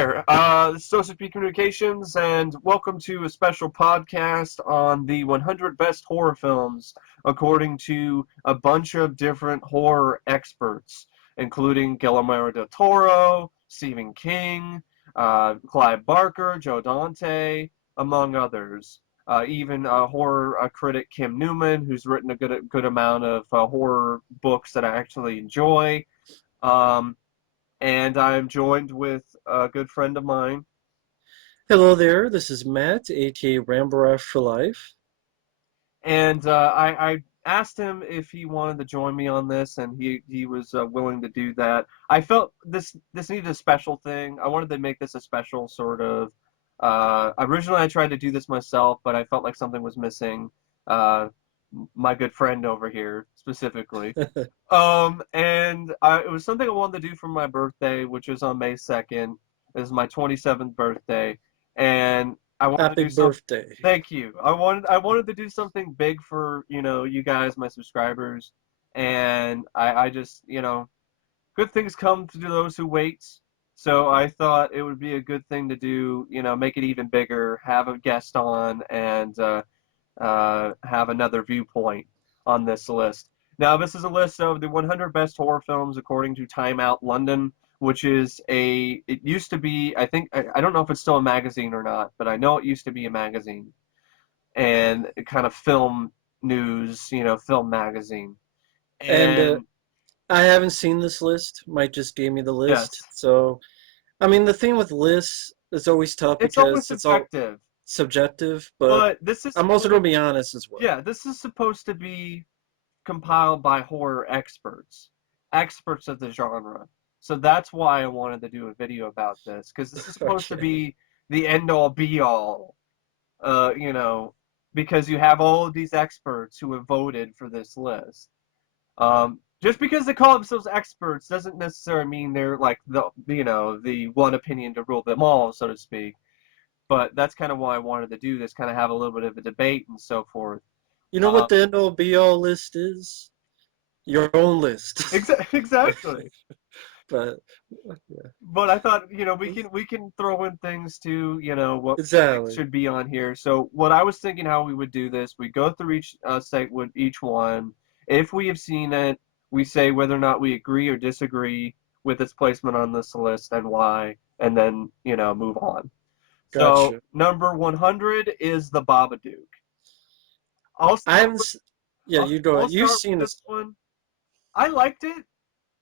there, this is Social P Communications, and welcome to a special podcast on the 100 best horror films, according to a bunch of different horror experts, including Guillermo Del Toro, Stephen King, Clive Barker, Joe Dante, among others. Even horror critic Kim Newman, who's written a good amount of horror books that I actually enjoy. Um, and I'm joined with a good friend of mine. Hello there, this is Matt, aka Ramboraph4life. And I asked him if he wanted to join me on this, and he was willing to do that. I felt this needed a special thing. I wanted to make this a special sort of. Originally, I tried to do this myself, but I felt like something was missing. Uh, my good friend over here, specifically. It was something I wanted to do for my birthday, which was on May 2nd. It was my 27th birthday, and I wanted to Happy do something. birthday. Thank you. I wanted to do something big for, you guys, my subscribers, and I just, good things come to those who wait. So I thought it would be a good thing to do, make it even bigger, have a guest on, and have another viewpoint on this list. Now, this is a list of the 100 best horror films according to Time Out London, which is it used to be, I don't know if it's still a magazine or not, but I know it used to be a magazine and kind of film news, film magazine. And And I haven't seen this list. Mike just gave me the list. yes, So, the thing with lists is always tough it's always because it's all subjective, subjective, but but this is I'm also going to be honest as well. yeah, this is supposed to be compiled by horror experts of the genre. So that's why I wanted to do a video about this, because this is supposed to Okay. be the end all be all, uh, you know, because you have all of these experts who have voted for this list. Just because they call themselves experts doesn't necessarily mean they're like the one opinion to rule them all, so to speak. But that's kind of why I wanted to do this, kind of have a little bit of a debate and so forth. You know Um, what the end all be all list is? Your own list. exactly. But, yeah. But I thought, we can throw in things too, what we think Exactly. should be on here. So what I was thinking how we would do this, we go through each segment, each one. If we have seen it, we say whether or not we agree or disagree with its placement on this list and why, and then, move on. So Gotcha. number 100 is the Babadook. I'll I start haven't. with Yeah, you go I'll ahead. You've start with seen this this. one. I liked it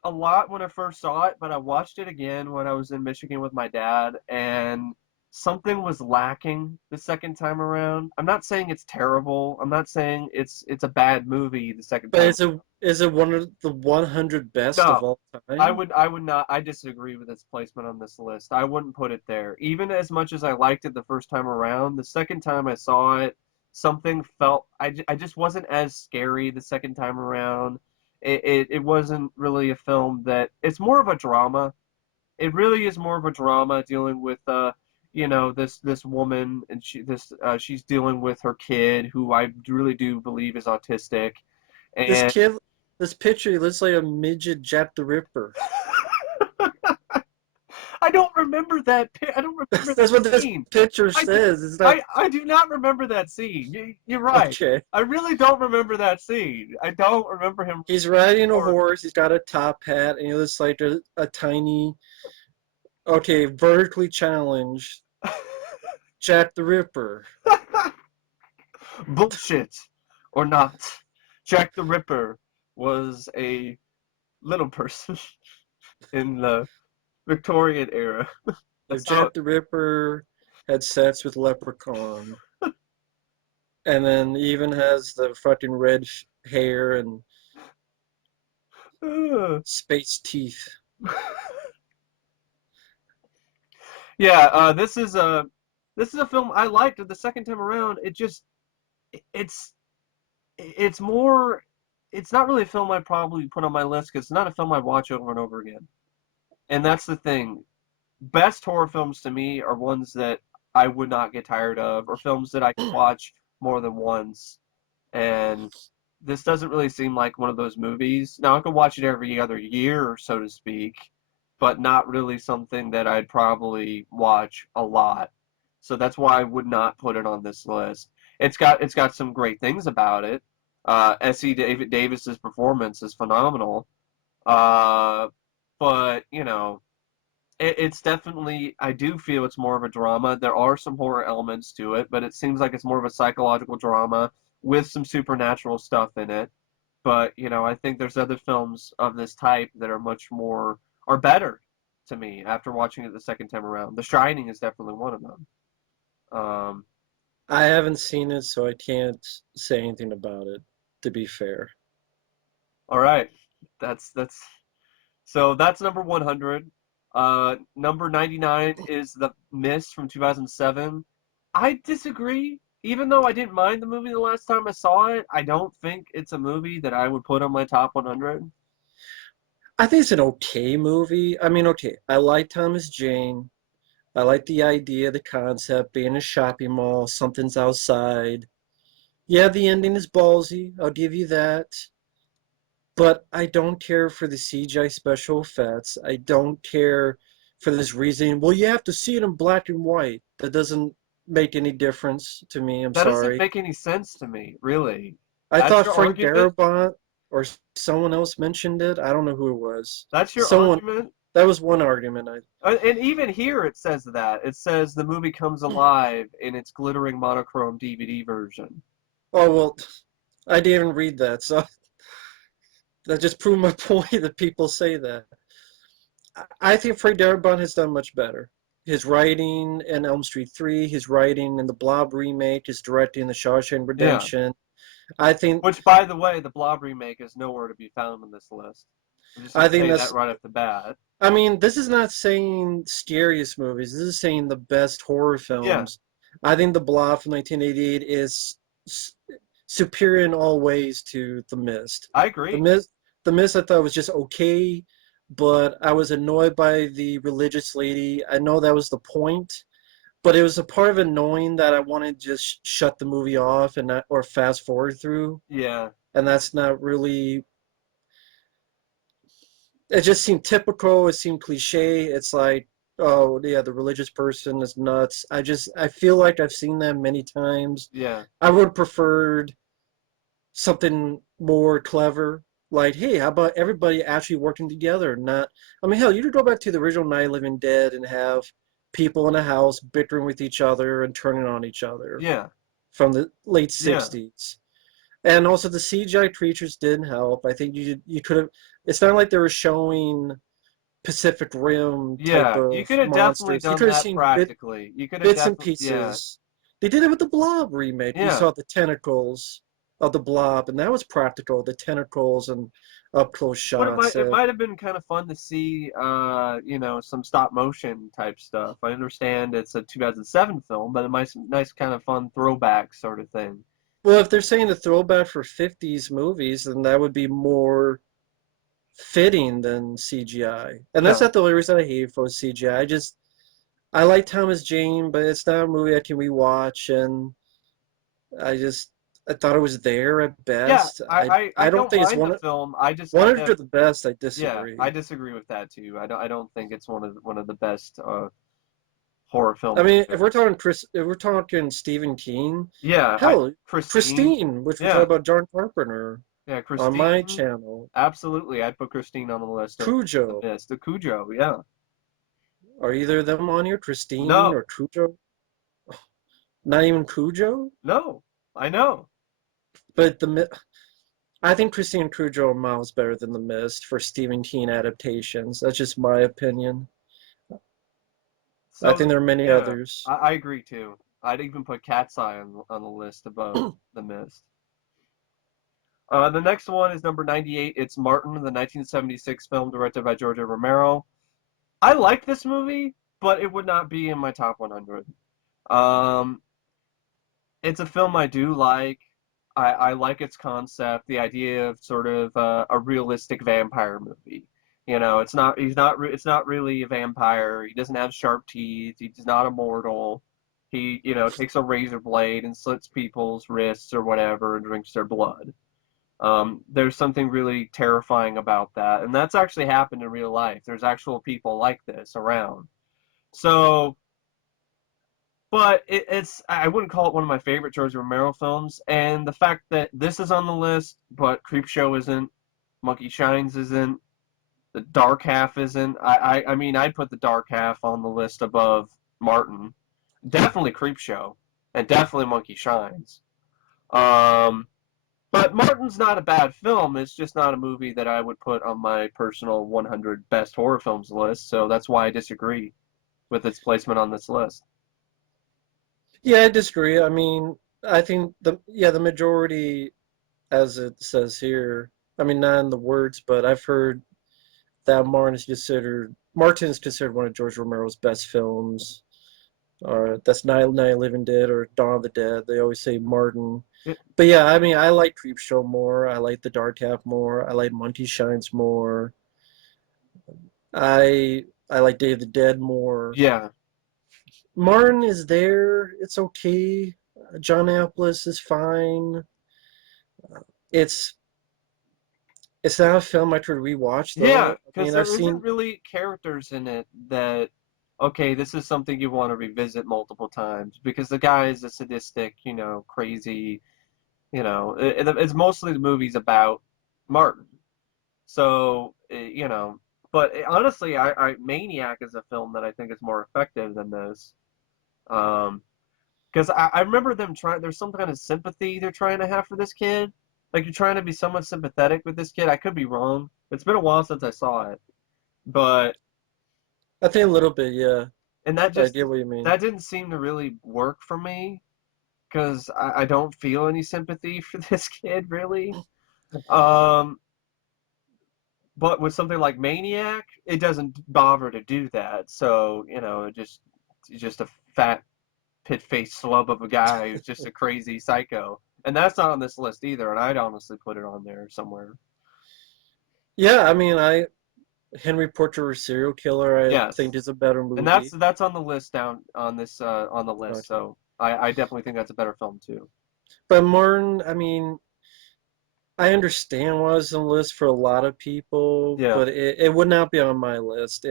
a lot when I first saw it, but I watched it again when I was in Michigan with my dad, and something was lacking the second time around. I'm not saying it's terrible. I'm not saying it's a bad movie the second But time. is it one of the 100 best No, of all I time? would I would not. I disagree with its placement on this list. I wouldn't put it there. Even as much as I liked it the first time around, the second time I saw it, something felt I just wasn't as scary the second time around. It wasn't really a film that it's more of a drama. It really is more of a drama dealing with this woman, and she's dealing with her kid who I really do believe is autistic. This And kid, this picture, he looks like a midget Jack the Ripper. I don't remember That's that what this scene. picture I do, says. It's not I do not remember that scene. You're right. okay. I really don't remember that scene. I don't remember him He's riding a or horse. He's got a top hat, and he looks like a tiny, okay, vertically challenged Jack the Ripper. bullshit or not. Jack the Ripper was a little person in the Victorian era. Or That's how. Jack the Ripper had sex with Leprechaun, and then even has the fucking red hair and space teeth. Yeah, this is a film I liked the second time around. It's it's more it's not really a film I'd probably put on my list because it's not a film I watch over and over again. And that's the thing. Best horror films to me are ones that I would not get tired of, or films that I could watch more than once. And this doesn't really seem like one of those movies. Now I could watch it every other year, so to speak, but not really something that I'd probably watch a lot. So that's why I would not put it on this list. It's got some great things about it. S.E. Davis's performance is phenomenal. Uh, but it's definitely, I do feel it's more of a drama. There are some horror elements to it, but it seems like it's more of a psychological drama with some supernatural stuff in it. But, I think there's other films of this type that are much more, are better to me after watching it the second time around. The Shining is definitely one of them. Um, I haven't seen it, so I can't say anything about it, to be fair. all right. That's So that's number 100. Number 99 is The Mist from 2007. I disagree. Even though I didn't mind the movie the last time I saw it, I don't think it's a movie that I would put on my top 100. I think it's an okay movie. I mean, okay, I like Thomas Jane. I like the idea, the concept, being a shopping mall, something's outside. Yeah, the ending is ballsy, I'll give you that. But I don't care for the CGI special effects. I don't care for this reason. Well, you have to see it in black and white. That doesn't make any difference to me. I'm That doesn't sorry. make any sense to me, really. I That's thought your Frank argument? Darabont or someone else mentioned it. I don't know who it was. That's your Someone, argument? that was one argument. And even here it says that. It says the movie comes alive in its glittering monochrome DVD version. Oh, well, I didn't even read that. So that just proved my point that people say that. I think Frank Darabont has done much better. His writing in Elm Street 3, his writing in the Blob remake, his directing in The Shawshank Yeah. Redemption. I think Which, by the way, the Blob remake is nowhere to be found on this list. I'm just I gonna think say that that's right off the bat. I mean, this is not saying scariest movies. This is saying the best horror Yeah, films. I think The Blob from 1988 is s- superior in all ways to The Mist. I The agree. Mist, The Mist, I thought was just okay, but I was annoyed by the religious lady. I know that was the point, but it was a part of annoying that I wanted to just shut the movie off and not, or fast forward through, Yeah, and that's not really. It just seemed typical. It seemed cliche. It's like, oh yeah, the religious person is nuts. I feel like I've seen them many times. yeah, I would have preferred something more clever. Like, hey, how about everybody actually working together? Not, I mean, hell, you could go back to the original Night of the Living Dead and have people in a house bickering with each other and turning on each other yeah, from the late yeah, 60s. And also the CGI creatures didn't help. I think you could have. It's not like they were showing Pacific Rim type yeah. You of could have definitely monsters. You done could have that seen practically. You could have bits and definitely, yeah, pieces. They did it with the Blob remake. You yeah. saw the tentacles of the Blob, and that was practical. The tentacles and up close But it shots. might it might have been kind of fun to see, some stop motion type stuff. I understand it's a 2007 film, but it might nice kind of fun throwback sort of thing. Well, if they're saying a throwback for 50s movies, then that would be more fitting than CGI. And that's Yeah, not the only reason I hate for CGI. I like Thomas Jane, but it's not a movie I can rewatch, and I just I thought it was there at yeah. best. I I don't don't think it's mind the film. I just one kind of of the best. I Yeah, I disagree. disagree with that too. I don't think it's one of the best horror I films mean, there is. If we're talking Stephen King, Yeah, I hell, Christine. Christine, which we talked Yeah, about John Carpenter yeah, on my Christine. channel, Absolutely, I'd put Christine on the list of the Cujo. best. The Cujo. Yeah. Are either of them on here, Christine or No, Cujo? Not even Cujo. no, I know. But I think Christine and Cujo are miles better than The Mist for Stephen King adaptations. That's just my opinion. I So think there are many yeah, others. I agree too. I'd even put Cat's Eye on the list above The Mist. The next one is number 98. It's Martin, the 1976 film directed by George Romero. I like this movie, but it would not be in my top 100. Um, it's a film I do like. I like its concept, the idea of sort of a realistic vampire movie. It's not really a vampire. He doesn't have sharp teeth. He's not immortal. He takes a razor blade and slits people's wrists or whatever and drinks their blood. There's something really terrifying about that, and that's actually happened in real life. There's actual people like this around. So, but it's I wouldn't call it one of my favorite George Romero films, and the fact that this is on the list, but Creepshow isn't, Monkey Shines isn't, the Dark Half isn't. I mean, I'd put the Dark Half on the list above Martin. Definitely Creepshow, and definitely Monkey Shines. Um, but Martin's not a bad film. It's just not a movie that I would put on my personal 100 best horror films list. So that's why I disagree with its placement on this list. Yeah, I disagree. I mean, I think the majority, as it says here, I mean, not in the words, but I've heard that Martin's considered one of George Romero's best films. Or that's Night of Living Dead or Dawn of the Dead. They always say Martin. It, But yeah, I mean, I like Creepshow more. I like The Dark Half more. I like Monkey Shines more. I like Day of the Dead more. yeah, Martin is there. It's okay. John Amplis is fine. It's it's not a film I could rewatch yeah, though. I because mean, I've there isn't seen. really characters in it that, okay, this is something you want to revisit multiple times because the guy is a sadistic, crazy, it's mostly the movie's about Martin. So, but honestly, Maniac is a film that I think is more effective than this. Um, because I remember them trying, there's some kind of sympathy they're trying to have for this kid. Like you're trying to be somewhat sympathetic with this kid. I could be wrong. It's been a while since I saw it, but I think a little bit, yeah. and I get what you mean. that didn't seem to really work for me because I don't feel any sympathy for this kid really. Um, but with something like Maniac, it doesn't bother to do that. So, it's just a fat pit-faced slub of a guy who's just a crazy psycho. And that's not on this list either, and I'd honestly put it on there somewhere. Yeah, I mean, I Henry Portrait of a Serial Killer, I think Yes. is a better And that's movie. that's on the list down on this on the list. Okay. So I definitely think that's a better film too. But Martin, I mean, I understand why it's on the list for a lot of people, Yeah. but it would not be on my list.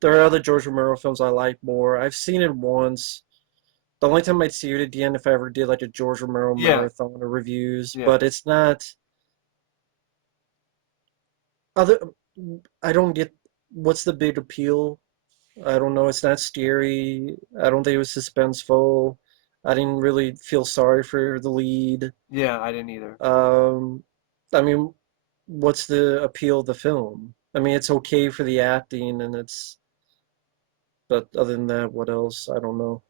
There are other George Romero films I like more. I've seen it once. The only time I'd see it again if I ever did like a George Romero Yeah. marathon of reviews, Yeah. but it's not other. I don't get what's the big appeal. I don't know. It's not scary. I don't think it was suspenseful. I didn't really feel sorry for the lead. Yeah, I didn't either. Um, I mean, what's the appeal of the film? I mean, it's okay for the acting, but other than that, what else? I don't know.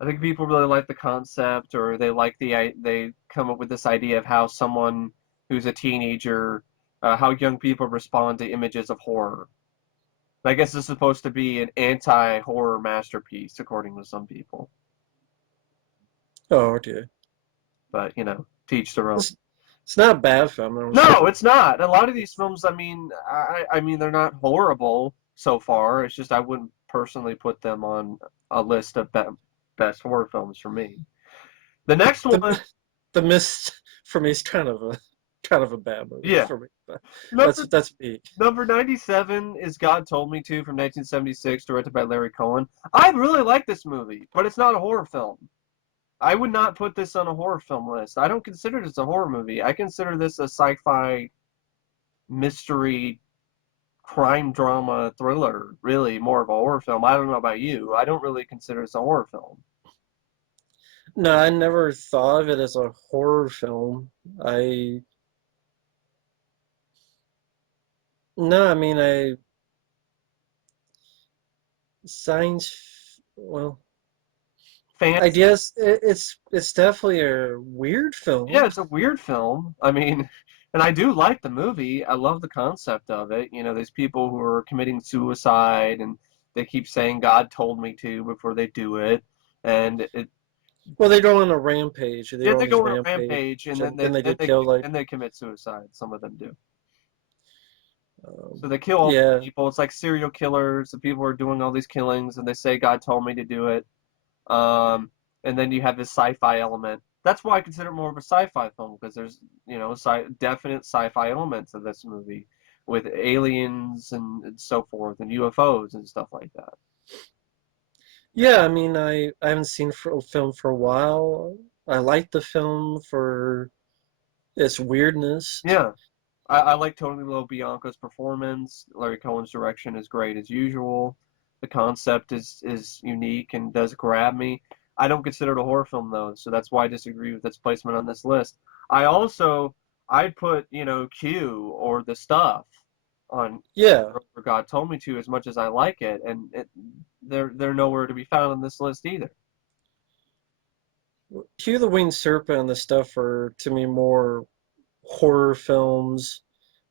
I think people really like the concept, or they like they come up with this idea of how someone who's a teenager, how young people respond to images of horror. I guess it's supposed to be an anti-horror masterpiece, according to some people. Oh, okay. But teach their own. It's, it's not a bad film. I was No, it's not. A lot of these films, I mean, they're not horrible so far. It's just I wouldn't personally put them on a list of best horror films for me. The next one, the the Mist for me is kind of a bad movie yeah, for me. But number that's me. number 97 is God Told Me To from 1976, directed by Larry Cohen. I really like this movie, but it's not a horror film. I would not put this on a horror film list. I don't consider this a horror movie. I consider this a sci-fi mystery crime drama thriller, really more of a horror film. I don't know about you. I don't really consider this a horror film. No, I never thought of it as a horror film. I no, I mean well, I Fantasy. guess it's definitely a weird Yeah, film. it's a weird film. I mean, and I do like the movie. I love the concept of it. There's people who are committing suicide and they keep saying God told me to before they do it. And Well, they go on a rampage. They yeah, go on they this go on a rampage, rampage and then and they then they then get they killed. Like, then they commit suicide. Some of them do. So they kill all these yeah, people. It's like serial killers. The people are doing all these killings and they say God told me to do it. Um, and then you have this sci-fi element. that's why I consider it more of a sci-fi film because there's definite sci-fi elements of this movie with aliens and so forth and UFOs and stuff like that. Yeah, I mean, I haven't seen a film for a while. I like the film for its weirdness. Yeah. I like Tony LoBianco's performance. Larry Cohen's direction is great as usual. The concept is unique and does grab me. I don't consider it a horror film though, so that's why I disagree with its placement on this list. I also I'd put Q or The Stuff on Yeah, over God Told Me to as much as I like it, and they're nowhere to be found on this list either. Hugh the Winged Serpent and the stuff are to me more horror films.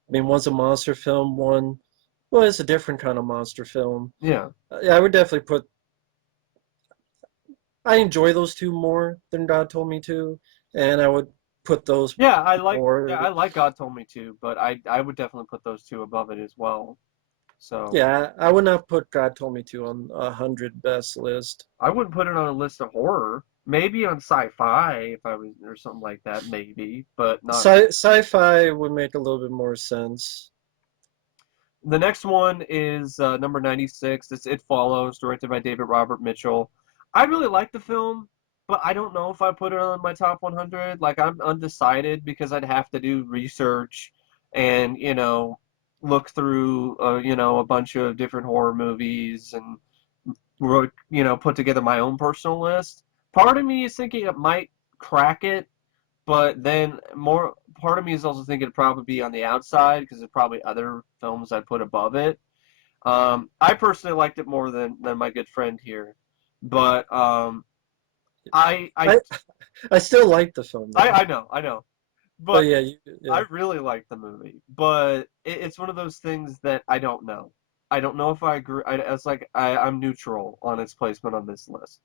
I mean, one's a monster film, well, it's a different kind of monster film. Yeah. I would definitely put. I enjoy those two more than God Told Me to, and I would put those I more. like God Told Me to, but I would definitely put those two above it as well. So Yeah, I would not put God Told Me to on 100 best list. I wouldn't put it on a list of horror. Maybe on sci-fi if I was or something like that, maybe, but not. Sci-fi would make a little bit more sense. The next one is number 96. It's It Follows, directed by David Robert Mitchell. I really like the film, but I don't know if I put it on my top 100. Like I'm undecided because I'd have to do research and look through a bunch of different horror movies and put together my own personal list. Part of me is thinking it might crack it, but then more part of me is also thinking it'd probably be on the outside because there's probably other films I'd put above it. I personally liked it more than my good friend here, but I I I I still like the film I, though. I know, But but yeah, I yeah. really like the movie, but it's one of those things that I don't know. I don't know if I agree. It's like I'm neutral on its placement on this list.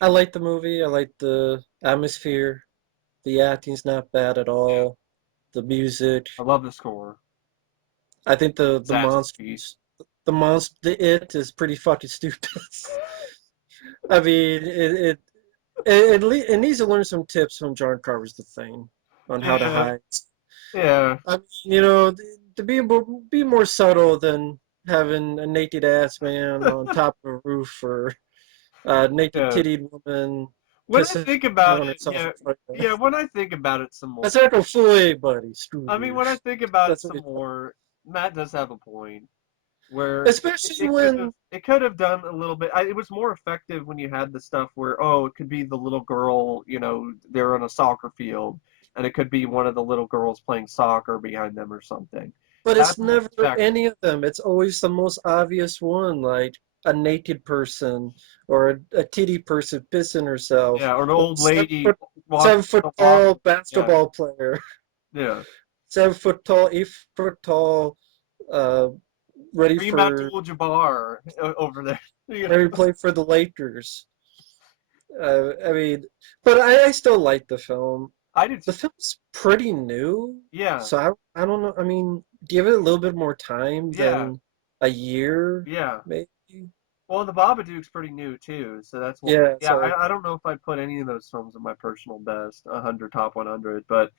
I like the movie. I like the atmosphere. The acting's not bad at Yeah. all. The music. I love the score. I think It's the masterpiece. monsters, the it is pretty fucking stupid. I mean, it needs to learn some tips from John Carver's The Thing on how to Yeah, hide. yeah, I mean, to be more subtle than having a naked ass man on top of a roof or a naked yeah. tittied woman When I pissing think about on it, herself in front of yeah. When I think about it some more, That's not gonna fool anybody, I mean, when Scrooge. I think about it That's what some it is. more, Matt does have a point where Especially when, it could have done a little bit. It was more effective when you had the stuff where it could be the little girl, they're on a soccer field, and it could be one of the little girls playing soccer behind them or something. but it's That's more never effective. any of them. It's always the most obvious one, like a naked person or a titty person pissing herself, Yeah, or an or old lady seven walking foot on a tall walker. Yeah, basketball player, yeah. 7 foot tall, 8 foot tall, uh, ready Kareem for Abdul-Jabbar over there. ready to play for the Lakers. I mean, but I still like the film. I do The too. film's pretty new, Yeah, so I don't know. I mean, give it a little bit more time yeah, than a year, yeah. maybe. Well, the Babadook's pretty new too, so that's why. Yeah, Yeah, so I don't know if I'd put any of those films in my personal best, 100 top 100, but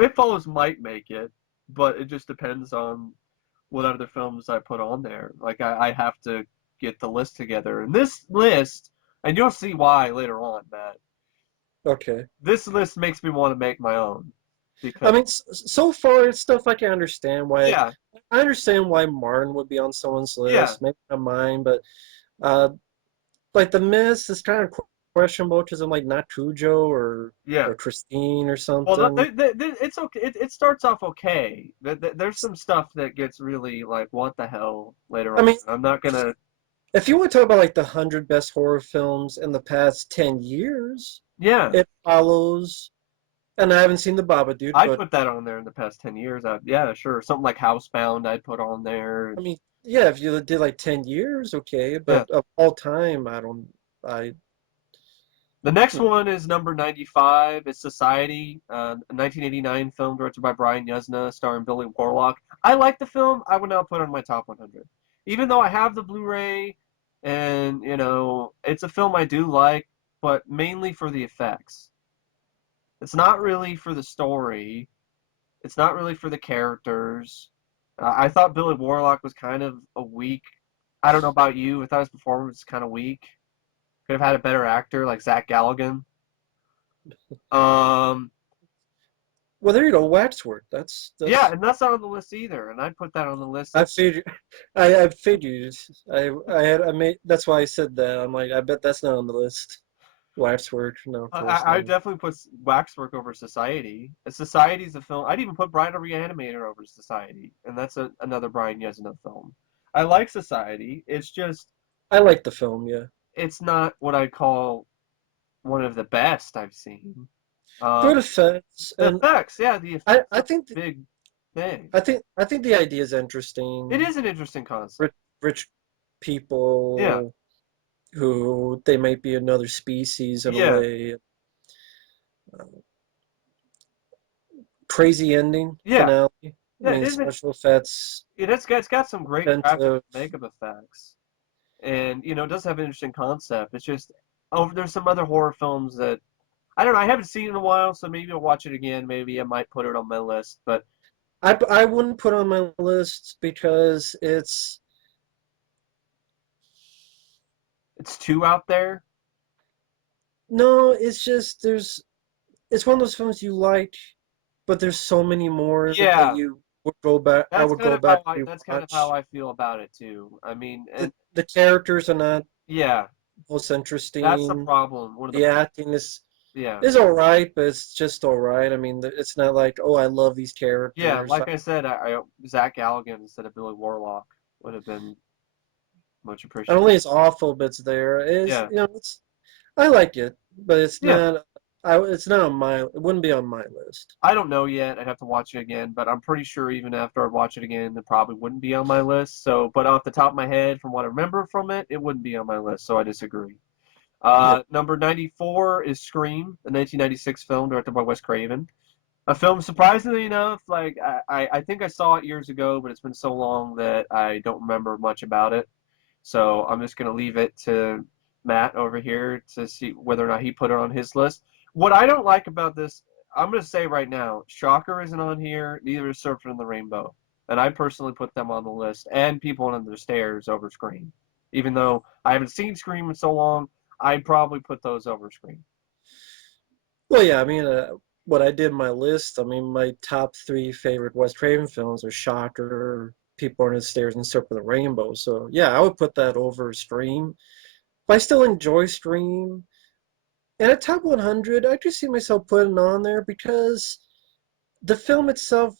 It Follows might make it, but it just depends on what other films I put on there. Like I have to get the list together, and this list, and you'll see why later on, Matt. okay. This list makes me want to make my own I because mean, so far it's stuff I can understand why. yeah, I understand why Martin would be on someone's yeah, list, maybe not mine, but uh, like the Mist is kind of questionable because I'm like not Cujo yeah. or Christine or Well, something. it's okay. It starts off okay. There's some stuff that gets really like, what the hell later I on. mean, I'm not gonna. if you want to talk about like the 100 best horror films in the past 10 years, Yeah, it follows. And I haven't seen the Babadook, I'd but put that on there in the past 10 years. Yeah, sure. Something like Housebound, I'd put on there. I mean, yeah, if you did like 10 years, okay. Yeah. But of all time, I don't. I The next one is number 95. It's Society, a 1989 film directed by Brian Yuzna, starring Billy Warlock. I like the film. I would not put it on my top 100, even though I have the Blu-ray, and it's a film I do like. but mainly for the effects. It's not really for the story. It's not really for the characters. I thought Billy Warlock was kind of a weak. I don't know about you. I thought his performance was kind of weak. Could have had a better actor like Zach Galligan. Um, Well, there you go, waxwork. yeah, That's and that's not on the list either. And I'd put that on the list. I figured. I figured. I made. That's why I said that. I'm like, I bet that's not on the list. Waxwork. No, of course I not. definitely put Waxwork over Society. Society's a film. I'd even put Bride of Re-Animator over Society, and that's another Brian Yezina film. I like Society. It's just I like the film. Yeah, it's not what I call one of the best I've seen. good Um, effects, the and effects, yeah, the I effects I are think a big thing. I think the idea is It interesting. is an interesting Rich, concept. rich Yeah, people who they might be another species in a yeah, way. Crazy ending yeah, finale. I yeah. mean, special effects It's got some great tend graphic to. makeup effects, and it does have an interesting concept. It's just there's some other horror films that I don't know. I haven't seen in a while, so maybe I'll watch it again. Maybe I might put it on my list, but I wouldn't put on my list because it's it's too out there. no, it's just it's one of those films you like, but there's so many more that Yeah, you would go back. I would go back and that's kind of how rewatch. I feel about it too. I mean, and The characters are not yeah, most that's the interesting. problem. One of the The acting yeah. is all right, but it's just all right. I mean, it's not like, oh, I love these Yeah, characters. like I said, Zach Galligan instead of Billy Warlock would have been much Not appreciated. only it's awful, but it's there. Yeah, It's I like it, but it's yeah. not. It's not on my. It wouldn't be on my list. I don't know yet. I'd have to watch it again, but I'm pretty sure even after I watch it again, it probably wouldn't be on my list. So, but off the top of my head, from what I remember from it, it wouldn't be on my list. So I disagree. Yeah. Number 94 is Scream, the 1996 film directed by Wes Craven. A film, surprisingly enough, like I think I saw it years ago, but it's been so long that I don't remember much about it. So I'm just going to leave it to Matt over here to see whether or not he put it on his list. What I don't like about this, I'm going to say right now, Shocker isn't on here, neither is Surfing in the Rainbow. And I personally put them on the list and People Under the Stairs over Scream. Even though I haven't seen Scream in so long, I'd probably put those over Scream. Well, yeah. I mean, what I did in my list. I mean, my top three favorite Wes Craven films are Shocker, People Under the Stairs, and Surfer the Rainbow. So yeah, I would put that over Stream. But I still enjoy Stream. And at top 100, I just see myself putting on there because the film itself,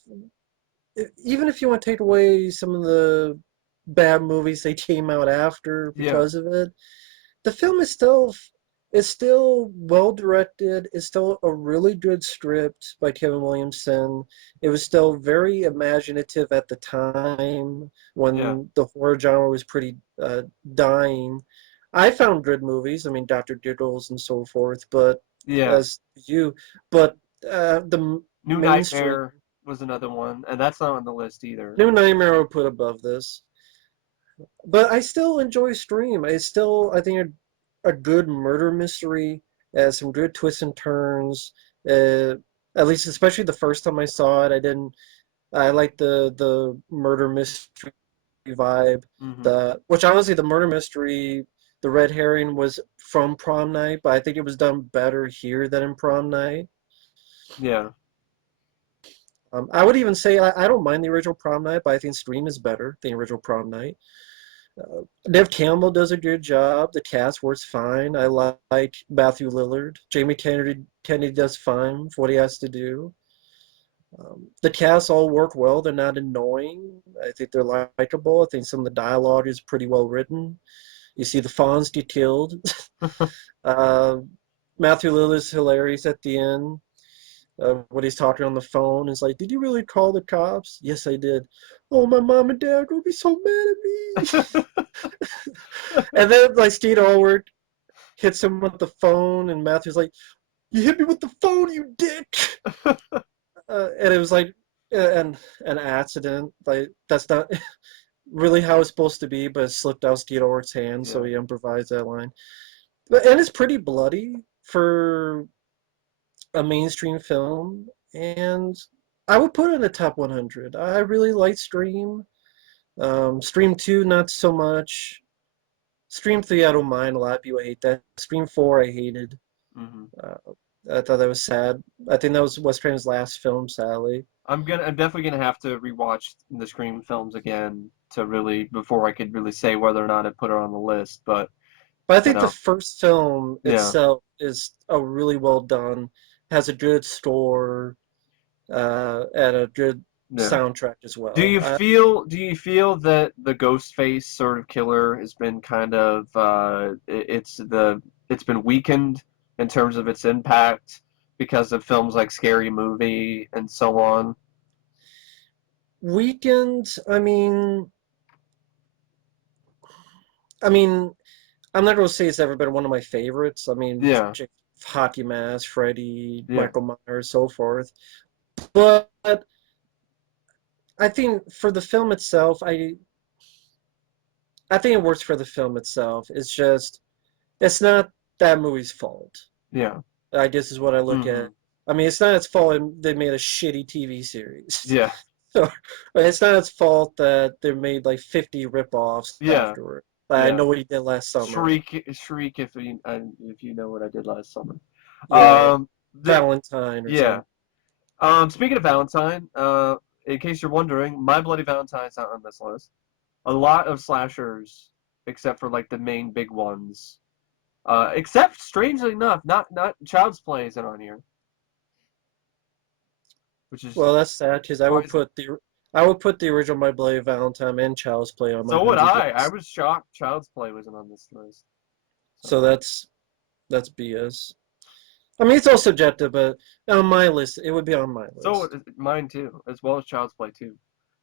even if you want to take away some of the bad movies they came out after Yeah, because of it, the film is still well directed. It's still a really good script by Kevin Williamson. It was still very imaginative at the time yeah, when the horror genre was pretty dying. I found good movies. I mean, Dr. Giggles and so forth, but yeah. as you, but the New mainstream Nightmare was another one, and that's not on the list either. New Nightmare I would put above this. But I still enjoy Scream. It's still, I think, a good murder mystery. Some good twists and turns. Uh, at least, especially the first time I saw it, I didn't. I like the murder mystery vibe. Hmm. Which honestly, the murder mystery, the red herring was from Prom Night, but I think it was done better here than in Prom Night. Yeah. I would even say I don't mind the original Prom Night, but I think Scream is better than the original Prom Night. Nev Campbell does a good job. The cast works fine. I like Matthew Lillard. Jamie Kennedy does fine for what he has to do. The cast all work well. They're not annoying. I think they're likable. I think some of the dialogue is pretty well written. You see the fawns get killed. uh, Matthew Lillard's hilarious at the end. When he's talking on the phone, it's like, "Did you really call the cops?" "Yes, I did." "Oh, my mom and dad will be so mad at me." And then like Steve Allward hits him with the phone, and Matthew's like, "You hit me with the phone, you dick!" And it was like an accident. Like that's not really how it's supposed to be, but it slipped out Steve Allward's hand, so Yeah. he improvised that line. And it's pretty bloody for a mainstream film, and I would put it in the top 100. I really like Stream. Stream 2, not so much. Stream 3, I don't mind. A lot of people hate that. Stream 4, I hated. Hmm. Uh, I thought that was sad. I think that was Wes Craven's last film, sadly. I'm definitely gonna have to rewatch the Scream films again to really before I could really say whether or not I put her on the list. But But I you think the know, first film yeah, itself is a really well done, has a good score, and a good yeah. soundtrack as well. Do you feel that the Ghostface sort of killer has been kind of it's been weakened in terms of its impact because of films like Scary Movie and so on? Weekend, I mean, I'm not gonna say it's ever been one of my favorites. I mean, Yeah, Hockey Mask, Freddy, yeah, Michael Myers, so forth. But I think for the film itself, I think it works for the film itself. It's just it's not that movie's fault. yeah, I guess is what I look hmm at. I mean, it's not its fault they made a shitty TV series. yeah, So it's not its fault that they made like 50 rip-offs yeah, afterward. I yeah. know what he did last summer. Shriek if you know what I did last summer. Yeah, Um, the, Valentine or yeah. something. Speaking of Valentine, in case you're wondering, My Bloody Valentine's not on this list. A lot of slashers, except for like the main big ones. Except strangely enough, not Child's Play isn't on here, which is Well, that's sad because surprising. I would put the original My Bloody Valentine and Child's Play on my So would 100 I. I list. was shocked Child's Play wasn't on this list. So So that's BS. I mean, it's all subjective, but on my list, it would be on my so list. mine too, as well as Child's Play too.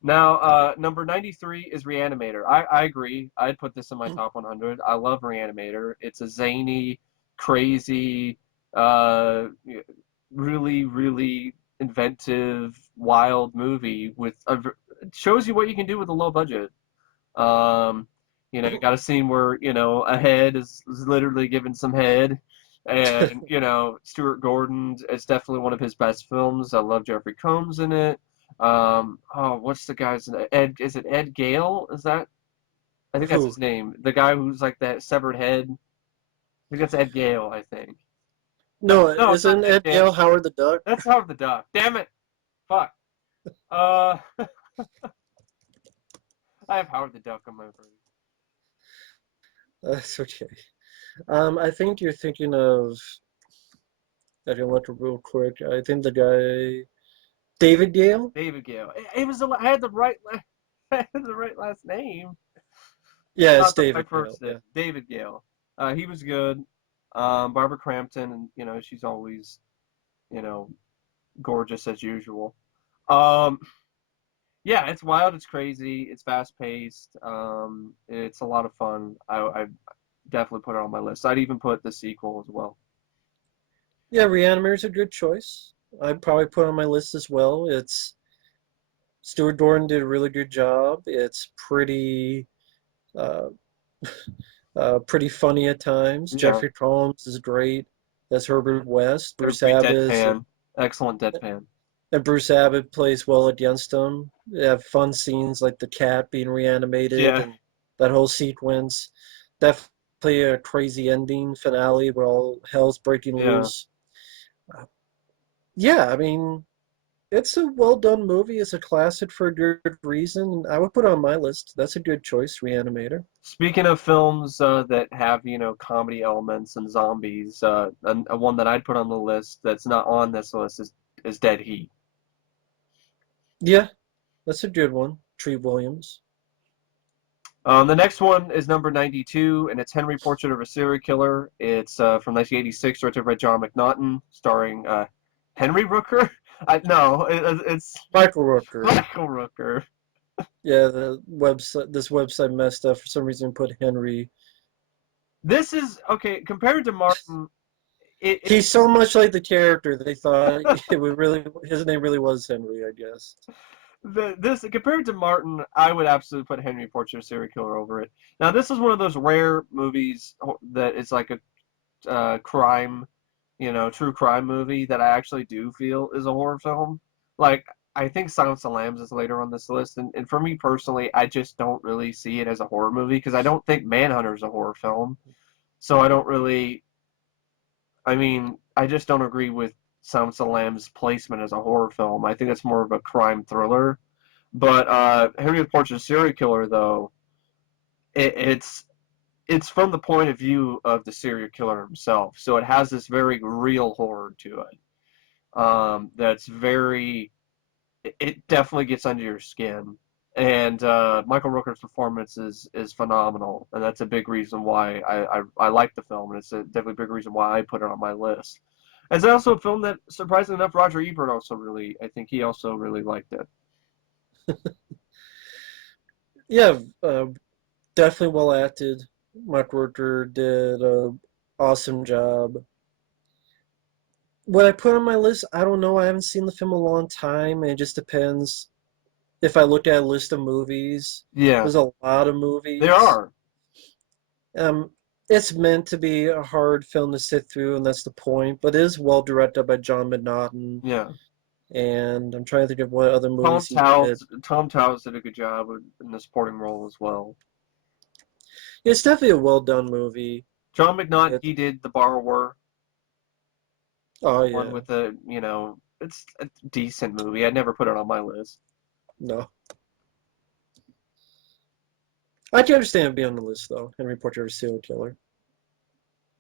Now, number 93 is Re-Animator. I agree. I'd put this in my top 100. I love Re-Animator. It's a zany, crazy, uh, really, really inventive, wild movie with it shows you what you can do with a low budget. Um, you got a scene where, a head is literally given some head. And, Stuart Gordon is definitely one of his best films. I love Jeffrey Combs in it. Oh, what's the guy's name? Is it Ed Gale? I think that's Who? his name. The guy who's like that severed head. I think that's Ed Gale, I think. No, No, it's not isn't Ed Ed Gale. Gale Howard the Duck? That's Howard the Duck. Damn it. Fuck. Uh, I have Howard the Duck on my brain. That's okay. I think you're thinking of. I can look real quick. I think the guy David Gale. David Gale. It was I had the right I had the right last name. Yeah, it's Not the right David Gale. person. Yeah. David Gale. He was good. Barbara Crampton, and she's always you know gorgeous as usual. Um, yeah, it's wild. It's crazy. It's fast paced. It's a lot of fun. I definitely put it on my list. I'd even put the sequel as well. Yeah, Re-Animator's a good choice. I'd probably put it on my list as well. It's Stuart Gordon did a really good job. It's uh, pretty funny at times. Yeah, Jeffrey Combs is great. That's Herbert West. Bruce great Abbott deadpan. Excellent deadpan. and Bruce Abbott plays well against him. They have fun scenes like the cat being reanimated Yeah, and that whole sequence. Definitely a crazy ending finale where all hell's breaking yeah. loose. Uh, Yeah, I mean, it's a well done movie. It's a classic for a good reason. I would put it on my list. That's a good choice, Re-Animator. Speaking of films that have, comedy elements and zombies, one that I'd put on the list that's not on this list is Dead Heat. Yeah, that's a good one. Tree Williams. The next one is number 92, and it's Henry Portrait of a Serial Killer. It's from 1986, directed by John McNaughton, starring Henry Rooker? No, it's Michael Rooker. Michael Rooker. Yeah, this website messed up for some reason. Put Henry. This is, okay, compared to Martin, it He's so much like the character they thought it would really his name really was Henry, I guess. this compared to Martin, I would absolutely put Henry Portrait of a Serial Killer over it. Now, this is one of those rare movies that is like crime, true crime movie that I actually do feel is a horror film. Like, I think Silence of the Lambs is later on this list, and for me personally, I just don't really see it as a horror movie because I don't think Manhunter is a horror film. So I don't really, I mean, I just don't agree with Silence of the Lambs' placement as a horror film. I think it's more of a crime thriller. But Henry the Portrait Serial Killer, though, it's from the point of view of the serial killer himself, so it has this very real horror to it. That's very, it definitely gets under your skin, and Michael Rooker's performance is phenomenal, and that's a big reason why I like the film, and it's definitely a big reason why I put it on my list. It's also a film that, surprisingly enough, Roger Ebert also really, I think he also really liked it. Yeah, definitely well acted. Mark Rooker did a awesome job. What I put on my list, I don't know. I haven't seen the film in a long time, and it just depends. If I look at a list of movies, Yeah, there's a lot of there movies. are. Um, it's meant to be a hard film to sit through, and that's the point. But it is well directed by John McNaughton, Yeah. and I'm trying to think of what other Tom movies he did. Towles Tom Towles did a good job in the supporting role as well. It's definitely a well done movie. John McNaughton, It, he did The Borrower, oh the one yeah, with it's a decent movie. I'd never put it on my list. no, I can understand it being on the list though. Henry Portrait of a Serial Killer.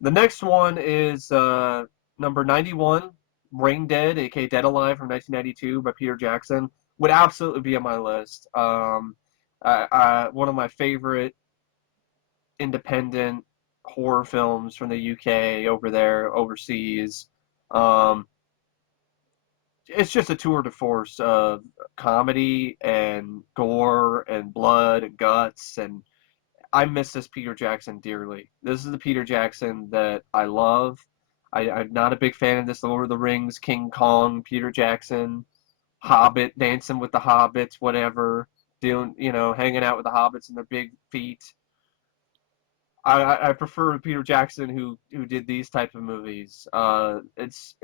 The next one is number 91, Brain Dead, aka Dead Alive from 1992 by Peter Jackson. Would absolutely be on my list. One of my favorite independent horror films from the UK over there, overseas. Um, it's just a tour de force of comedy and gore and blood and guts, and I miss this Peter Jackson dearly. This is the Peter Jackson that I love. I'm not a big fan of this Lord of the Rings, King Kong, Peter Jackson, Hobbit, dancing with the hobbits, whatever, doing, hanging out with the hobbits and their big feet. I prefer Peter Jackson who did these type of movies. It's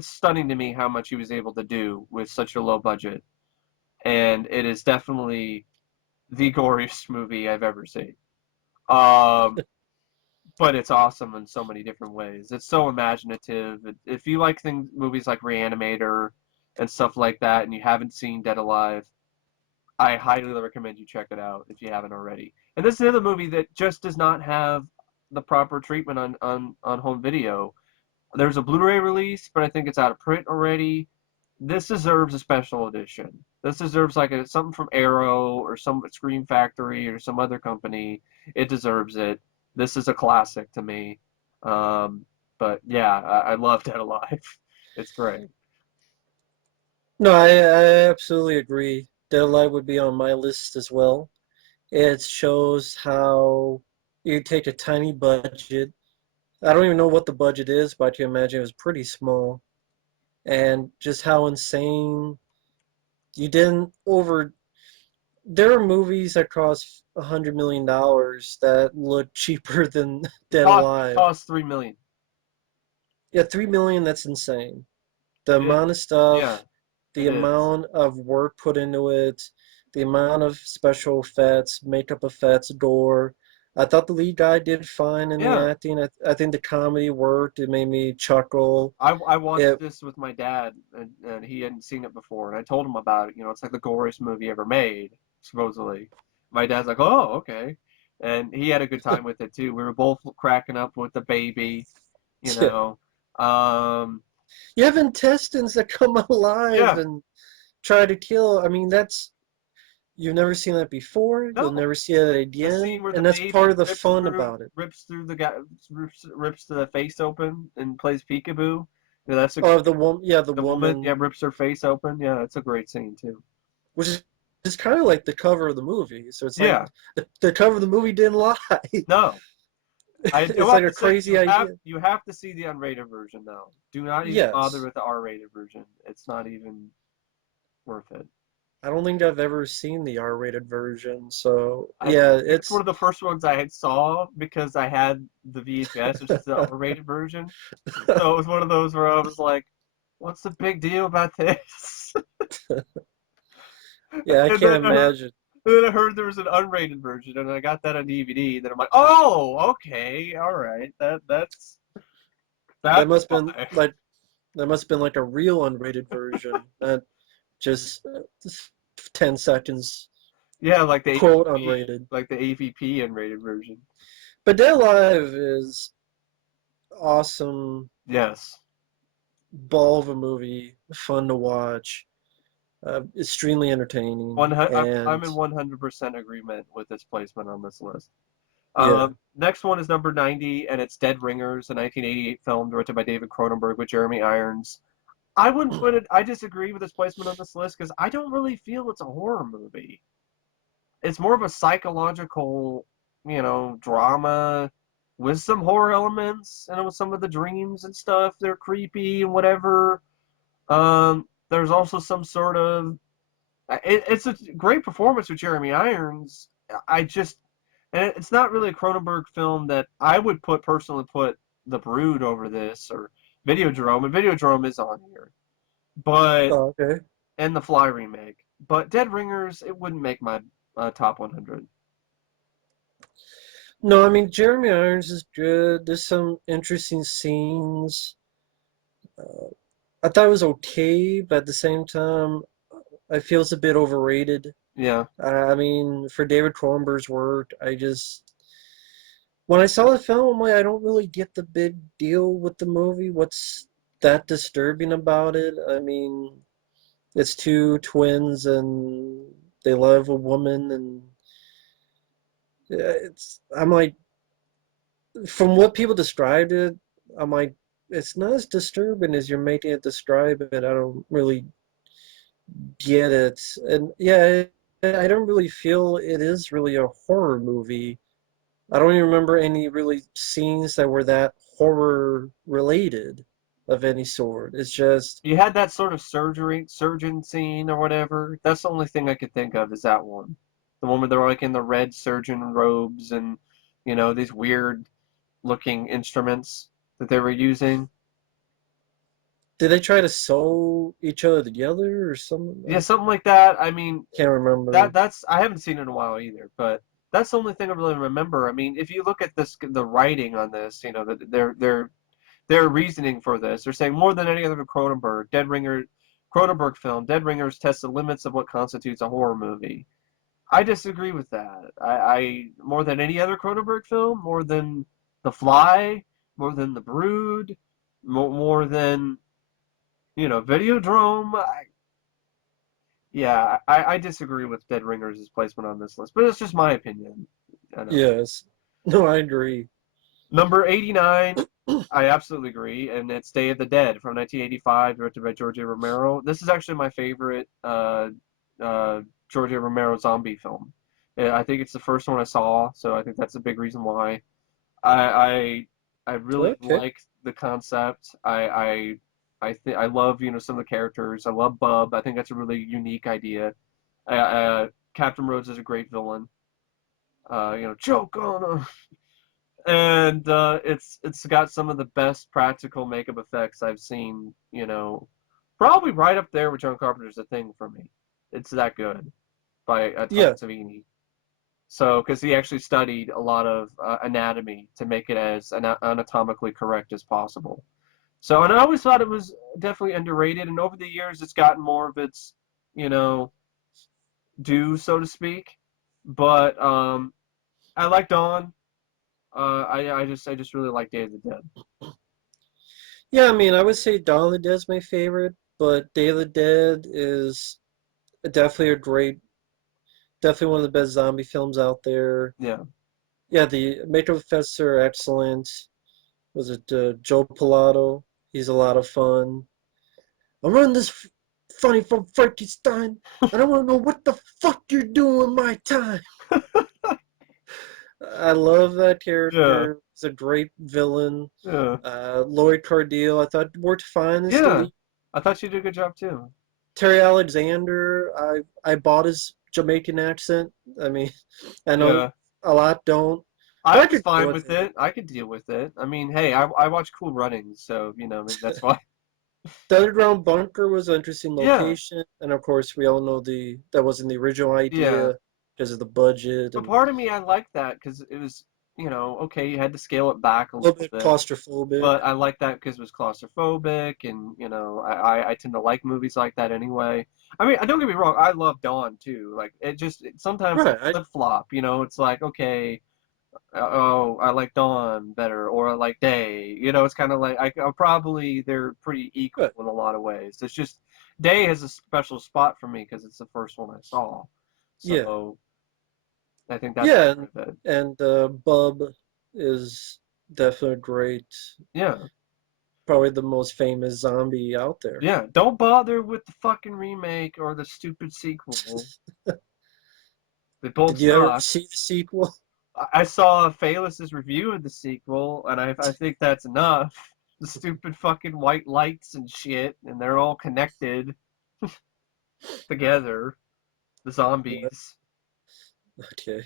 stunning to me how much he was able to do with such a low budget, and it is definitely the goriest movie I've ever seen. Um, but it's awesome in so many different ways. It's so imaginative. If you like movies like Re-Animator and stuff like that, and you haven't seen Dead Alive, I highly recommend you check it out if you haven't already. And this is another movie that just does not have the proper treatment on home video. There's a Blu-ray release, but I think it's out of print already. This deserves a special edition. This deserves like something from Arrow or some Scream Factory or some other company. It deserves it. This is a classic to me. Um, but yeah, I love Dead Alive. It's great. No, I absolutely agree. Dead Alive would be on my list as well. It shows how you take a tiny budget. I don't even know what the budget is, but I can imagine it was pretty small. And just how insane you didn't over. There are movies that cost $100 million that look cheaper than Dead It Alive. costs 3 million. Yeah, 3 million. That's insane. The It amount of stuff, yeah, the it is. amount of work put into it, the amount of special effects, makeup effects, gore. I thought the lead guy did fine in the Yeah, acting. I think the comedy worked. It made me chuckle. I watched It, this with my dad, and he hadn't seen it before, and I told him about it. It's like the goriest movie ever made, supposedly. My dad's like, "Oh, okay," and he had a good time with it too. We were both cracking up with the baby, you yeah. know. Um, You have intestines that come alive yeah, and try to kill. I mean, that's you've never seen that before. You'll no, never see that the scene again, where the and that's part baby of the fun about it. rips through the guy, rips the face open and plays peekaboo. Yeah, that's a Oh, the woman, yeah, the the woman, yeah, woman, rips her face open. Yeah, that's a great scene too. which is kind of like the cover of the movie. So it's like Yeah, the cover of the movie didn't lie. no. I do It's like have a to say crazy idea. you have to see the unrated version though. Do not even bother Yes. with the R-rated version. It's not even worth it. I don't think I've ever seen the R-rated version. So I yeah, think it's one it's of the first ones I had saw because I had the VHS, which is the R-rated version. So it was one of those where I was like, "What's the big deal about this?" yeah, I And can't then I heard, imagine. then I heard there was an unrated version, and I got that on DVD. Then I'm like, "Oh, okay, all right, That that's must have been why." like that must have been like a real unrated version, not just 10 seconds Yeah, like the quote AVP, unrated. like the AVP unrated version. But Dead Alive is awesome, Yes. ball of a movie, fun to watch, extremely entertaining, I'm and in 100% agreement with this placement on this list. yeah. Next one is number 90, and it's Dead Ringers, a 1988 film directed by David Cronenberg with Jeremy Irons. I wouldn't put it. I disagree with this placement on this list because I don't really feel it's a horror movie. It's more of a psychological, drama with some horror elements, and with some of the dreams and stuff. They're creepy and whatever. There's also some sort of it's a great performance with Jeremy Irons. I just, and it's not really a Cronenberg film that I would personally put The Brood over this or Videodrome, and Videodrome is on here, but Oh, okay. and the Fly remake. But Dead Ringers, it wouldn't make my top 100. No, I mean Jeremy Irons is good. There's some interesting scenes. Uh, I thought it was okay, but at the same time, I feel it's a bit overrated. Yeah, I mean, for David Cronenberg's work, I just when I saw the film, I'm like, I don't really get the big deal with the movie. What's that disturbing about it? I mean, it's two twins and they love a woman, and it's. I'm like, from what people described it, I'm like, it's not as disturbing as you're making it describe it. I don't really get it, and yeah, I don't really feel it is really a horror movie. I don't even remember any really scenes that were that horror related of any sort. It's just you had that sort of surgeon scene or whatever. That's the only thing I could think of is that one, the one where they're like in the red surgeon robes and these weird looking instruments that they were using. did they try to sew each other together or something? Yeah, I something like that. I mean, can't remember. that's I haven't seen it in a while either, but that's the only thing I really remember. I mean, if you look at the writing on this, that their reasoning for this, they're saying more than any other Cronenberg film, Dead Ringers tests the limits of what constitutes a horror movie. I disagree with that. I more than any other Cronenberg film, more than The Fly, more than The Brood, more than Videodrome. Yeah, I disagree with Dead Ringers' placement on this list, but it's just my opinion. I know. Yes. No, I agree. Number 89, I absolutely agree, and it's Day of the Dead from 1985, directed by George A. Romero. This is actually my favorite George A. Romero zombie film. I think it's the first one I saw, so I think that's a big reason why. I I really Okay. like the concept. I love some of the characters. I love Bub. I think that's a really unique idea. Captain Rhodes is a great villain. Choke on him, and it's got some of the best practical makeup effects I've seen. Probably right up there with John Carpenter's The Thing for me. It's that good by Tom Yeah. Savini. So, because he actually studied a lot of anatomy to make it as anatomically correct as possible. So, and I always thought it was definitely underrated. And over the years, it's gotten more of its, you know, due, so to speak. But I like Dawn. I just really like Day of the Dead. Yeah, I mean, I would say Dawn of the Dead's my favorite, but Day of the Dead is definitely a great, definitely one of the best zombie films out there. Yeah. Yeah, the makeup effects are excellent. Was it Joe Pilato? He's a lot of fun. I'm running this funny from Frankenstein. I don't want to know what the fuck you're doing with my time. I love that Yeah. character. He's a great villain. Yeah. Lloyd Cardille, I thought worked fine as the Yeah. lead. I thought you did a good job too. Terry Alexander, I bought his Jamaican accent. I mean, I know Yeah. a lot don't, but I I was could deal fine with with it. it. I could deal with it. I mean, hey, I watch Cool Runnings, so maybe that's why. The underground bunker was an interesting Yeah, location, and of course, we all know the that wasn't the original yeah. idea because of the budget But and part of me, I liked that because it was, okay, you had to scale it back a a little little bit bit. claustrophobic. But I like that because it was claustrophobic, and I tend to like movies like that anyway. I mean, don't get me wrong, I love Dawn too. Like sometimes Right, they flip flop. It's like okay, oh, I like Dawn better, or I like Day. It's kind of like probably they're pretty equal right, in a lot of ways. It's just Day has a special spot for me because it's the first one I saw, yeah, so I think that's yeah, part of it. and Bub is definitely great. Yeah, Probably the most famous zombie out there. yeah. Don't bother with the fucking remake or the stupid sequel. They both Did you ever suck. see the sequel? I saw Phalus's review of the sequel, and I think that's enough. The stupid fucking white lights and shit, and they're all connected together. The What? zombies. Okay,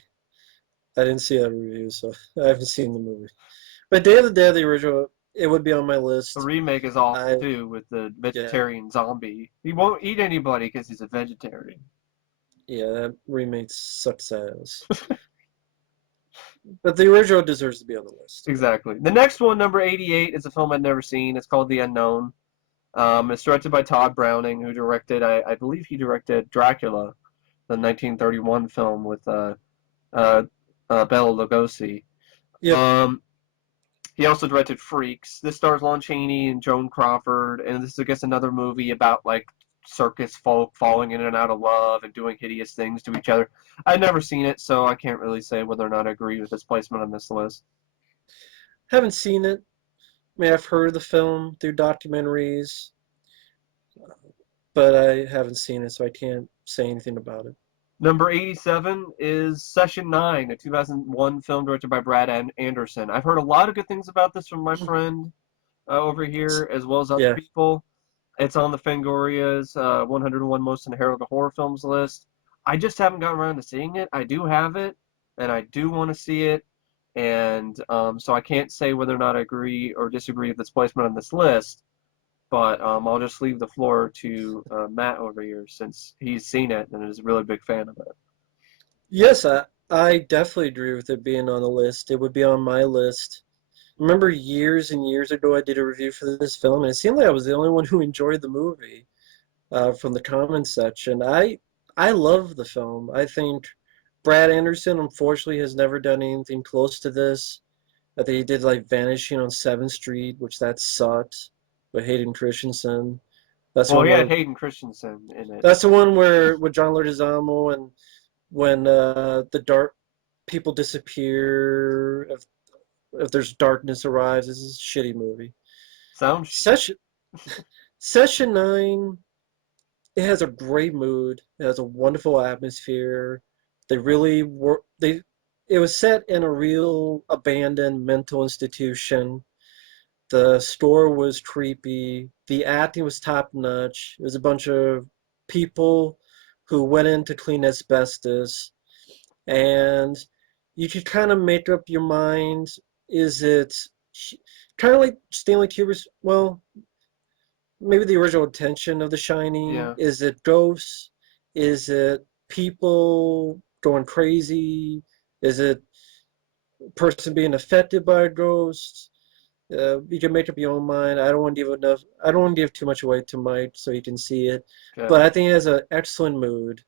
I didn't see that review, so I haven't seen the movie. But Day of the Dead, the original, it would be on my The list. remake is awful I too, with the Yeah, vegetarian zombie. He won't eat anybody because he's a vegetarian. yeah, that remake sucks ass. But the original deserves to be on the list. Exactly. The next one, number 88, is a film I'd never seen. It's called The Unknown. It's directed by Todd Browning, who directed, I believe he directed Dracula, the 1931 film with uh, Bela Lugosi. Yep. Um, he also directed Freaks. This stars Lon Chaney and Joan Crawford, and this is, I guess, another movie about like circus folk falling in and out of love and doing hideous things to each other. I've never seen it, so I can't really say whether or not I agree with its placement on this list. Haven't seen it. I mean, I've heard of the film through documentaries, but I haven't seen it, so I can't say anything about it. Number 87 is Session 9, a 2001 film directed by Brad Anderson. I've heard a lot of good things about this from my friend over here, as well as other Yeah. people. It's on the Fangoria's 101 Most Inherently Horror Films list. I just haven't gotten around to seeing it. I do have it, and I do want to see it, and so I can't say whether or not I agree or disagree with its placement on this list. But I'll just leave the floor to Matt over here since he's seen it and is a really big fan of it. Yes, I definitely agree with it being on the list. It would be on my list. Remember years and years ago, I did a review for this film, and it seemed like I was the only one who enjoyed the movie from the comments section. I love the film. I think Brad Anderson, unfortunately, has never done anything close to this. I think he did like Vanishing on 7th Street, which that sucked, with Hayden Christensen. That's Well, one he had where Hayden Christensen in it. that's the one where with John Leguizamo and when the dark people disappear, if there's darkness arrives. This is a shitty movie. Sounds shit. Session Session 9, it has a great mood. It has a wonderful atmosphere. They really were they it was set in a real abandoned mental institution. The store was creepy. The acting was top notch. It was a bunch of people who went in to clean asbestos, and you could kind of make up your mind. Is it kind of like Stanley Kubrick's? Well, maybe the original intention of The Shining. Yeah. Is it ghosts? Is it people going crazy? Is it a person being affected by a ghost? You can make up your own mind. I don't want to give enough. I don't want to give too much away to Mike so you can see it. Okay. But I think it has an excellent mood.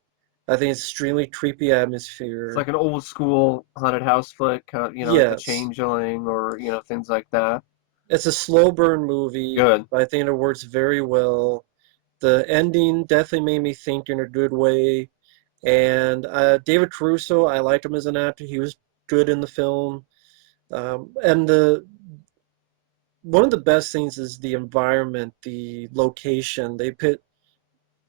I think it's extremely creepy It's atmosphere. like an old school haunted house flick, like The Yes, Changeling or things like that. it's a slow burn movie, Good. but I think it works very well. The ending definitely made me think in a good way. And David Caruso, I liked him as an actor. He was good in the film. And the one of the best things is the environment, the location. They put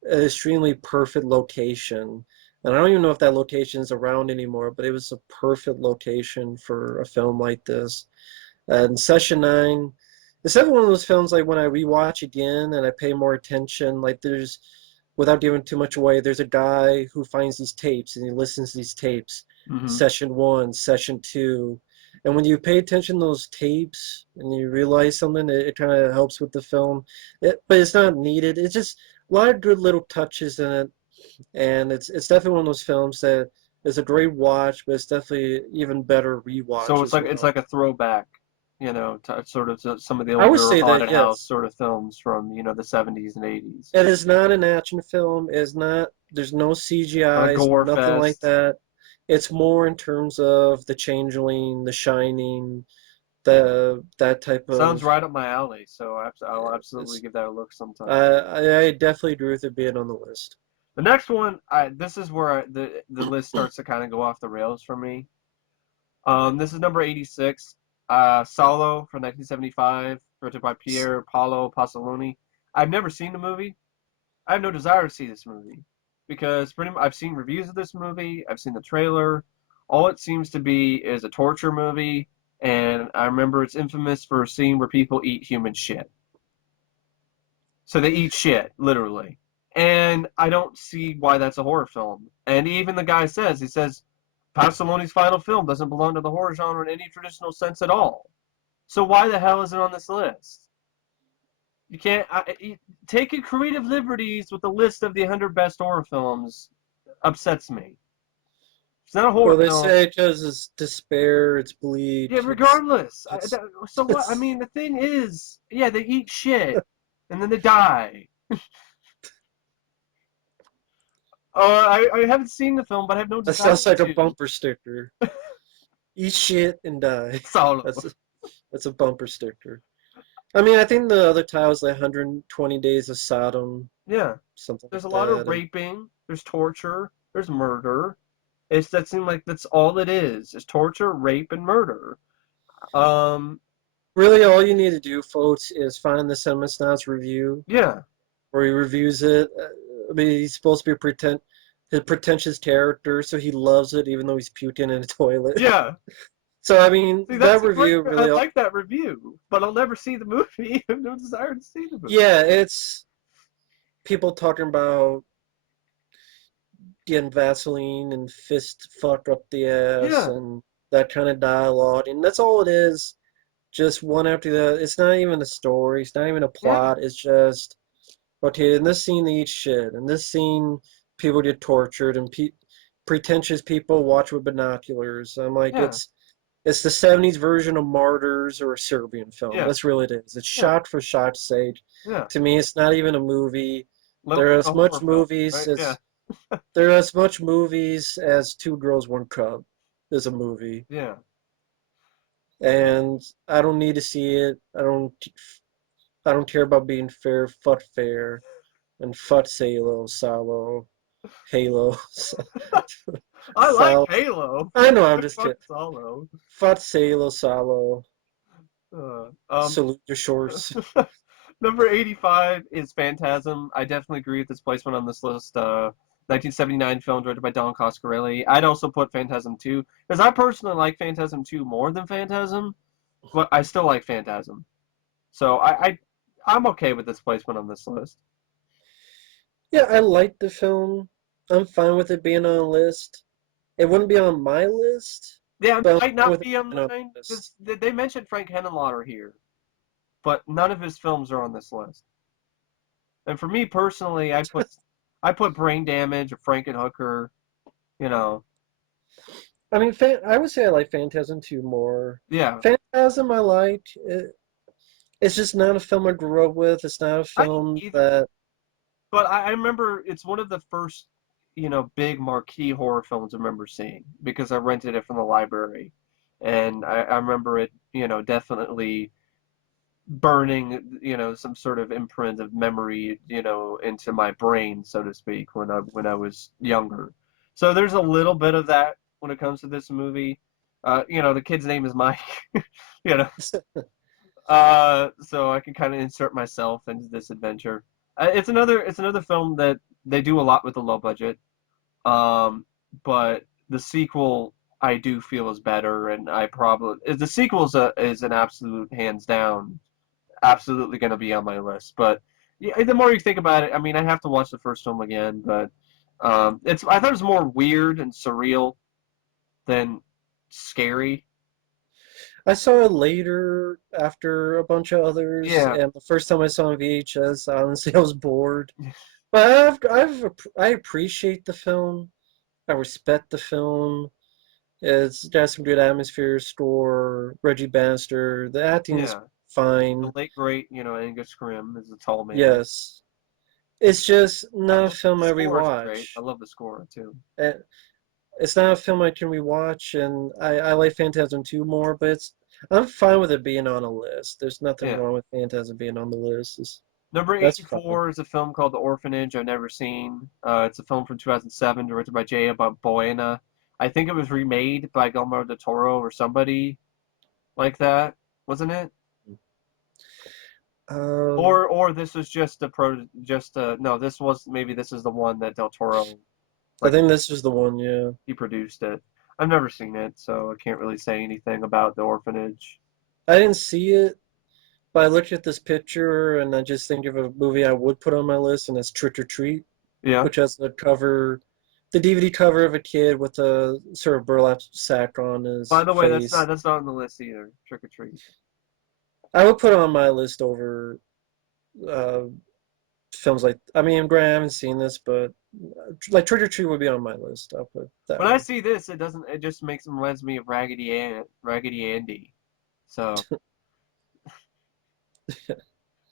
an extremely perfect location. And I don't even know if that location is around anymore, but it was a perfect location for a film like this. And Session 9, it's definitely one of those films like when I rewatch again and I pay more attention, like there's without giving too much away, there's a guy who finds these tapes and he listens to these tapes, Hmm. session one, session two. And when you pay attention to those tapes and you realize something, it kind of helps with the film. But it's not needed. It's just a lot of good little touches in it. And it's definitely one of those films that is a great watch, but it's definitely even better So rewatch as it's well. like a throwback, to sort of some of the I would older say that, haunted house yes. sort of films from, the 70s and 80s. It is not an action film. It is not, there's no Not a CGIs, gore nothing like fest. that. It's more in terms of The Changeling, The Shining, the that type Sounds of. right up my alley, so I'll absolutely It's, give that a look sometime. I definitely agree with it being on the list. The next one, this is where the list starts to kind of go off the rails for me. This is number 86, Solo from 1975, directed by Pier Paolo Pasolini. I've never seen the movie. I have no desire to see this movie because pretty much I've seen reviews of this movie. I've seen the trailer. All it seems to be is a torture movie, and I remember it's infamous for a scene where people eat human shit. So they eat shit, literally. And I don't see why that's a horror film. And even the guy says, he says, Pasolini's final film doesn't belong to the horror genre in any traditional sense at all. So why the hell is it on this list? You can't taking creative liberties with the list of the 100 best horror films upsets me. It's not a horror Well, they film. say because it's despair, it's Yeah, bleak, regardless. it's, So what? I it's mean, the thing is, yeah, they eat shit and then they die. I haven't seen the film, but I have no that sounds desire like a to. bumper sticker. Eat shit and die. Solo. That's a bumper sticker. I mean, I think the other title is like 120 Days of Sodom, Yeah, something there's like a lot of that. And raping. There's torture. There's murder. It's that seems like that's all it is torture, rape, and murder. Um, really, all you need to do, folks, is find the Cinema Snob's review yeah, where he reviews it. I mean, he's supposed to be his pretentious character, so he loves it even though he's puking in a toilet. yeah. So, I mean, See, that's that a great. review I really, like that review, but I'll never see the movie. I have no desire to see the movie. yeah, it's people talking about getting Vaseline and fist fuck up the ass Yeah, and that kind of dialogue, and that's all it is. Just one after the. It's not even a story. It's not even a yeah, plot. It's just okay. In this scene, they eat shit. In this scene, people get tortured, and pretentious people watch with binoculars. I'm like, yeah, it's the '70s version of Martyrs or a Serbian film. yeah, That's really it is. It's yeah, shot for shot's sake. yeah. To me, it's not even a movie. Let There are alone a as horror much film, movies right? Yeah, as there are as much movies as Two Girls One Cup is a movie, yeah, and I don't need to see it. I don't care about being fair. Fuck fair and fuck Halo, Salo, Halo, I like Sal. Halo. I know. I'm just Fuck kidding. Solo. Fuck Halo, Salo. Uh, um, Salute your shorts. Number 85 is Phantasm. I definitely agree with this placement on this list. 1979 film directed by Don Coscarelli. I'd also put Phantasm 2 because I personally like Phantasm 2 more than Phantasm, but I still like Phantasm. So I'm okay with this placement on this list. Yeah, I like the film. I'm fine with it being on a list. It wouldn't be on my list, Yeah, it but I'm might fine not with it be on being on mine the list. because they mentioned Frank Henenlotter here, but none of his films are on this list. And for me personally, I put Brain Damage or Frankenhooker. You know, I mean, I would say I like Phantasm 2 more. yeah. Phantasm I like. It's just not a film I grew up with. It's not a I didn't film either. that. But I remember it's one of the first, big marquee horror films I remember seeing because I rented it from the library. And I remember it, definitely burning, some sort of imprint of memory, into my brain, so to speak, when I was younger. So there's a little bit of that when it comes to this movie. The kid's name is Mike, you know, so I can kind of insert myself into this adventure. It's another film that they do a lot with a low budget. Um, but the sequel I do feel is better, and I probably the sequel is an absolute hands down, absolutely going to be on my list. But Yeah, the more you think about it, I mean, I have to watch the first film again, but it's I thought it was more weird and surreal than scary. I saw it later after a bunch of others, Yeah, and the first time I saw it on VHS, honestly, I was bored. But I appreciate the film. I respect the film. It's got some good atmosphere, score, Reggie Bannister. The acting's yeah. The fine. late great, Angus Scrimm is a tall man. Yes. It's just not a film The I score is great. I rewatch. love the score too. Eh, It's not a film I can rewatch, and I like Phantasm 2 more, but I'm fine with it being on a list. There's nothing Yeah. wrong with Phantasm being on the list. Number That's fine. 84 is a film called The Orphanage I've never seen. It's a film from 2007 directed by J. Boyena. I think it was remade by Guillermo Del Toro or somebody like that, wasn't it? Um, Or this was just no, this was maybe this is the one that Del Toro I like think this was the one, yeah. he produced it. I've never seen it, so I can't really say anything about The Orphanage. I didn't see it, but I looked at this picture and I just think of a movie I would put on my list, and it's Trick or Treat, Yeah. which has the DVD cover of a kid with a sort of burlap sack on By his the way, face. that's not on the list either. Trick or Treat. I would put it on my list over uh, films like, I mean, Graham, I haven't seen this, but like Trick or Treat would be on my list. I'll put it that When I way. see this, it just makes it reminds me of Raggedy Andy. So,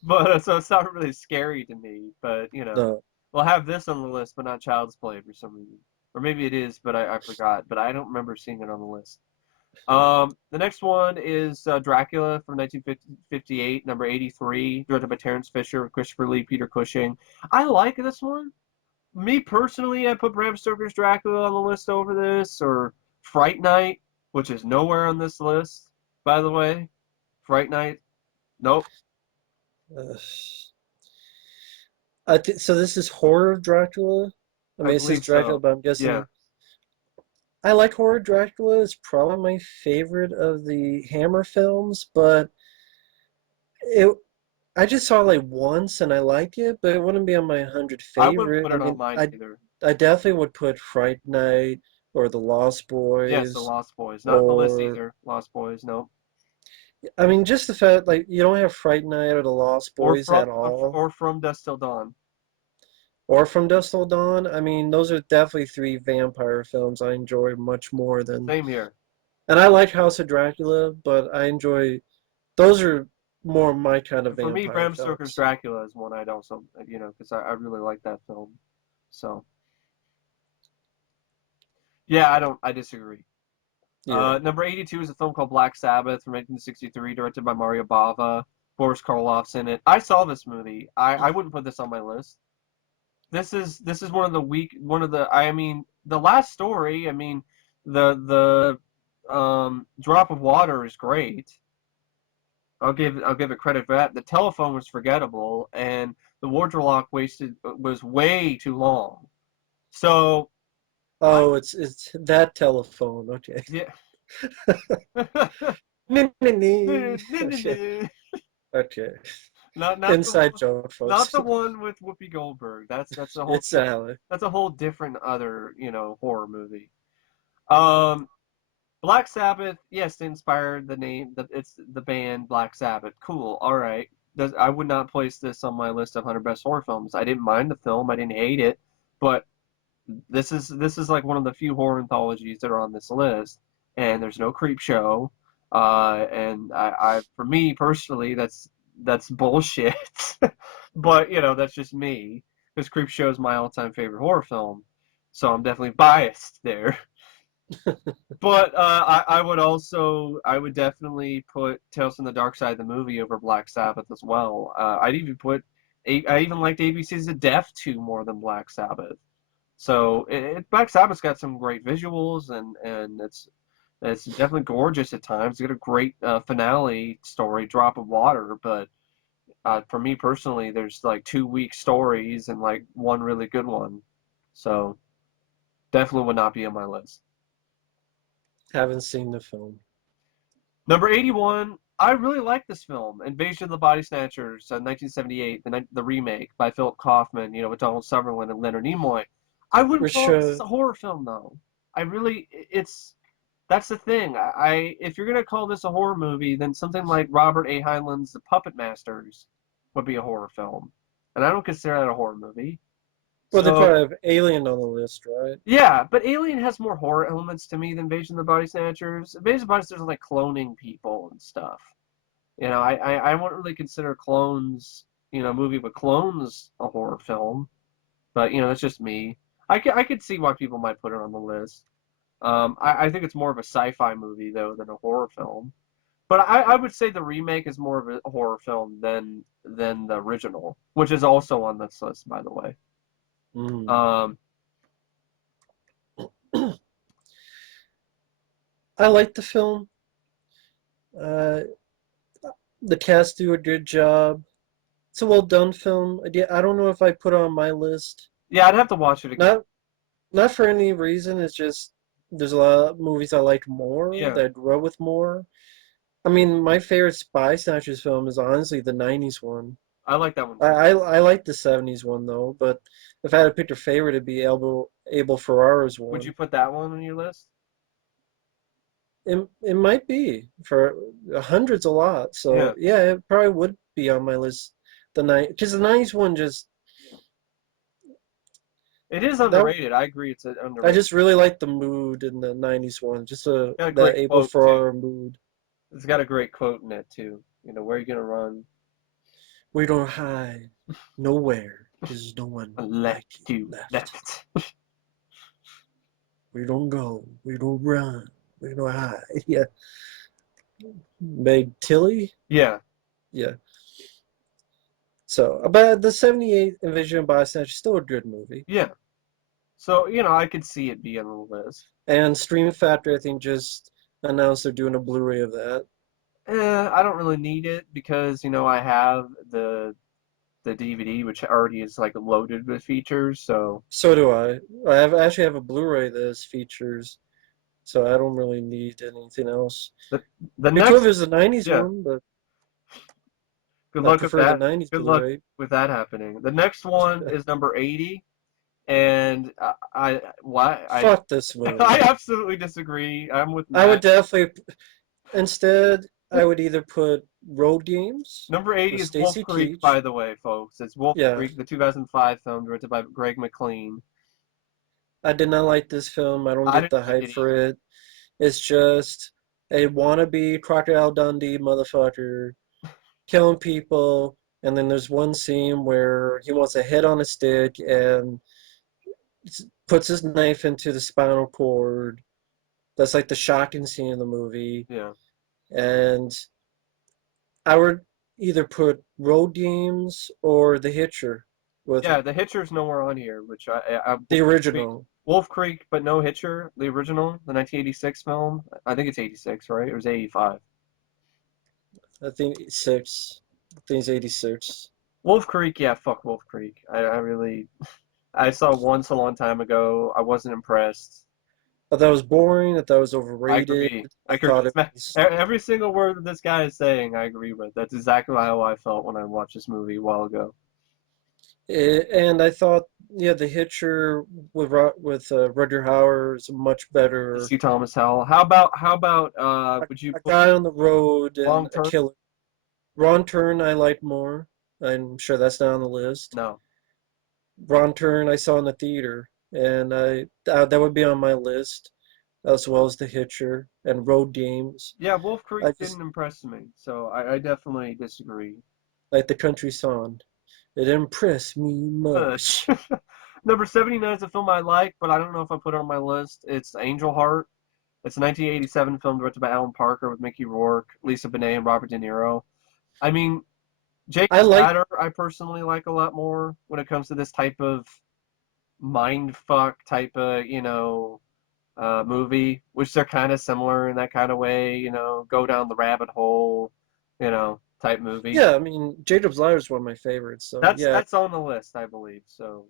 but so it's not really scary to me. But No, we'll have this on the list, but not Child's Play for some reason. Or maybe it is, but I forgot. But I don't remember seeing it on the list. The next one is Dracula from 1958, number 83, directed by Terrence Fisher with Christopher Lee, Peter Cushing. I like this one. Me personally, I put Bram Stoker's Dracula on the list over this, or Fright Night, which is nowhere on this list, by the way. Fright Night, nope, uh, so. This is horror Dracula. I I mean, it says believe Dracula, so. but I'm Yeah, guessing I like horror Dracula. It's probably my favorite of the Hammer films, but it I just saw it like once and I liked it, but it wouldn't be on my 100 I wouldn't favorite. put I it on mean, mine either. I definitely would put Fright Night or The Lost Yes, the Boys Lost Boys, not on the list or either. Lost Boys, nope. I mean, just the fact like you don't have Fright Night or The Lost Boys at all, Or From Dusk Till Dawn. or From Dusk Till Dawn. I mean, those are definitely three vampire films I enjoy much more than. Same here. And I like House of Dracula, but I enjoy those are more my kind of For me, vampire Bram Stoker's films. Dracula is one I'd also, because I really like that film. So, yeah, I disagree. Yeah. Number 82 is a film called Black Sabbath from 1963, directed by Mario Bava. Boris Karloff's in it. I saw this movie. I wouldn't put this on my list. This is one of the I mean the last story. I mean the drop of water is great. I'll give it credit for that. The telephone was forgettable, and the wardrobe lock wasted was way too long. So I Oh, it's that telephone. Okay. yeah. Okay. Okay. Not the Inside joke, not folks. the one with Whoopi Goldberg. It's Alec. That's a whole different other horror movie. Um, Black Sabbath, yes, they inspired the name. It's the band Black Sabbath. Cool. All right. I would not place this on my list of 100 best horror films. I didn't mind the film. I didn't hate it, but this is like one of the few horror anthologies that are on this list, and there's no creep show. And I for me personally, that's bullshit. But that's just me because creep show is my all-time favorite horror film, so I'm definitely biased there. But I would definitely put Tales from the Dark Side of the movie over Black Sabbath as well. I even liked ABC's of Death 2 more than Black Sabbath. So Black Sabbath's got some great visuals and it's definitely gorgeous at times. It's got a great finale story, Drop of Water. But for me personally, there's like two weak stories and like one really good one. So definitely would not be on my list. Haven't seen the film. Number 81. I really like this film, Invasion of the Body Snatchers, 1978, the remake by Philip Kaufman, with Donald Sutherland and Leonard Nimoy. I wouldn't Which call this a horror film though. I really, it's that's the thing. If you're gonna call this a horror movie, then something like Robert A. Heinlein's The Puppet Masters would be a horror film, and I don't consider that a horror movie. well, they So probably have Alien on the list, right? yeah, but Alien has more horror elements to me than Invasion of the Body Snatchers. Invasion of the Body Snatchers is like cloning people and stuff. I wouldn't really consider clones, a movie with clones a horror film, but that's just me. I could see why people might put it on the list. I think it's more of a sci-fi movie though than a horror film. But I would say the remake is more of a horror film than the original, which is also on this list, by the way. Mm. Um, I like the film. Uh, the cast do a good job. It's a well done film. I don't know if I put it on my list. yeah, I'd have to watch it again. Not not for any reason. It's just there's a lot of movies I like more Yeah, that I grew up with more. I mean, my favorite Spy Snatchers film is honestly the '90s one. I like that one I too. I, I like the '70s one though, but if I had to pick a favorite, it'd be Abel Ferrara's Would you one. put that one on your list? It might be for hundreds a lot. So Yeah, yeah, it probably would be on my list. Because the '90s one just it is that underrated. I agree, it's I underrated. just really like the mood in the '90s one. Just Got a that great Abel quote too. Ferrara mood. It's got a great quote in it too. Where are you gonna run? We don't hide nowhere because no one Left like it to left. left. We don't go. We don't run. We don't hide. Yeah. Meg Tilly? Yeah, Yeah. So, but the '78 Invasion of Body Snatch is still a good movie. yeah. So I could see it being on the list. And Stream Factor, I think, just announced they're doing a Blu-ray of that. I don't really need it because I have the DVD which already is like loaded with features. So So do I. Actually have a Blu-ray that has features, so I don't really need anything else. the the It'd be cool if next, it was the '90s yeah. one, but Good I luck with prefer the that. '90s Good luck Blu-ray. with that happening. The next one is number 80, and Fuck this I movie. absolutely disagree. I'm with I would Matt. definitely instead I would either put Road Games Number 80 with is Wolf Stacy Creek, by Keach. the way, folks. It's Wolf Yeah, Creek, the 2005 film directed by Greg McLean. I did not like this film. I don't I get didn't the like hype it for either. it. It's just a wannabe Crocodile Dundee motherfucker killing people. And then there's one scene where he wants a head on a stick and puts his knife into the spinal cord. That's like the shocking scene in the movie. Yeah. And I would either put Road Games or The Hitcher with Yeah, it. the Hitcher's nowhere on here, which The Creek, original. Wolf Creek, but no Hitcher, the original, the 1986 film. I think it's 86, right? Or was it 85? I think six. I think it's 86. Wolf Creek, yeah, fuck Wolf Creek. I really, I saw it once a long time ago. I wasn't impressed. I thought it was boring. I thought it was I overrated. agree. I I agree. thought it was. Every single word that this guy is saying, I agree with. That's exactly how I felt when I watched this movie a while ago. And I thought, yeah, The Hitcher with Roger Hauer is a much To better see Thomas Howell. How about would you a put guy on the road and Wrong a Turn? killer. Ron Turn I like more. I'm sure that's not on the list. No. Ron Turn I saw in the theater, and that would be on my list as well as The Hitcher and Road Games. Yeah, Wolf Creek I just didn't impress me, so I definitely disagree. like the country song. It impressed me Much. much. Number 79 is a film I like, but I don't know if I put it on my list. It's Angel Heart. It's a 1987 film directed by Alan Parker with Mickey Rourke, Lisa Bonet, and Robert De Niro. I mean, I Jacob's like Ladder I personally like a lot more when it comes to this type of mind fuck type of, movie, which they're kind of similar in that kind of way, go down the rabbit hole, type movie. yeah, I mean Jacob's Ladder is one of my favorites, so That's yeah. that's on the list, I believe. So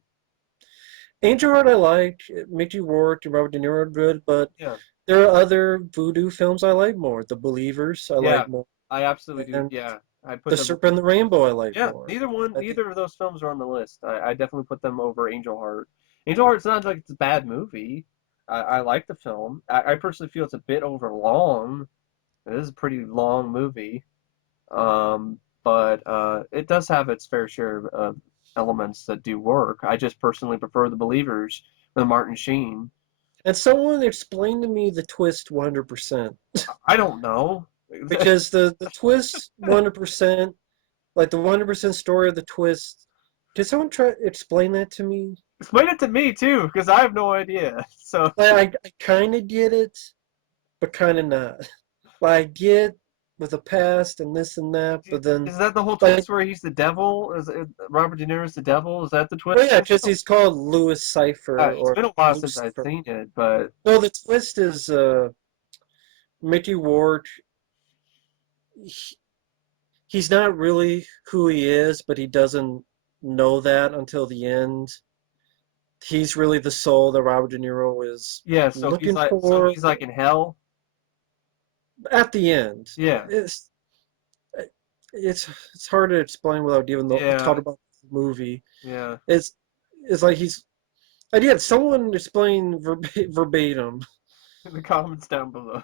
Angel Heart I like. Mickey Rourke and Robert De Niro are good, but yeah, there are other voodoo films I like more. The Believers I yeah, like more. I absolutely do. and Yeah, I put The them. Serpent and the Rainbow I like Yeah, more. neither one, I think, neither of those films are on the list. I definitely put them over Angel Heart. Angel Heart's not like it's a bad movie. I like the film. I personally feel it's a bit over long. It is a pretty long movie. But it does have its fair share of elements that do work. I just personally prefer The Believers with Martin Sheen. and someone explained to me the twist 100%, I don't know. because the twist 100%, like the 100% story of the twist. Did someone try to explain that to me? Explain it to me too, because I have no idea. So I kind of get it, but kind of not. Like, I get with the past and this and that, but then, is that the whole like, twist where he's the devil? Is it Robert De Niro's the devil? Is that the twist? well, yeah, because he's called Louis Cipher It's or been a while since I've Lucifer. seen it, but No, the twist is Mickey Ward. he- he's not really who he is, but he doesn't know that until the end. He's really the soul that Robert De Niro is yeah. looking So for he's like in hell. at the end. Yeah, It's it's hard to explain without even talk yeah, about the movie. yeah. It's it's like he's I did someone explain verbatim, In the comments down below,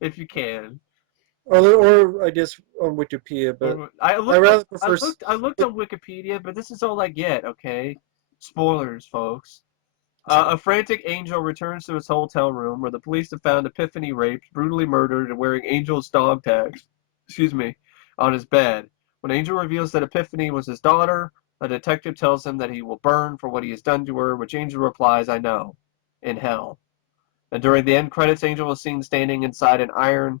if you can. or I guess on Wikipedia, but Or I rather prefer. I looked on Wikipedia, but this is all I get. Okay, spoilers, folks. A frantic Angel returns to his hotel room where the police have found Epiphany raped, brutally murdered, and wearing Angel's dog tags, excuse me, on his bed. When Angel reveals that Epiphany was his daughter, a detective tells him that he will burn for what he has done to her, which Angel replies, I know, in hell. And during the end credits, Angel is seen standing inside an iron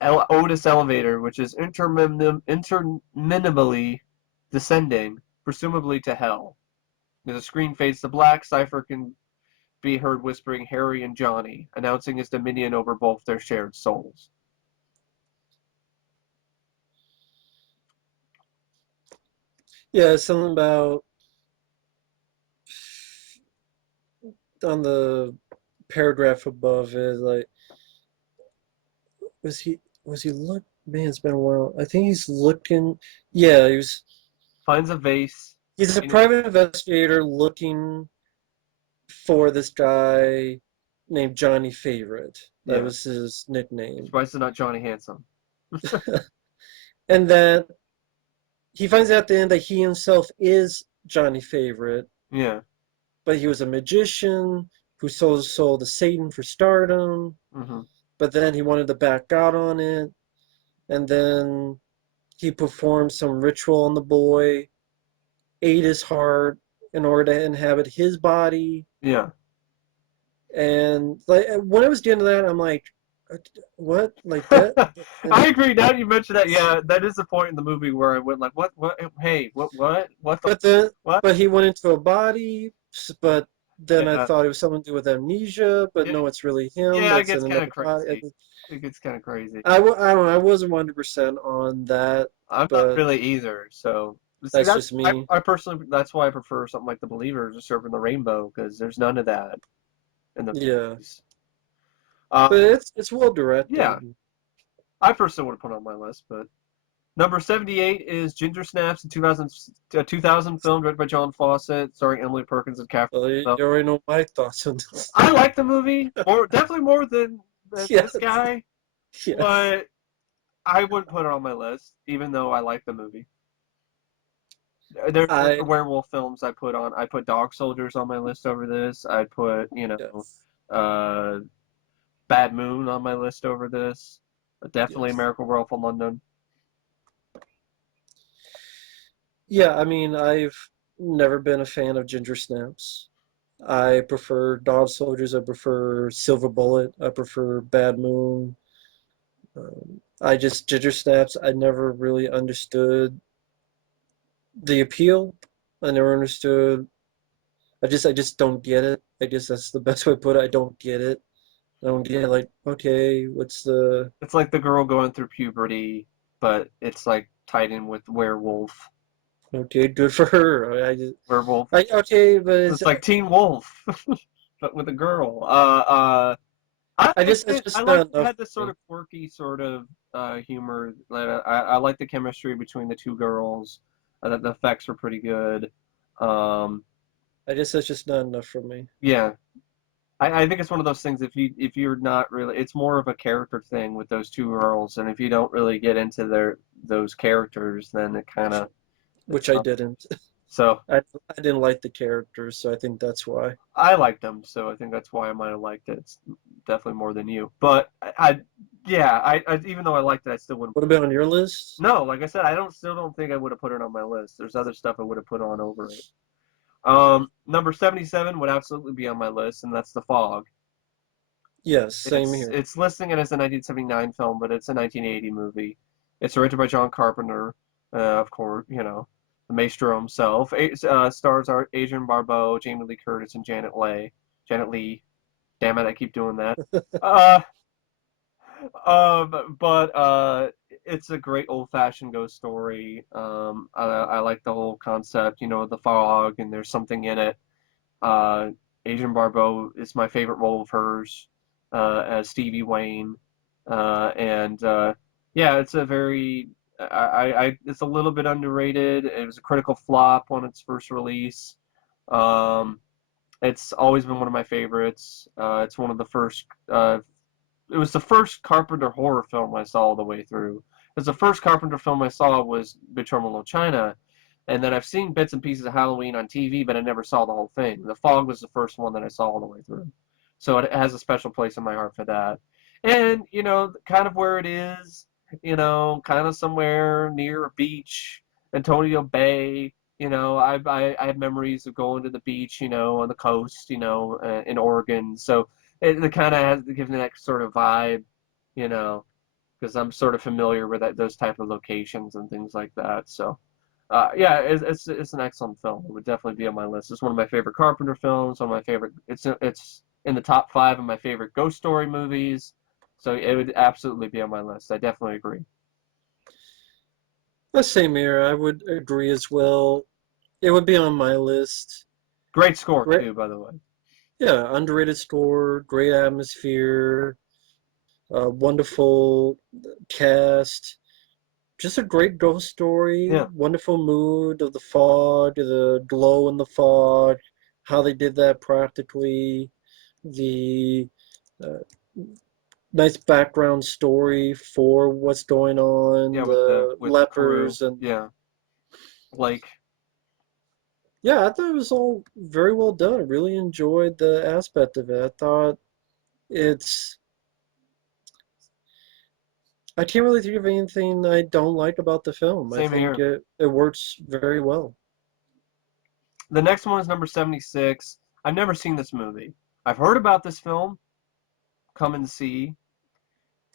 Otis elevator, which is interminably descending, presumably to hell. As the screen fades to black, Cypher can be heard whispering Harry and Johnny, announcing his dominion over both their shared souls. Yeah, something about on the paragraph above it, like was he look man, it's been a while. I think he's looking yeah, Finds a vase. he's a And private investigator looking for this guy named Johnny Favorite. That yeah, was his nickname. surprised it's not Johnny Handsome. And then he finds out at the end that he himself is Johnny Favorite, Yeah. but he was a magician who sold his soul to Satan for stardom, Hmm. but then he wanted to back out on it, and then he performed some ritual on the boy, ate his heart in order to inhabit his body. Yeah. And like when I was getting to that, I'm like, what? Like that? And, I agree. Now you mention that, yeah, that is the point in the movie where I went like, what, hey, what the, but then, what? but he went into a body. But then I Yeah, thought it was something to do with amnesia. But yeah, no, it's really him. yeah, it That's gets in kind of another body. crazy. It gets kind of crazy. I don't know. I wasn't 100% on that, I'm not but really either. So, see, that's just me. I personally, that's why I prefer something like The Believers or Serpent the Rainbow because there's none of that in those Yeah, movies. but Um, it's well yeah, directed. I personally would have put it on my list, but number 78 is Ginger Snaps, a 2000 film directed by John Fawcett, starring Emily Perkins and Catherine You Bigelow. already know my thoughts on this. I like the movie more, definitely more than Yes, this guy, yes. but I wouldn't put it on my list, even though I like the movie. There's I other werewolf films I put on. I put Dog Soldiers on my list over this. I put, yes, uh, Bad Moon on my list over this. Definitely yes. Miracle Werewolf in London. Yeah, I mean, I've never been a fan of Ginger Snaps. I prefer Dog Soldiers. I prefer Silver Bullet. I prefer Bad Moon. I just Ginger Snaps. I never really understood the appeal. I never understood. I just don't get it. I guess that's the best way to put it. I don't get it. I don't get like, okay, what's the It's like the girl going through puberty, but it's like tied in with werewolf. okay, good for her. Werewolf. Okay, but It's like Teen Wolf, but with a girl. I liked that's it. I just liked not it enough had for this sort me. of quirky sort of humor. I like the chemistry between the two girls. The effects were pretty good. Um, I guess that's just not enough for me. yeah, I think it's one of those things. If you're not really, it's more of a character thing with those two girls, and if you don't really get into those characters, then it kind of Which I didn't. so. I didn't like the characters, so I think that's why. I liked them, so I think that's why I might have liked it. It's definitely more than you. But yeah, even though I liked it, I still wouldn't What put it. about on your list? No, like I said, still don't think I would have put it on my list. There's other stuff I would have put on over it. Number 77 would absolutely be on my list, and that's The Fog. Yes, same here. It's listing it as a 1979 film, but it's a 1980 movie. It's directed by John Carpenter, of course, the maestro himself. Stars are Adrian Barbeau, Jamie Lee Curtis, and Janet Leigh. Janet Leigh. Damn it, I keep doing that. Uh, but it's a great old-fashioned ghost story. I like the whole concept, the fog, and there's something in it. Uh, Adrian Barbeau is my favorite role of hers as Stevie Wayne, and yeah, it's a very it's a little bit underrated. It was a critical flop on its first release. Um, it's always been one of my favorites. It's one of the first. It was the first Carpenter horror film I saw all the way through. Because the first Carpenter film I saw was Big Trouble in Little China, and then I've seen bits and pieces of Halloween on TV, but I never saw the whole thing. The Fog was the first one that I saw all the way through, so it has a special place in my heart for that. And kind of where it is, kind of somewhere near a beach, Antonio Bay. I have memories of going to the beach, on the coast, in Oregon. So it kind of has given that sort of vibe, you know, because I'm sort of familiar with those type of locations and things like that. So, yeah, it's an excellent film. It would definitely be on my list. It's one of my favorite Carpenter films. One of my favorite. It's in the top five of my favorite ghost story movies. So it would absolutely be on my list. I definitely agree. The same here. I would agree as well. It would be on my list. Great score Great, too, by the way. yeah, underrated score, great atmosphere, wonderful cast, just a great ghost story, Yeah, wonderful mood of the fog, the glow in the fog, how they did that practically, the uh, nice background story for what's going yeah, on, the with the crew. lepers, and Yeah, Blake. yeah, I thought it was all very well done. I really enjoyed the aspect of it. I thought it's I can't really think of anything I don't like about the film. I Same think here. it works very well. The next one is number 76. I've never seen this movie. I've heard about this film. Come and See.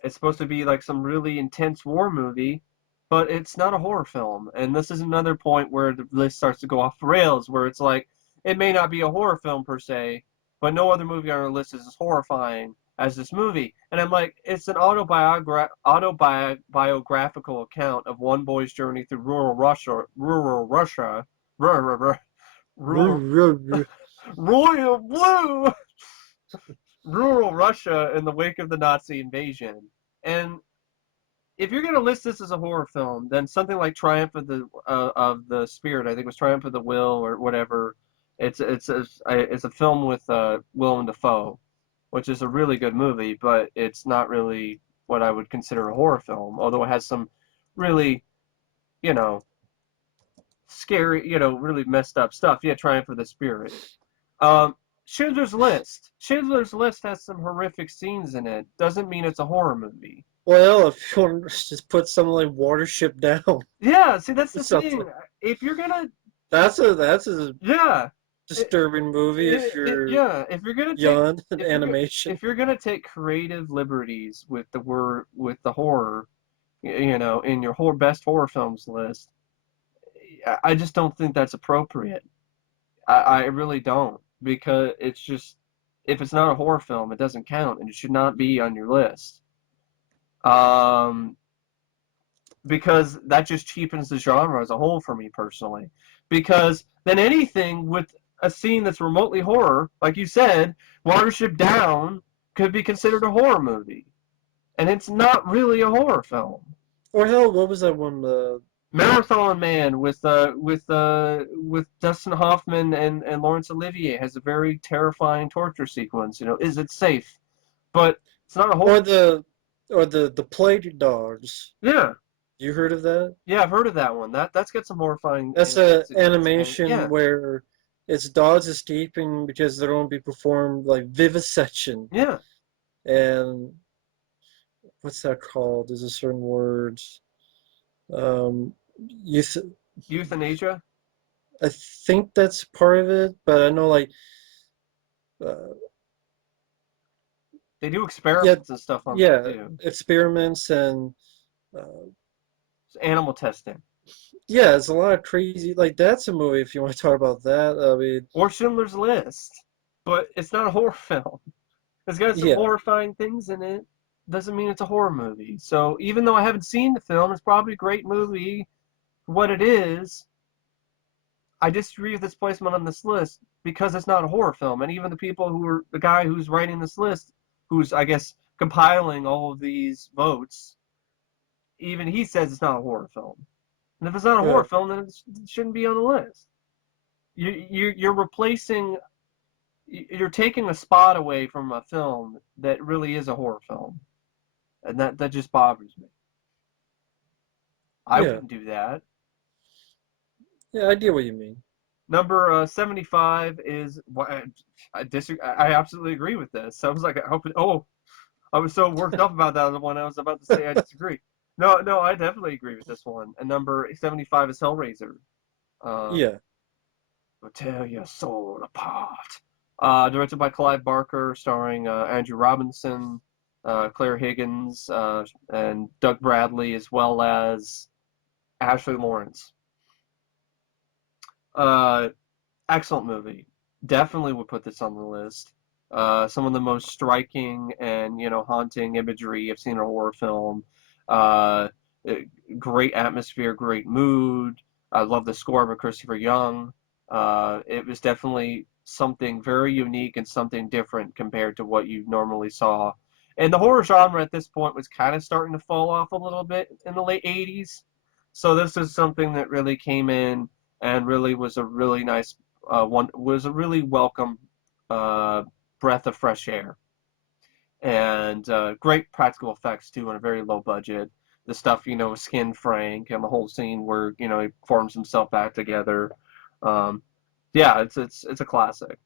It's supposed to be like some really intense war movie, but it's not a horror film. And this is another point where the list starts to go off the rails, where it's like it may not be a horror film per se, but no other movie on our list is as horrifying as this movie. And I'm like, it's an autobiographical account of one boy's journey through rural, royal blue, rural Russia in the wake of the Nazi invasion. And if you're going to list this as a horror film, then something like Triumph of the Spirit, I think it was Triumph of the Will or whatever. It's a film with Willem Dafoe, which is a really good movie, but it's not really what I would consider a horror film. Although it has some really, you know, scary, really messed up stuff. Yeah, Triumph of the Spirit. Schindler's List. Schindler's List has some horrific scenes in it. Doesn't mean it's a horror movie. Well, if you want to just put something like Watership Down Yeah, see, that's or the something, thing. If you're gonna, that's a yeah, it, disturbing movie if you're yeah, if you're gonna take, young and animation. if you're gonna take creative liberties with with the horror, in your best horror films list, I just don't think that's appropriate. I really don't because it's just if it's not a horror film, it doesn't count and it should not be on your list. Um, because that just cheapens the genre as a whole for me personally. Because then anything with a scene that's remotely horror, like you said, Watership Down could be considered a horror movie. and it's not really a horror film. Or hell, what was that one? Marathon Man with Dustin Hoffman and Laurence Olivier has a very terrifying torture sequence. You know, is it safe? But it's not a horror. Or the Plague Dogs. Yeah, You heard of that? yeah, I've heard of that one. That's got some horrifying That's a sequence in it. animation Yeah, where it's dogs escaping because they're going to be performed like vivisection. yeah. And what's that called? There's a certain word. You th Euthanasia. I think that's part of it, but I know like uh, They do yeah, experiments and stuff on them yeah, too. experiments and uh, It's animal testing. yeah, it's a lot of crazy. Like that's a movie if you want to talk about that. I mean, Or Schindler's List. But it's not a horror film. It's got some yeah, horrifying things in it. Doesn't mean it's a horror movie. So even though I haven't seen the film, it's probably a great movie for what it is. I disagree with its placement on this list because it's not a horror film. And even the people who are the guy who's writing this list, who's I guess compiling all of these votes, even he says it's not a horror film. And if it's not a horror uh, film, then it shouldn't be on the list. You're replacing, you're taking a spot away from a film that really is a horror film, and that just bothers me. I yeah, wouldn't do that. yeah. I get what you mean. Number 75 is I disagree. I absolutely agree with this. I was like, I was so worked up about that when I was about to say I disagree. No, no, I definitely agree with this one. And number 75 is Hellraiser. Um, Yeah, will tear your soul apart. Directed by Clive Barker, starring Andrew Robinson, Claire Higgins, and Doug Bradley, as well as Ashley Lawrence. Uh, Excellent movie. Definitely would put this on the list. Some of the most striking and haunting imagery I've seen in a horror film. Uh, eh, Great atmosphere, great mood. I love the score by Christopher Young. It was definitely something very unique and something different compared to what you normally saw. And the horror genre at this point was kind of starting to fall off a little bit in the late 80s. So this is something that really came in and really was a really nice one was a really welcome uh, breath of fresh air and great practical effects too on a very low budget. The stuff with Skin Frank and the whole scene where he forms himself back together. Um, yeah, it's a classic.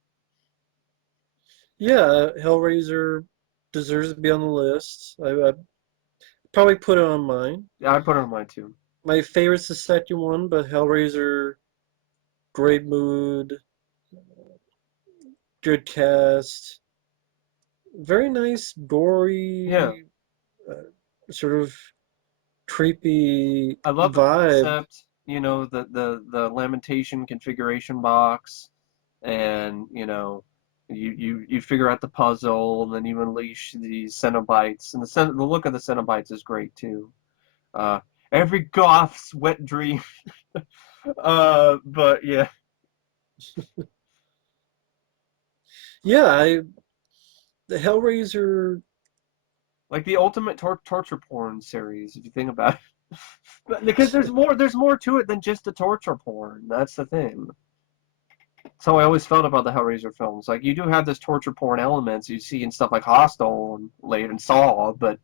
yeah. Hellraiser deserves to be on the list. I probably put it on mine. Yeah, I put it on mine too. My favorite's the second one, but Hellraiser, great mood, good cast, very nice, Yeah, gory, sort of creepy I love the vibe. concept. The lamentation configuration box, and you figure out the puzzle, and then you unleash these Cenobites, and the look of the Cenobites is great too. Uh, every goth's wet dream. But yeah, Yeah, the Hellraiser. like the ultimate torture porn series, if you think about it. But because there's more to it than just the torture porn. That's the thing. That's how I always felt about the Hellraiser films. Like you do have this torture porn elements you see in stuff like Hostel and later and Saw, but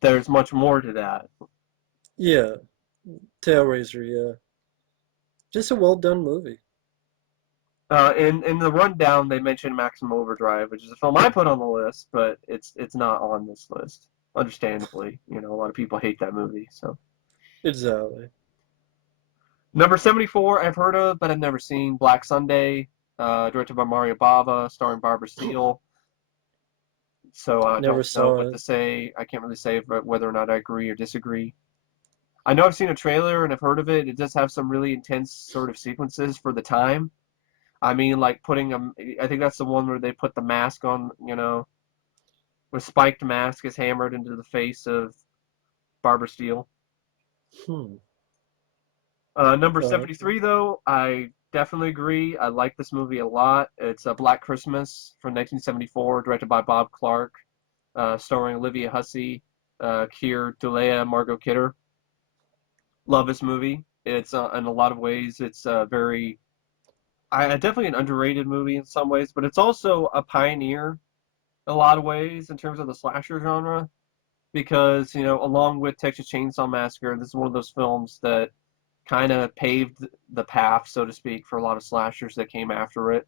there's much more to that. Yeah, Hellraiser. Yeah, just a well done movie. In the rundown, they mentioned Maximum Overdrive, which is a film I put on the list, but it's not on this list. Understandably, a lot of people hate that movie. So Exactly. number 74, I've heard of, but I've never seen. Black Sunday, directed by Mario Bava, starring Barbara Steele. So I Never don't know saw what to it. say. I can't really say whether or not I agree or disagree. I know I've seen a trailer and I've heard of it. It does have some really intense sort of sequences for the time. I mean, like putting a, I think that's the one where they put the mask on, where spiked mask is hammered into the face of Barbara Steele. Hmm. Number Okay. 73, though, I definitely agree. I like this movie a lot. It's a Black Christmas from 1974, directed by Bob Clark, starring Olivia Hussey. Keir Dullea, Margot Kidder. Love this movie. It's in a lot of ways, it's very definitely an underrated movie in some ways, but it's also a pioneer in a lot of ways in terms of the slasher genre because along with Texas Chainsaw Massacre, this is one of those films that kind of paved the path, so to speak, for a lot of slashers that came after it.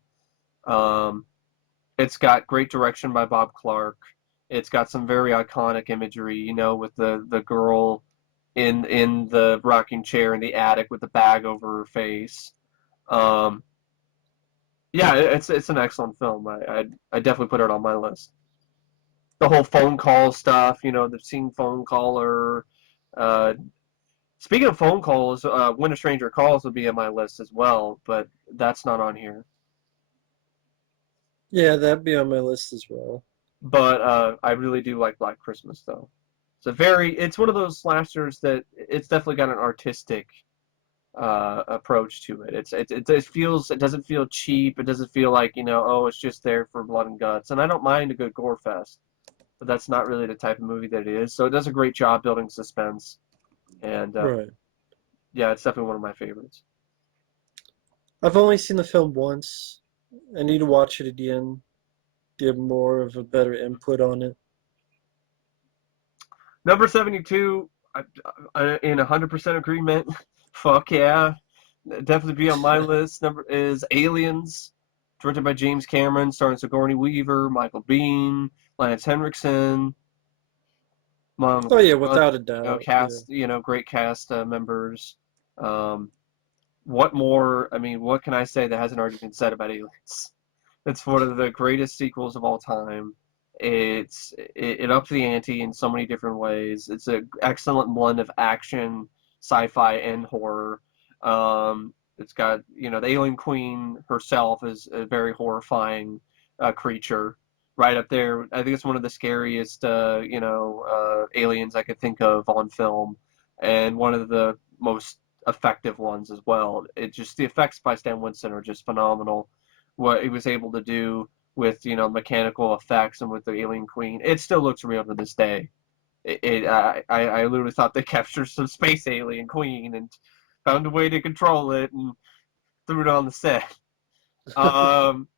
Um, it's got great direction by Bob Clark. It's got some very iconic imagery, with the girl in the rocking chair in the attic with the bag over her face. Um, yeah, it's an excellent film. I definitely put it on my list. The whole phone call stuff, the scene phone caller. Uh, Speaking of phone calls, When a Stranger Calls would be on my list as well, but that's not on here. Yeah, that'd be on my list as well. But I really do like Black Christmas though. It's one of those slashers that it's definitely got an artistic approach to it. It doesn't feel cheap. It doesn't feel like oh, it's just there for blood and guts. And I don't mind a good gore fest, but that's not really the type of movie that it is. So it does a great job building suspense, and Right. yeah, it's definitely one of my favorites. I've only seen the film once. I need to watch it again, get more of a better input on it. Number 72, in 100% agreement. Fuck yeah. Definitely be on my list. Number is Aliens, directed by James Cameron, starring Sigourney Weaver, Michael Biehn, Lance Henriksen, among Oh yeah, other without a doubt. Yeah. cast, great cast members. Um, what more? I mean, what can I say that hasn't already been said about Aliens? It's one of the greatest sequels of all time. It ups the ante in so many different ways. It's an excellent blend of action, sci-fi, and horror. It's got the Alien Queen herself is a very horrifying creature, right up there. I think it's one of the scariest aliens I could think of on film, and one of the most effective ones as well. It just the effects by Stan Winston are just phenomenal. What he was able to do with mechanical effects and with the Alien Queen, it still looks real to this day. I literally thought they captured some space alien queen and found a way to control it and threw it on the set. Um,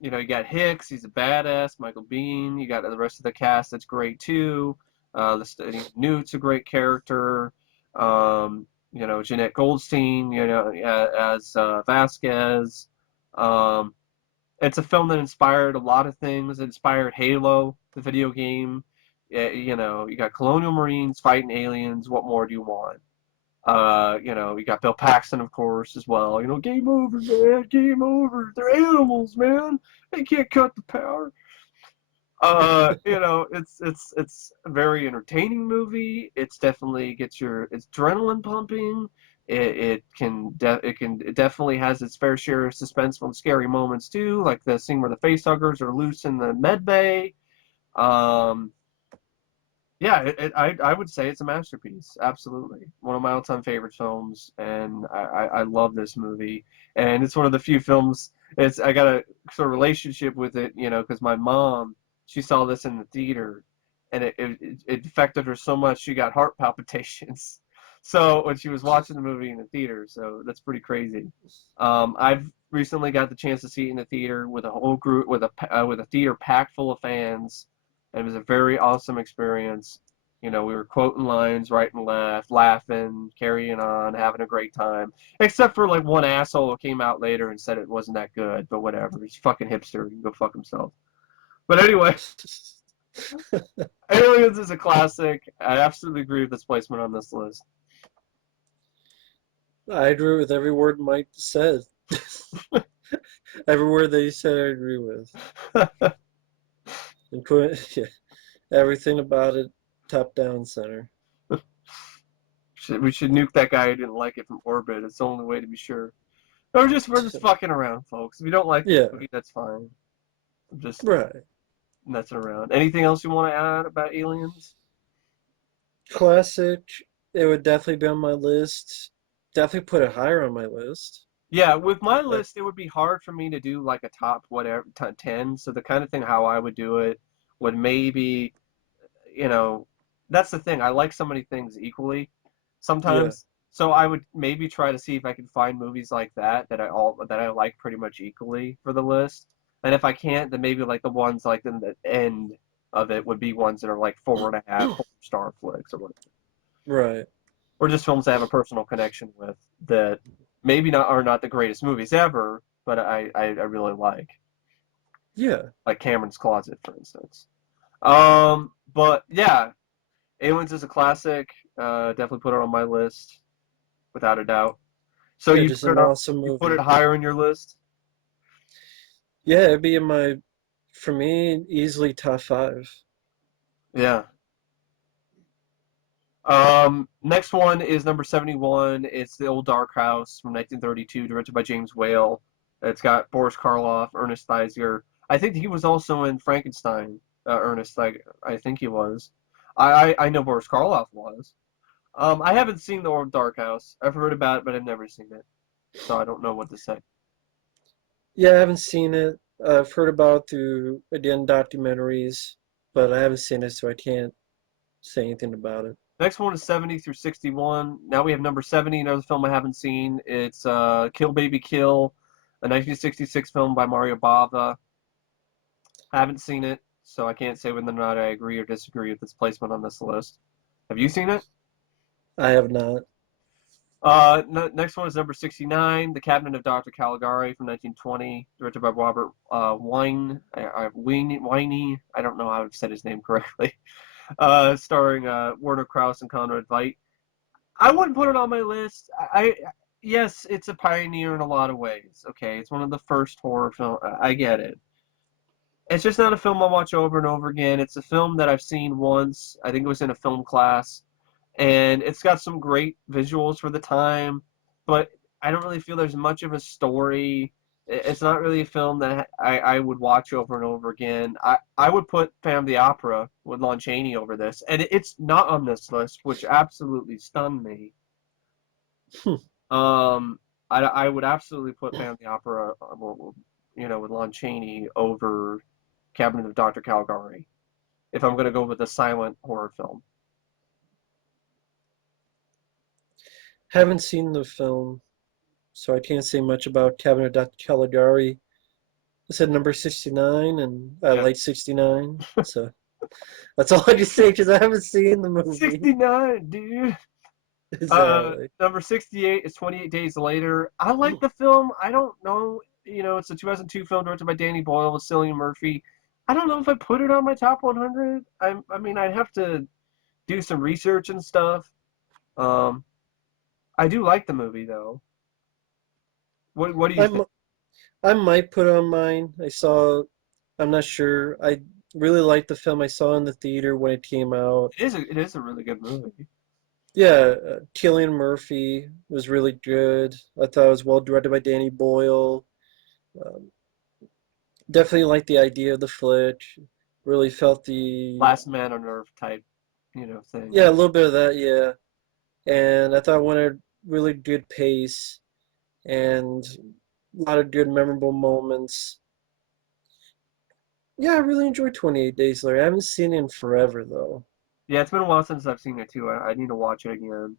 you got Hicks, he's a badass. Michael Biehn, you got the rest of the cast that's great too. Newt's a great character. Jeanette Goldstein, as Vasquez. Um, it's a film that inspired a lot of things. It inspired Halo, the video game. You got colonial marines fighting aliens. What more do you want? You got Bill Paxton, of course, as well. Game over, man. Game over. They're animals, man. They can't cut the power. It's a very entertaining movie. It's definitely gets your it's adrenaline pumping. It definitely has its fair share of suspenseful and scary moments too, like the scene where the facehuggers are loose in the med bay. Um, yeah, I would say it's a masterpiece. Absolutely, one of my all-time favorite films, and I love this movie. And it's one of the few films. I got a sort of relationship with it, because my mom she saw this in the theater, and it affected her so much she got heart palpitations. So when she was watching the movie in the theater, so that's pretty crazy. I've recently got the chance to see it in the theater with a whole group with a theater packed full of fans. It was a very awesome experience. We were quoting lines right and left, laughing, carrying on, having a great time. Except for like one asshole who came out later and said it wasn't that good, but whatever. He's a fucking hipster. He can go fuck himself. But anyway, Aliens is a classic. I absolutely agree with this placement on this list. I agree with every word Mike said. Every word that he said, I agree with. And put yeah, everything about it top down center. We should nuke that guy who didn't like it from orbit. It's the only way to be sure. We're just fucking around, folks. If you don't like the Yeah, movie, that's fine. I'm just right. messing around. Anything else you want to add about Aliens? Classic. It would definitely be on my list. Definitely put it higher on my list. Yeah, with my Uh, list, it would be hard for me to do like a top whatever 10. So the kind of thing how I would do it would maybe, you know, that's the thing. I like so many things equally Yeah. sometimes. So I would maybe try to see if I can find movies like that I like pretty much equally for the list. And if I can't, then maybe like the ones like in the end of it would be ones that are like 4.5, 4-star flicks or whatever. Right. Or just films I have a personal connection with that maybe not are not the greatest movies ever, but I really Yeah. like Cameron's Closet, for instance. But yeah, Aliens is a classic. Definitely put it on my list without a doubt. So Yeah, just an awesome you put it movie. higher in your list? Yeah, it'd be in my, for me, easily top five. Yeah. Next one is number 71. It's The Old Dark House from 1932, directed by James Whale. It's got Boris Karloff, Ernest Theiser. I think he was also in Frankenstein. Ernest, I think he was. I know Boris Karloff was. I haven't seen The Old Dark House. I've heard about it, but I've never seen it, so I don't know what to say. Yeah, I haven't seen it. I've heard about it through, again, documentaries, but I haven't seen it, so I can't say anything about it. Next one is 70 through 61. Now we have number 70, another film I haven't seen. It's Kill Baby Kill, a 1966 film by Mario Bava. I haven't seen it, so I can't say whether or not I agree or disagree with its placement on this list. Have you seen it? I have not. Next one is number 69, The Cabinet of Dr. Caligari from 1920, directed by Robert Winey. I don't know how to say his name correctly. Starring Werner Krauss and Conrad Veidt. I wouldn't put it on my list. Yes, it's a pioneer in a lot of ways. Okay, it's one of the first horror film. I get it. It's just not a film I'll watch over and over again. It's a film that I've seen once. I think it was in a film class, and it's got some great visuals for the time, but I don't really feel there's much of a story. It's not really a film that I would watch over and over again. I would put Phantom of the Opera with Lon Chaney over this, and it's not on this list, which absolutely stunned me. Um, I would absolutely put Phantom of the Opera, with Lon Chaney over Cabinet of Dr. Caligari if I'm going to go with a silent horror film. Haven't seen the film, so I can't say much about Cabinet of Dr. Caligari. I said number 69, and I Yeah. like 69, so that's all I can say because I haven't seen the movie. 69, dude. Exactly. Number 68 is 28 Days Later. I like the film. I don't know. It's a 2002 film directed by Danny Boyle with Cillian Murphy. I don't know if I put it on my top 100. I mean, I'd have to do some research and stuff. Um, I do like the movie though. What do you I, think? I might put it on mine. I'm not sure. I really liked the film I saw in the theater when it came out. It is a really good movie. Yeah, Cillian Murphy was really good. I thought it was well directed by Danny Boyle. Um, definitely liked the idea of the flick. Really felt Last Man on Earth type, yeah, thing. a little bit of that, yeah. And I thought it went at a really good pace and a lot of good memorable moments. Yeah, I really enjoyed 28 Days Later. I haven't seen it in forever though. Yeah, it's been a while since I've seen it too. I need to watch it again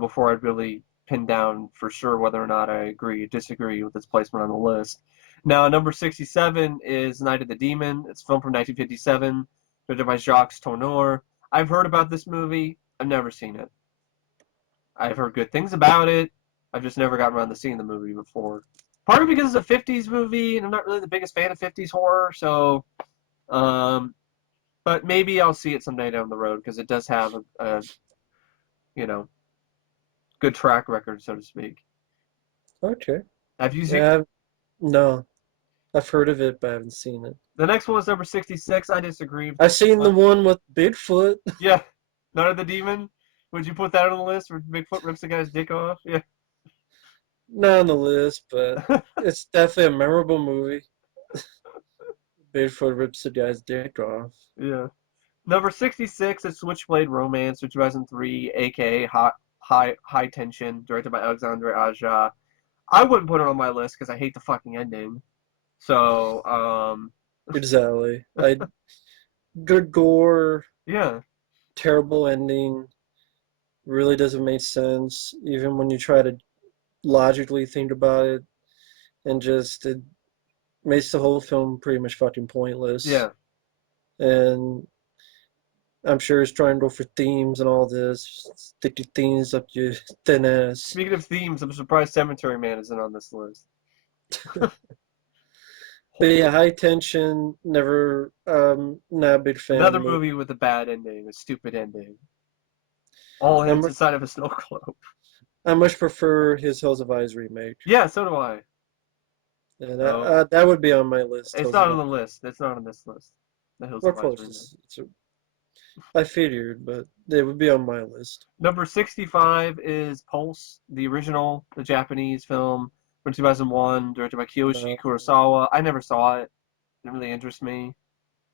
before I'd really pin down for sure whether or not I agree or disagree with its placement on the list. Now, number 67 is Night of the Demon. It's a film from 1957, directed by Jacques Tourneur. I've heard about this movie. I've never seen it. I've heard good things about it. I've just never gotten around to seeing the movie before. Partly because it's a 50s movie, and I'm not really the biggest fan of 50s horror, so um, but maybe I'll see it someday down the road because it does have a you know good track record, so to speak. Okay. Have you seen it? Yeah, no. I've heard of it, but I haven't seen it. The next one is number 66. I disagree. I've seen Uh, the one with Bigfoot. yeah, Night of the Demon. Would you put that on the list where Bigfoot rips the guy's dick off? Yeah. Not on the list, but it's definitely a memorable movie. Bigfoot rips the guy's dick off. Yeah. Number 66 is Switchblade Romance, 2003, aka High Tension, directed by Alexandre Aja. I wouldn't put it on my list because I hate the fucking ending. So, Exactly. Good gore. yeah. terrible ending. Really doesn't make sense, even when you try to logically think about it, and just it makes the whole film pretty much fucking pointless. Yeah. And I'm sure he's trying to go for themes and all this. Stick your themes up your thin ass. Speaking of themes, I'm surprised Cemetery Man isn't on this list. But yeah, High Tension, never, not a big fan of the Another movie. movie with a bad ending, a stupid ending. All I hits much, inside of a snow globe. I much prefer his Hills of Eyes remake. Yeah, so do I. And So that would be on my list, it's Hills of not on the Eyes. list. It's not on this list. The Hills Well, of of Eyes course, remake. I figured, but it would be on my list. Number 65 is Pulse, the original, the Japanese film from 2001, directed by Kiyoshi No, Kurosawa. I never saw it. Didn't really interest me.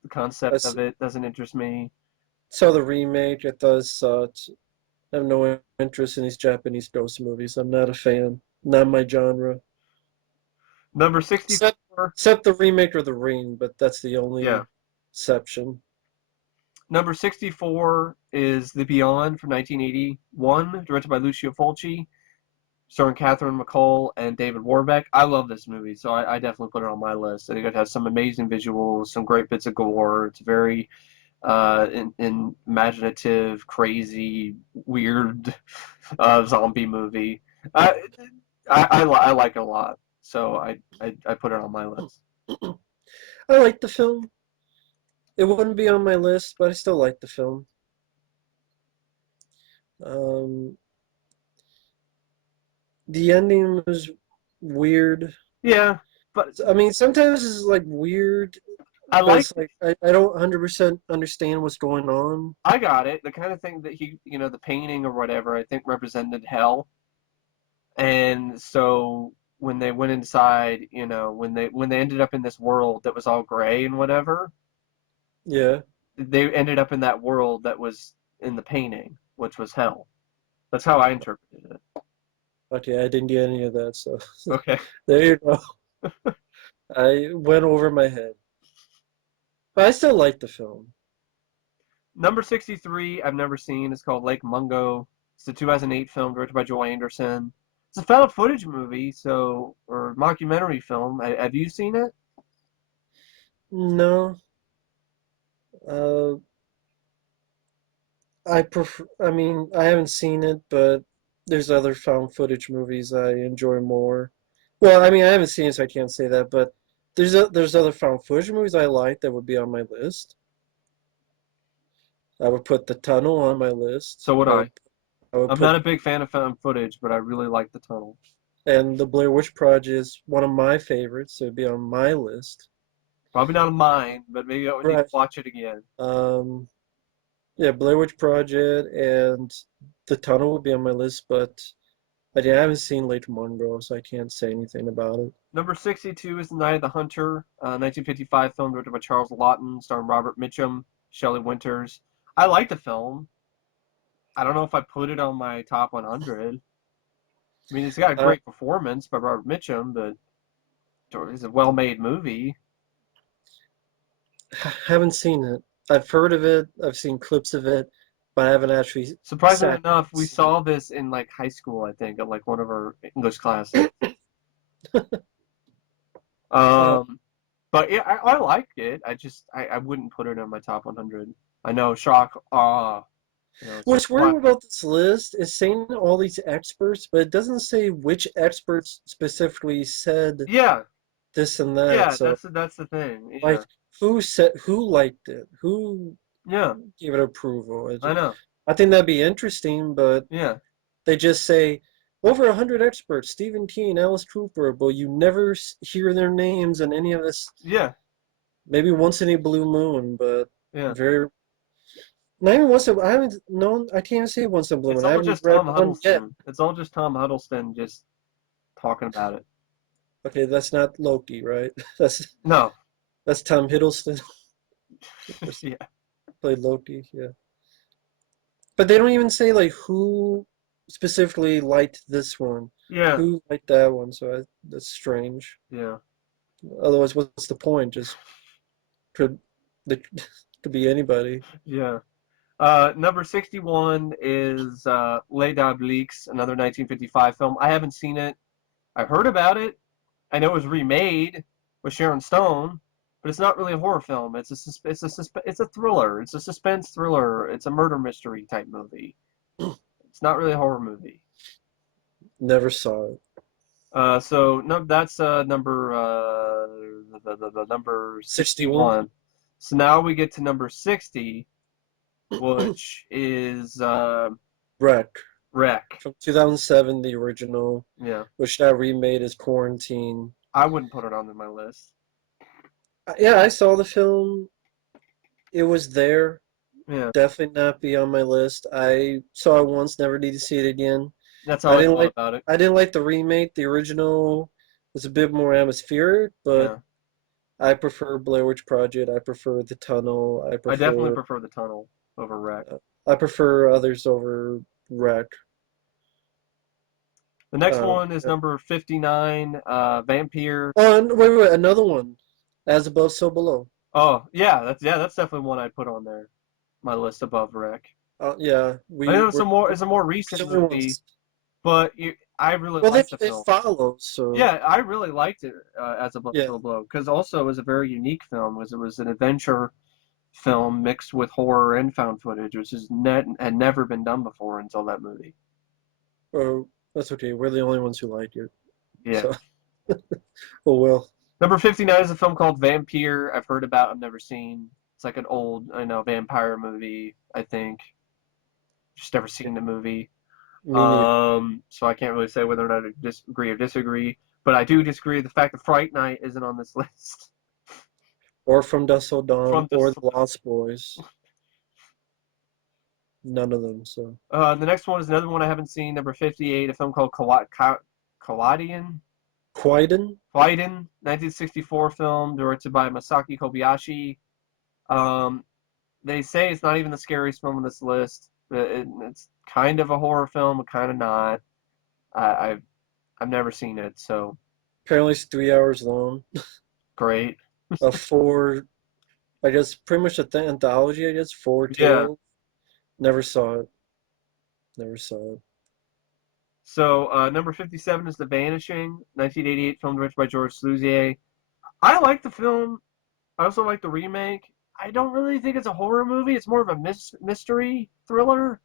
The I concept of it doesn't interest me. saw the remake. It does suck. I have no interest in these Japanese ghost movies. I'm not a fan. Not my genre. Number Except, 64, except the remake of The Ring, but that's the yeah. only exception. Number 64 is The Beyond from 1981, directed by Lucio Fulci, starring Catherine McCall and David Warbeck. I love this movie, so I definitely put it on my list. I think it has some amazing visuals, some great bits of gore. It's very imaginative, crazy, weird zombie movie. I, I like it a lot, so I put it on my list. I like the film. It wouldn't be on my list, but I still like the film. Um, the ending was weird. Yeah, but I mean, sometimes it's like weird, I but like it's like I don't 100% understand what's going on. I got it. The kind of thing that the painting or whatever, I think represented hell. And so when they went inside, when they ended up in this world that was all gray and whatever, Yeah. they ended up in that world that was in the painting, which was hell. That's how I interpreted it. Okay, I didn't get any of that, so Okay. there you go. I went over my head. But I still like the film. Number 63, I've never seen. It's called Lake Mungo. It's a 2008 film directed by Joel Anderson. It's a found footage movie, or mockumentary film. Have you seen it? No, uh, I mean, I haven't seen it, but there's other found footage movies I enjoy more. Well, I mean, I haven't seen it, so I can't say that, but there's other found footage movies I like that would be on my list. I would put The Tunnel on my list. So would I. I would I'm not put a big fan of found footage, but I really like The Tunnel. and The Blair Witch Project is one of my favorites, so it'd be on my list. Probably not of mine, but maybe I would need to Right. watch it again. Um, yeah, Blair Witch Project and The Tunnel would be on my list, but yeah, I haven't seen Lake Mungo, so I can't say anything about it. Number 62 is The Night of the Hunter, 1955 film directed by Charles Laughton, starring Robert Mitchum, Shelley Winters. I like the film. I don't know if I put it on my top 100. I mean, it's got a I great performance by Robert Mitchum, but it's a well-made movie. haven't seen it. I've heard of it, I've seen clips of it, but I haven't actually Surprisingly sat enough, and we seen saw this in like high school, I think, at like one of our English classes. it. Um, but yeah, I liked it. I wouldn't put it in my top 100. I know, shock, awe, it's What's weird about this list is saying all these experts, but it doesn't say which experts specifically said yeah, this and that. yeah. So, That's the thing. Yeah, like, who liked it? Who yeah. gave it approval? I know. I think that'd be interesting, but Yeah, they just say over 100 experts: Stephen King, Alice Cooper, but you never hear their names in any of this. yeah, Maybe once in a blue moon, but yeah. very not even once. I haven't known. I can't even say once in a blue It's moon. I all haven't just read Tom one yet. Huddleston. It's all just Tom Huddleston just talking about it. Okay, that's not Loki, right? That's No. that's Tom Hiddleston Yeah, played Loki. Yeah, but they don't even say like who specifically liked this one, yeah, who liked that one. So that's strange. yeah, Otherwise, what's the point? Just could they could be anybody. yeah. Number 61 is Les Diabliques, another 1955 film. I haven't seen it. I've heard about it. I know it was remade with Sharon Stone, but it's not really a horror film. It's a thriller. It's a suspense thriller. It's a murder mystery type movie. It's not really a horror movie. Never saw it. So no, that's number the number 61? 61. So now we get to number 60, which is Wreck. Wreck. From 2007, the original, Yeah, which got remade as Quarantine. I wouldn't put it on my list. Yeah, I saw the film. It was there. Yeah, Definitely not be on my list. I saw it once, never need to see it again. that's how I I didn't felt like about it. I didn't like the remake. The original was a bit more atmospheric, but Yeah, I prefer Blair Witch Project. I prefer The Tunnel. I definitely prefer the tunnel over Wreck. I prefer others over Wreck. The next one is Yeah. number 59, Vampire. Oh, and wait, another one. As Above, So Below. Oh, yeah, that's definitely one I'd put on there. My list above Wreck. Yeah, I know we're it's a more the recent only movie, ones. but I really Well, liked the they film. follow, so Yeah, I really liked it as above yeah. so below because also it was a very unique film. Was it was an adventure film mixed with horror and found footage, which had never been done before until that movie. Oh, that's okay. We're the only ones who like it. Yeah. So, oh well. Number 59 is a film called Vampire. I've heard about, I've never seen. It's like an old, I know, vampire movie, I think. Just never Yeah, seen the movie. me neither. So I can't really say whether or not I disagree or disagree. But I do disagree with the fact that Fright Night isn't on this list. Or From Dusk Till Dawn, From or this, The Lost Boys. None of them. So, the next one is another one I haven't seen. Number 58, a film called Colladion. Quiden? Biden, 1964 film directed by Masaki Kobayashi. Um, they say it's not even the scariest film on this list. It's kind of a horror film, but kind of not. I've never seen it, so Apparently, it's 3 hours long. great. A four, I guess, pretty much anthology. I guess four Yeah. tales. Never saw it. Never saw it. So number 57 is The Vanishing, 1988 film directed by George Sluzier. I like the film. I also like the remake. I don't really think it's a horror movie. It's more of a mystery thriller.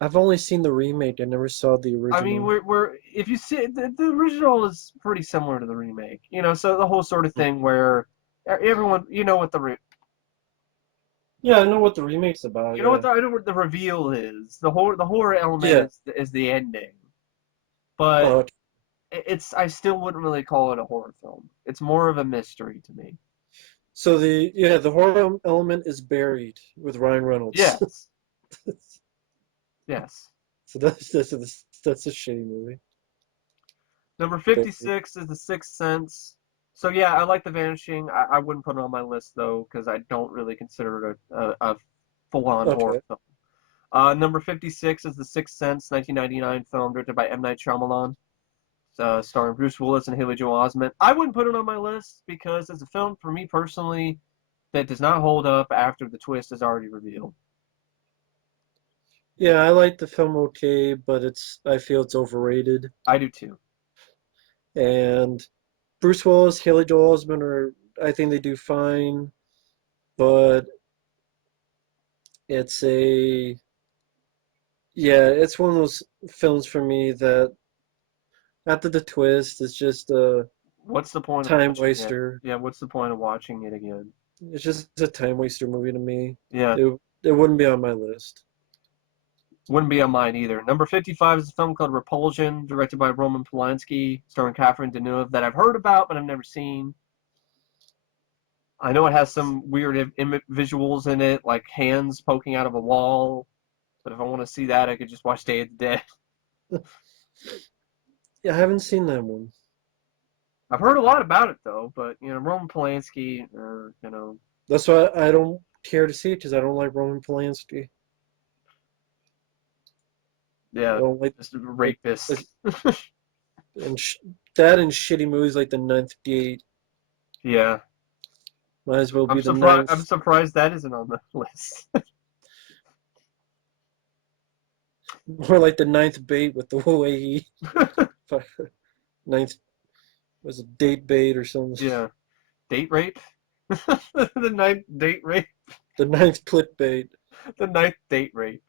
I've only seen the remake. I never saw the I mean, original. we're if you see the original is pretty similar to the remake, you know. So the whole sort of thing where everyone, you know what Yeah, I know what the remake's about. you know what Yeah. the I know what the reveal is. The horror element Yeah. is the ending, but Oh, okay. it's I still wouldn't really call it a horror film. It's more of a mystery to me. So the horror element is buried with Ryan Reynolds. Yes, yes. So that's a shitty movie. Number Buried. 56 is The Sixth Sense. So yeah, I like The Vanishing. I wouldn't put it on my list though because I don't really consider it a full-on horror Okay. film. Number 56 is The Sixth Sense, 1999 film directed by M. Night Shyamalan, starring Bruce Willis and Haley Joel Osment. I wouldn't put it on my list because it's a film for me personally that does not hold up after the twist is already revealed. Yeah, I like the film okay, but I feel it's overrated. I do too. And Bruce Willis, Haley Joel Osment are I think they do fine, but it's a yeah, it's one of those films for me that after the twist, it's just a What's the point of time watching it? waster. Yeah, what's the point of watching it again? It's just a time waster movie to me. Yeah, It wouldn't be on my list. wouldn't be on mine either. Number 55 is a film called Repulsion, directed by Roman Polanski, starring Catherine Deneuve, that I've heard about but I've never seen. I know it has some weird visuals in it, like hands poking out of a wall. But if I want to see that, I could just watch Day of the Dead. Yeah, I haven't seen that one. I've heard a lot about it though, but you know, Roman Polanski, you know, That's why I don't care to see it because I don't like Roman Polanski. I yeah, don't like just a like, rapist. like and that and shitty movies like The Ninth Gate. Yeah. Might as well I'm be the surprised. I'm ninth. surprised that isn't on the list. More like the ninth bait with the way he ninth was a date bait or something. Yeah, date rape. The ninth date rape. The ninth plit bait. The ninth date rape.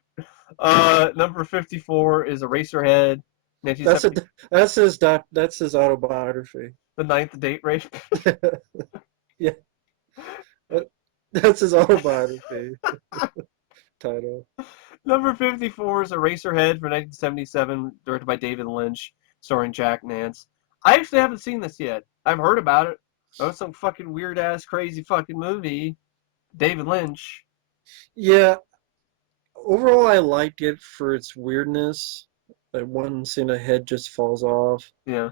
Number 54 is Eraserhead, That's a 1970. that's his autobiography. The ninth date rape. Yeah, that- that's his autobiography title. Number 54 is Eraserhead from 1977, directed by David Lynch, starring Jack Nance. I actually haven't seen this yet. I've heard about it. Oh, some fucking weird ass, crazy fucking movie. David Lynch. Yeah, overall I like it for its weirdness. Like one scene a head just falls off. Yeah.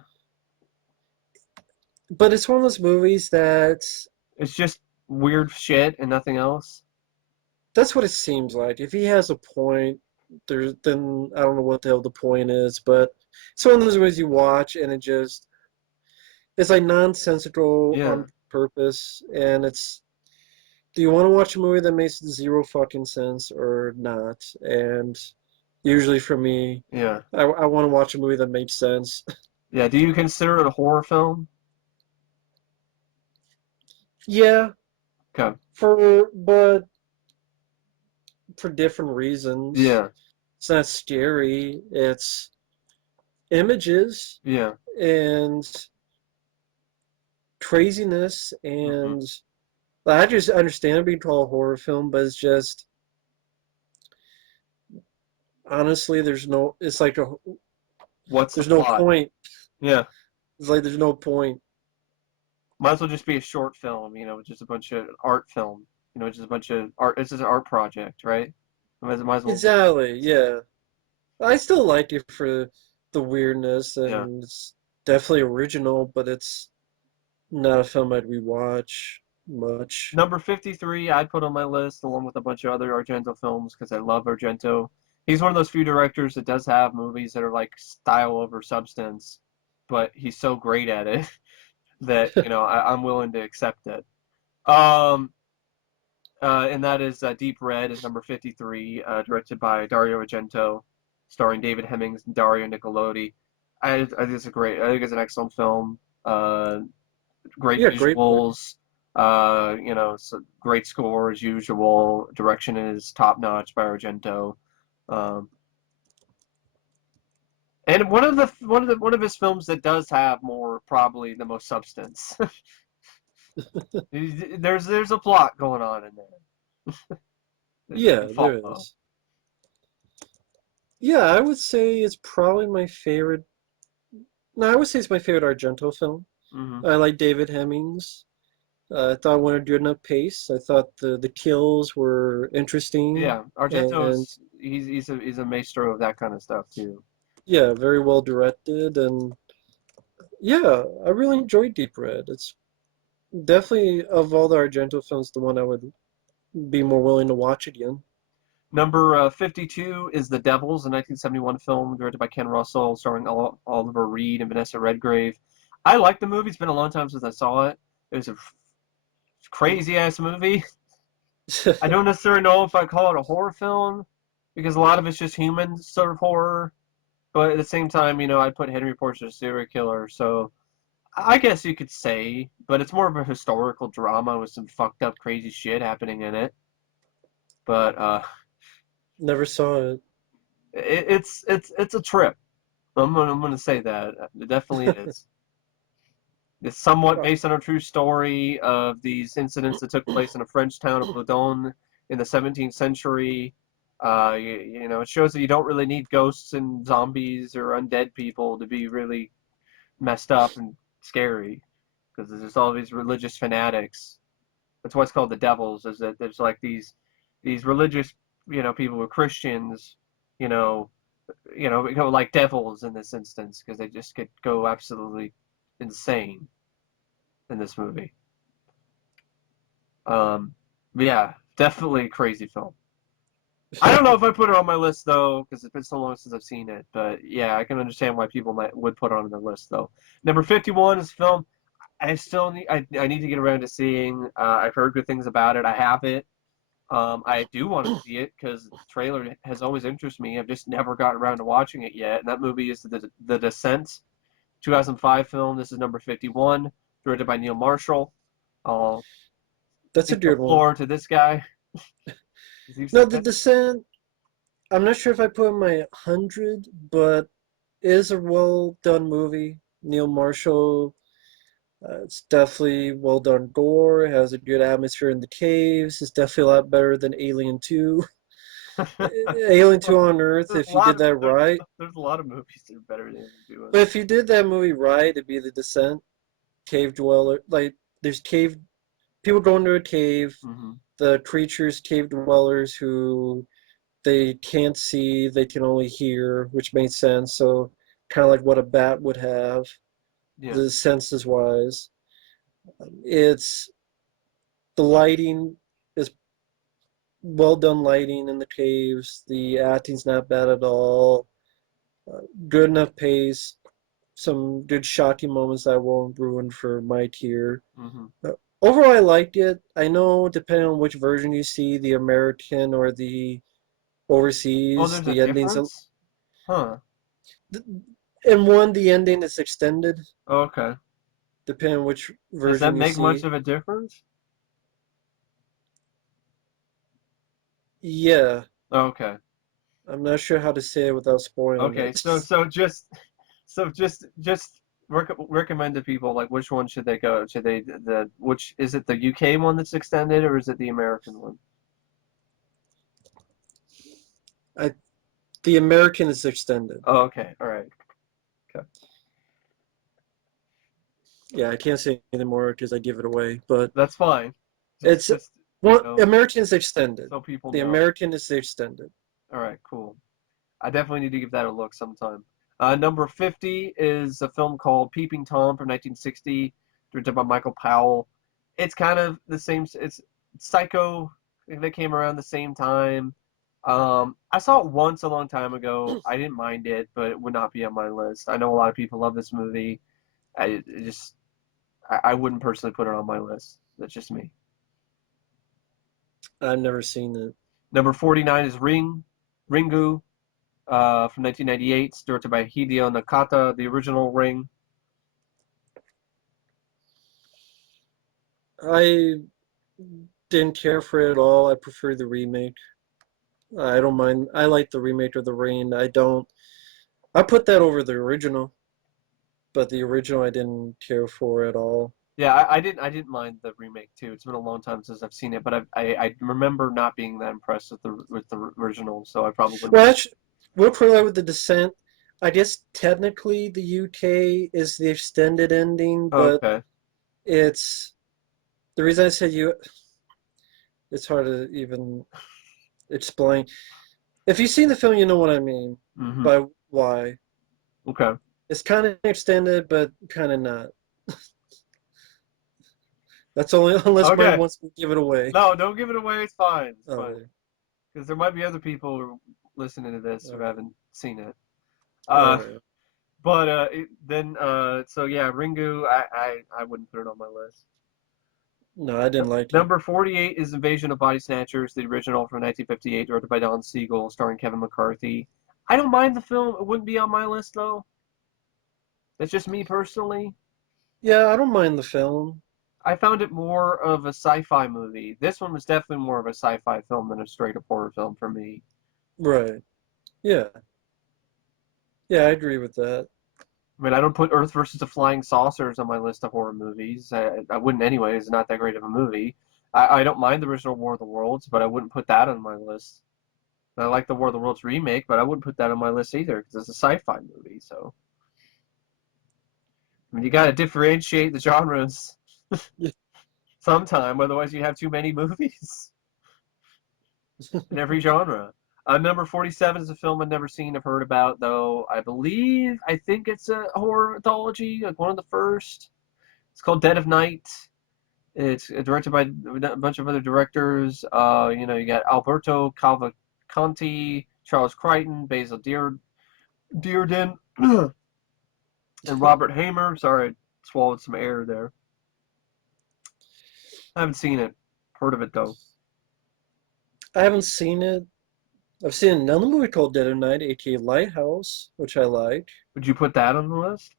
But it's one of those movies that It's just weird shit and nothing else. that's what it seems like. If he has a point, then I don't know what the hell the point is, but it's one of those movies you watch and it's like nonsensical Yeah. on purpose, and it's do you want to watch a movie that makes zero fucking sense or not? And usually for me, Yeah. I want to watch a movie that makes sense. Yeah. Do you consider it a horror film? Yeah, Okay. but for different reasons. Yeah. It's not scary. It's images Yeah. and craziness, Hmm. and I just understand it being called a horror film, but it's just honestly, It's like What's the there's no plot? point. Yeah. It's like there's no point. Might as well just be a short film, just a bunch of art film, just a bunch of art. It's just an art project, right? Might as well be. Exactly. Yeah, I still like it for the weirdness, Yeah. and it's definitely original, but it's not a film I'd rewatch much. Number 53, I'd put on my list along with a bunch of other Argento films because I love Argento. He's one of those few directors that does have movies that are like style over substance, but he's so great at it that, I'm willing to accept it. Um, and that is Deep Red is number 53, directed by Dario Argento, starring David Hemmings and Dario Nicolodi. I think I think it's an excellent film. Great Yeah, great pick. visuals, great score as usual. Direction is top notch by Argento. Um, and one of his films that does have more probably the most substance. There's a plot going on in there that you can Yeah, there follow. is. Yeah, I would say it's probably my favorite. No, I would say it's my favorite Argento film. Hmm. I like David Hemmings. I thought I went at a good enough pace. I thought the kills were interesting Yeah, and Argento's he's a maestro of that kind of stuff too. yeah, very well directed. And yeah, I really enjoyed Deep Red. It's definitely of all the Argento films, the one I would be more willing to watch again. Number 52 is The Devils, a 1971 film directed by Ken Russell, starring Oliver Reed and Vanessa Redgrave. I like the movie. It's been a long time since I saw it. It was a crazy ass movie. I don't necessarily know if I call it a horror film because a lot of it's just human sort of horror. But at the same time, I'd put Henry Portrait of a Serial Killer, so I guess you could say, but it's more of a historical drama with some fucked up, crazy shit happening in it. But Never saw it. it's a trip. I'm gonna say that it definitely is. It's somewhat based on a true story of these incidents that took place in a French town of Loudun in the 17th century. It shows that you don't really need ghosts and zombies or undead people to be really messed up and scary, because there's all these religious fanatics. That's why it's called the devils. Is that there's like these religious people who are Christians, you know, go like devils in this instance because they just go absolutely insane in this movie. Um, but yeah, definitely a crazy film. I don't know if I put it on my list though, because it's been so long since I've seen it. But yeah, I can understand why people would put it on their list though. Number 51 is a film. I still need I need to get around to seeing. I've heard good things about it. I have it. I do want to see it because the trailer has always interested me. I've just never gotten around to watching it yet. And that movie is the Descent, 2005 film. This is number 51, directed by Neil Marshall. I'll That's a give the good one. floor to this guy. 'Cause you've No, seen The it? Descent. I'm not sure if I put in my 100, but it is a well done movie. Neil Marshall. It's definitely well done gore. It has a good atmosphere in the caves. It's definitely a lot better than Alien 2. Alien 2 on Earth, There's a if you lot did of that right. there's a lot of movies that are better than doing. But if you did that movie right, it'd be The Descent, Cave Dweller. Like, there's cave people go into a cave. Hmm. The creatures, cave dwellers, who they can't see, they can only hear, which makes sense. So, kind of like what a bat would have, Yeah. the senses wise. It's the lighting is well done lighting in the caves. The acting's not bad at all. Good enough pace. Some good shocking moments that won't ruin for my tier. Hmm. Uh, Overall, I liked it. I know depending on which version you see, the American or the Oh, overseas, there's a the endings. difference? Huh. In one, the ending is extended, Okay. depending on which Does that version you make much see. of a difference? Yeah, Okay. I'm not sure how to say it without spoiling Okay. it. So just recommend to people like which one should they go? Should they the which is it the UK one that's extended or is it the American one? I, the American is extended. Oh, okay. All right. Okay. Yeah, I can't say anything more because I give it away. But That's fine. Just it's just you well, know, American is extended. so people The know. American is extended. All right, cool. I definitely need to give that a look sometime. Number 50 is a film called Peeping Tom from 1960, directed by Michael Powell. It's kind of the same. It's Psycho that came around the same time. I saw it once a long time ago. I didn't mind it, but it would not be on my list. I know a lot of people love this movie. I wouldn't personally put it on my list. That's just me. I've never seen it. Number 49 is Ringu, from 1998, directed by Hideo Nakata, the original Ring. I didn't care for it at all. I prefer the remake. I don't mind. I like the remake of The Rain. I don't. I put that over the original, but the original I didn't care for at all. Yeah, I didn't mind the remake too. It's been a long time since I've seen it, but I remember not being that impressed with the original, so I probably wouldn't Well, put. actually, we'll put it with the Descent. I guess technically the UK is the extended ending, Oh, but okay. it's the reason I said you. It's hard to even explain. If you've seen the film, you know what I mean Hmm. by why. Okay. It's kind of extended, but kind of not. That's only unless Mike Okay. wants to give it away. No, don't give it away. It's fine. It's fine. Okay. Because there might be other people who are listening to this who Okay. haven't seen it. All Uh, right. but then so yeah, Ringu, I wouldn't put it on my list. No, I didn't like it. Number 48 is Invasion of Body Snatchers, the original from 1958, directed by Don Siegel, starring Kevin McCarthy. I don't mind the film. It wouldn't be on my list, though. That's just me personally. Yeah, I don't mind the film. I found it more of a sci-fi movie. This one was definitely more of a sci-fi film than a straight-up horror film for me. Right. Yeah. Yeah, I agree with that. I mean, I don't put Earth versus the Flying Saucers on my list of horror movies. I wouldn't anyway. It's not that great of a movie. I don't mind the original War of the Worlds, but I wouldn't put that on my list. I like the War of the Worlds remake, but I wouldn't put that on my list either because it's a sci-fi movie. So, I mean, you got to differentiate the genres sometime, otherwise you have too many movies in every genre. Number 47 is a film I've never seen, I've heard about, though. I think it's a horror anthology, like one of the first. It's called Dead of Night. It's directed by a bunch of other directors. You got Alberto Cavalcanti, Charles Crichton, Basil Dearden, and Robert Hamer. Sorry, I swallowed some air there. I haven't seen it. Heard of it though. I haven't seen it. I've seen another movie called Dead of Night, aka Lighthouse, which I like. Would you put that on the list?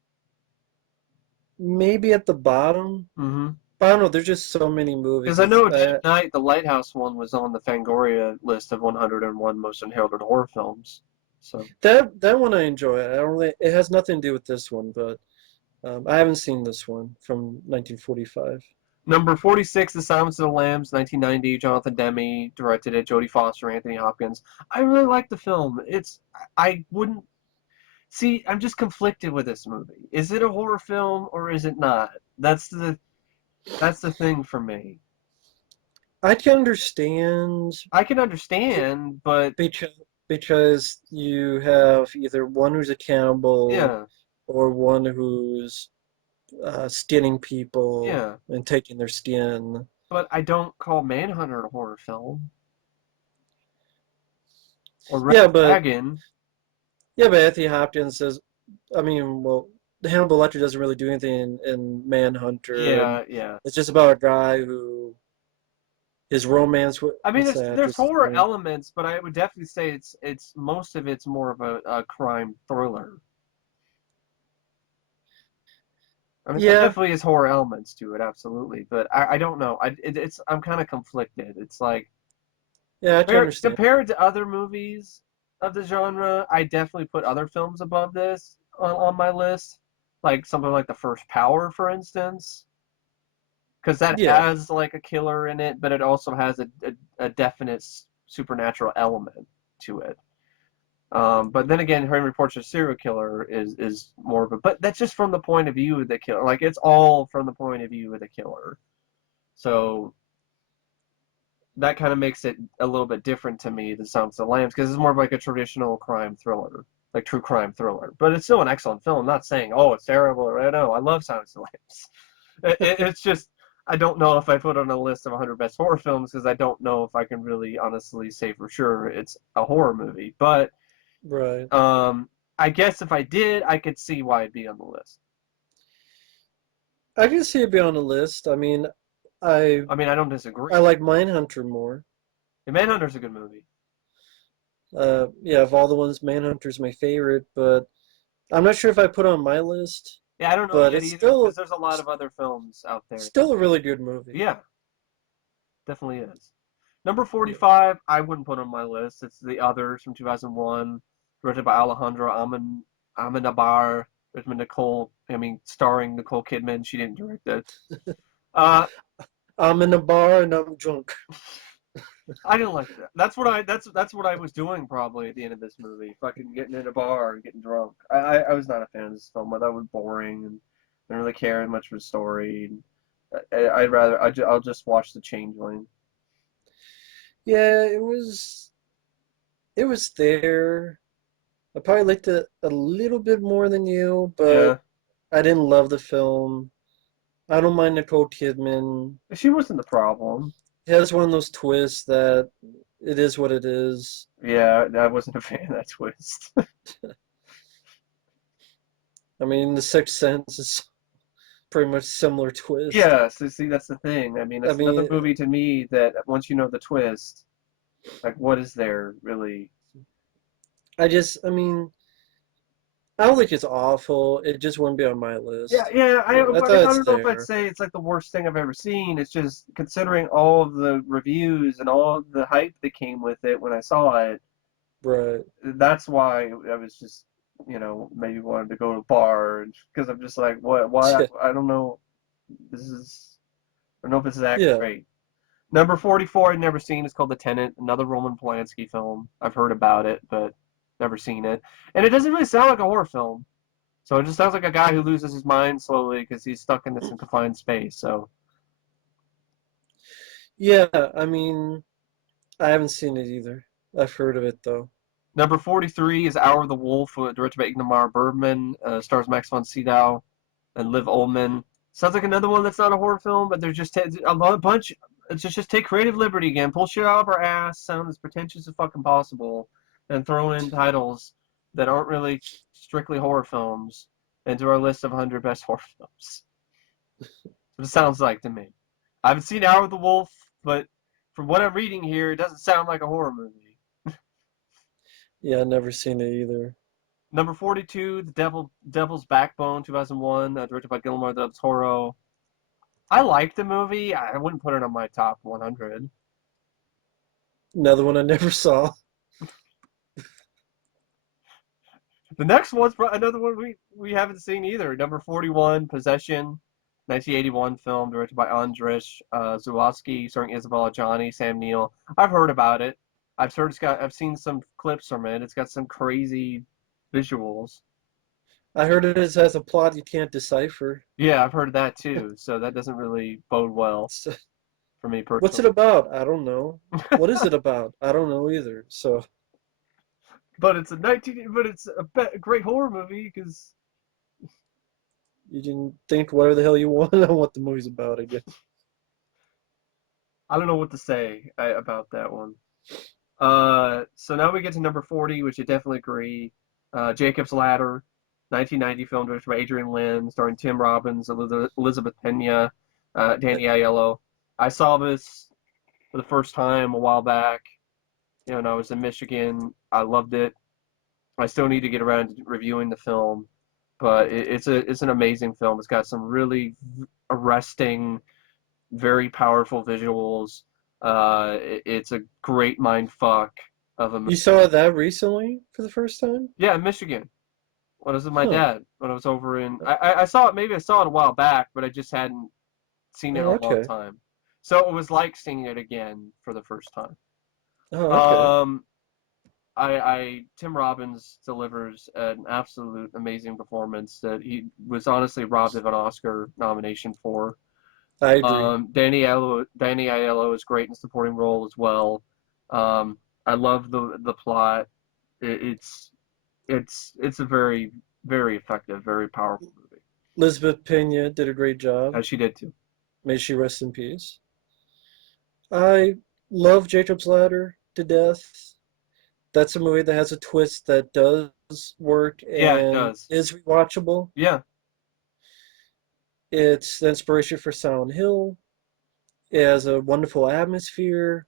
Maybe at the bottom. Mm-hmm. I don't know. There's just so many movies. Because I It's know Dead of Night, the Lighthouse one, was on the Fangoria list of 101 most unheralded horror films. So that one I enjoy. I don't really. It has nothing to do with this one, but I haven't seen this one from 1945. number 46, The Silence of the Lambs, 1990. Jonathan Demme directed it. Jodie Foster, Anthony Hopkins. I really like the film. I wouldn't see. I'm just conflicted with this movie. Is it a horror film or is it not? That's the thing for me. I can understand I can understand, but because because you have either one who's a cannibal yeah, or one who's skinning people yeah. and taking their skin. But I don't call Manhunter a horror film or Red Yeah, but Dragon. yeah, but Anthony Hopkins says, I mean, well, the Hannibal Lecter doesn't really do anything in Manhunter, and Yeah, yeah. it's just about a guy who his romance with I mean, what's the there's actress's horror name? elements, but I would definitely say it's most of it's more of a crime thriller. I mean, there Yeah, definitely is horror elements to it, absolutely. But I don't know. I'm kind of conflicted. It's like yeah, I can understand. compared to other movies of the genre, I definitely put other films above this on my list, like something like The First Power, for instance, because that Yeah, has like a killer in it, but it also has a definite supernatural element to it. But then again, Henry Portrait's serial killer is more of a, but that's just from the point of view of the killer. Like it's all from the point of view of the killer. So that kind of makes it a little bit different to me than Silence of the Lambs because it's more of like a traditional crime thriller, like true crime thriller. But it's still an excellent film. I'm not saying oh it's terrible or I know I love Silence of the Lambs. It's just I don't know if I put it on a list of 100 best horror films because I don't know if I can really honestly say for sure it's a horror movie. But right. um, I guess if I did, I could see why it'd be on the list. I can see it be on the list. I mean, I I mean, I don't I disagree. like Mindhunter more. The Manhunter's a good movie. Yeah, of all the ones, Manhunter's my favorite, but I'm not sure if I put it on my list. Yeah, I don't know But yet it's either because still there's a lot of other films out there that still a really good movie. yeah, definitely is. Number Yeah. 45, I wouldn't put on my list. It's The Others from 2001, directed by Alejandro Amenabar, written by Nicole, I mean, starring Nicole Kidman. She didn't direct it. Uh, I'm in a bar and I'm drunk. I didn't like that. That's what I was doing probably at the end of this movie. Fucking getting in a bar and getting drunk. I was not a fan of this film. I thought it was boring and didn't really care much for the story. I'd rather I'll just watch The Changeling. Yeah, it was there. I probably liked it a little bit more than you, but Yeah, I didn't love the film. I don't mind Nicole Kidman. she wasn't the problem. It has one of those twists that it is what it is. Yeah, I wasn't a fan of that twist. I mean, The Sixth Sense is pretty much similar twist. Yeah, so see that's the thing. I mean, I it's another mean, movie to me that once you know the twist, like what is there really? I mean, I don't think it's awful. It just wouldn't be on my Yeah, list. yeah. But I I thought it's don't know if I'd there. say it's like the worst thing I've ever seen. It's just considering all of the reviews and all of the hype that came with it when I saw it. Right. That's why I was just, maybe wanted to go to a bar because I'm just like, what? Why? Yeah. I don't know. This is. I don't know if this is that Yeah. great. Number 44, I've never seen. It's called The Tenant, another Roman Polanski film. I've heard about it, but never seen it. And it doesn't really sound like a horror film. So it just sounds like a guy who loses his mind slowly because he's stuck in this confined space. So Yeah. I mean, I haven't seen it either. I've heard of it though. number 43 is Hour of the Wolf, directed by Ingmar Bergman, stars Max von Sydow and Liv Ullmann. Sounds like another one that's not a horror film, but there's just a bunch. It's just take creative liberty again, pull shit out of our ass, sound as pretentious as fucking possible, and throw in titles that aren't really strictly horror films into our list of 100 best horror films. What it sounds like to me. I haven't seen Hour of the Wolf, but from what I'm reading here, it doesn't sound like a horror movie. Yeah, I've never seen it either. Number 42, Devil's Backbone, 2001, directed by Guillermo Del Toro. I like the movie. I wouldn't put it on my top 100. Another one I never saw. The next one's another one we haven't seen either. Number 41, Possession, 1981 film directed by Andrzej Zulawski, starring Isabella Johnny, Sam Neill. I've heard about it. I've seen some clips from it. It's got some crazy visuals. I heard it has a plot you can't decipher. Yeah, I've heard that too. So that doesn't really bode well So, for me what's it personally. about? I don't know. What is it about? I don't know either. So But it's a great horror movie because you can think whatever the hell you want on what the movie's about, I guess. I don't know what to say about that one. So now we get to number 40, which I definitely agree. Jacob's Ladder, 1990 film directed by Adrian Lyne, starring Tim Robbins, Elizabeth Pena, Danny Aiello. I saw this for the first time a while back, when I was in Michigan. I loved it. I still need to get around to reviewing the film, but it's an amazing film. It's got some really arresting, very powerful visuals. It's a great mind fuck of a You movie. saw that recently for the first time? Yeah, in Michigan. When I was with my Huh. dad. When I was over in, I saw it. Maybe I saw it a while back, but I just hadn't seen it in Oh, a long okay. time. So it was like seeing it again for the first time. Oh, okay. Um, Tim Robbins delivers an absolute amazing performance that he was honestly robbed of an Oscar nomination for. I agree. Danny Aiello is great in supporting role as well. I love the plot. It's it's a very effective, very powerful movie, Elizabeth Pena did a great job. as she did too. May she rest in peace. I love Jacob's Ladder to death. That's a movie that has a twist that does work Yeah, it and does. is rewatchable. Yeah, It's the inspiration for Silent Hill. It has a wonderful atmosphere,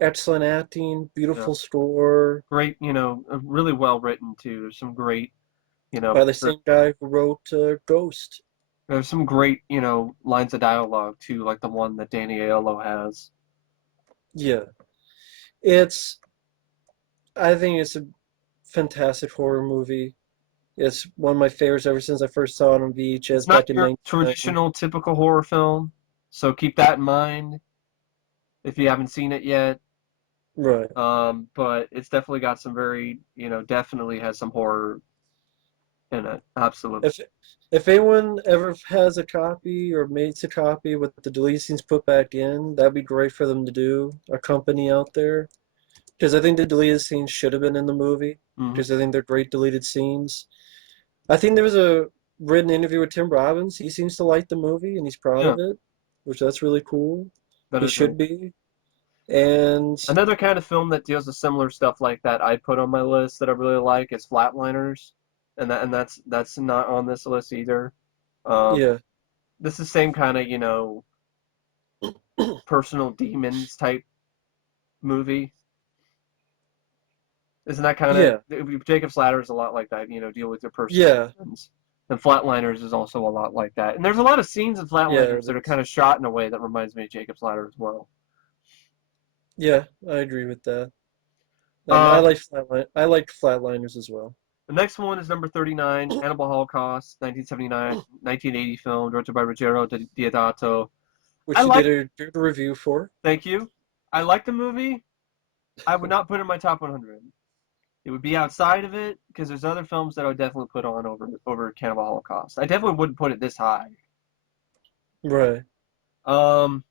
excellent acting, yeah. beautiful score Great, really well written too. There's some great, by the same guy who wrote Ghost. there's some great, lines of dialogue too, like the one that Danny Aiello has. Yeah, it's. I think it's a fantastic horror movie. It's one of my favorites ever since I first saw it on It's VHS not back in your 1990. traditional, typical horror film, so keep that in mind if you haven't seen it yet. Right. But it's definitely got some very, definitely has some horror in it. Absolutely. If if anyone ever has a copy or makes a copy with the deleted scenes put back in, that'd be great for them to do. A company out there, because I think the deleted scenes should have been in the movie. Hmm. Because I think they're great deleted scenes. I think there was a written interview with Tim Robbins. He seems to like the movie and he's proud Yeah, of it, which that's really cool. that He is really should be. And another kind of film that deals with similar stuff like that I put on my list that I really like is Flatliners, and that's not on this list either. Um, yeah, this is the same kind of personal demons type movie. Isn't that kind yeah, of Jacob's Ladder is a lot like that? Deal with your personal yeah, demons. And Flatliners is also a lot like that. And there's a lot of scenes in yeah. Flatliners It that are is. kind of shot in a way that reminds me of Jacob's Ladder as well. Yeah, I agree with that. I Um, like Flatliners as well, The next one is number 39, Cannibal Holocaust, 1979, 1980 film, directed by Ruggero Deodato. I which you like, did a good review for. thank you. I like the movie. I would not put it in my top 100. It would be outside of it because there's other films that I would definitely put on over Cannibal Holocaust. I definitely wouldn't put it this high. Right. Um,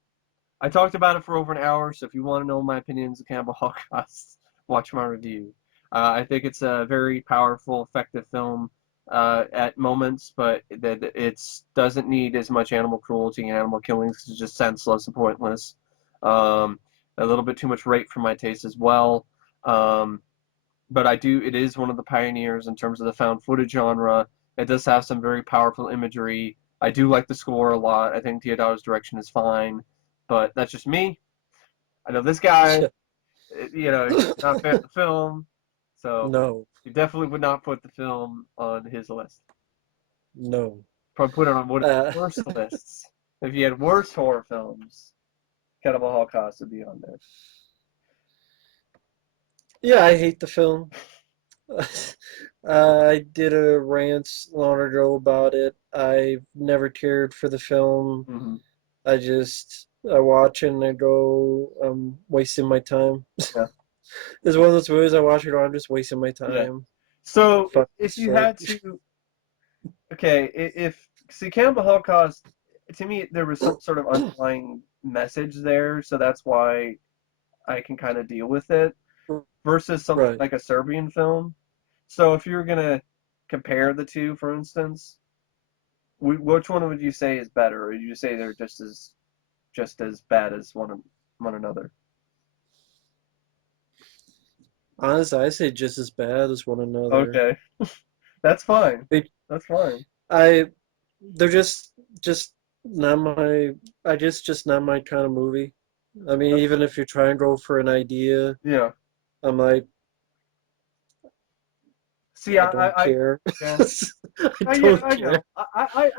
I talked about it for over an hour, so if you want to know my opinions of Cannibal Holocaust, watch my review. I think it's a very powerful, effective film at moments, but that it doesn't need as much animal cruelty and animal killings. It's just senseless and pointless. Um, a little bit too much rape for my taste as well. Um, but it is one of the pioneers in terms of the found footage genre. It does have some very powerful imagery. I do like the score a lot. I think Teodoto's direction is fine. but that's just me. I know this guy, he's not a fan of the film, so No, he definitely would not put the film on his list. no. Probably put it on one of his Uh, worst lists. If he had worst horror films, Cannibal Holocaust would be on there. yeah, I hate the film. I did a rant long ago about it. I never cared for the film. Hmm. I watch it and I go, I'm wasting my time. Yeah, It's one of those movies I watch it, I'm just wasting my yeah. time. So Fuck if this you flick. had to, okay, if see Cannibal Holocaust, to me there was some sort of underlying message there, so that's why I can kind of deal with it versus something Right. like a Serbian film. So if you were gonna compare the two, for instance, which one would you say is better, or would you say they're just as bad as one another? Honestly, I say just as bad as one another. Okay, that's fine. It, That's fine. I, they're just not my, just not my kind of movie. I mean, That's even if you're trying to go for an idea, yeah. I'm like, See, I don't care. yeah. I Yeah, don't I care. know.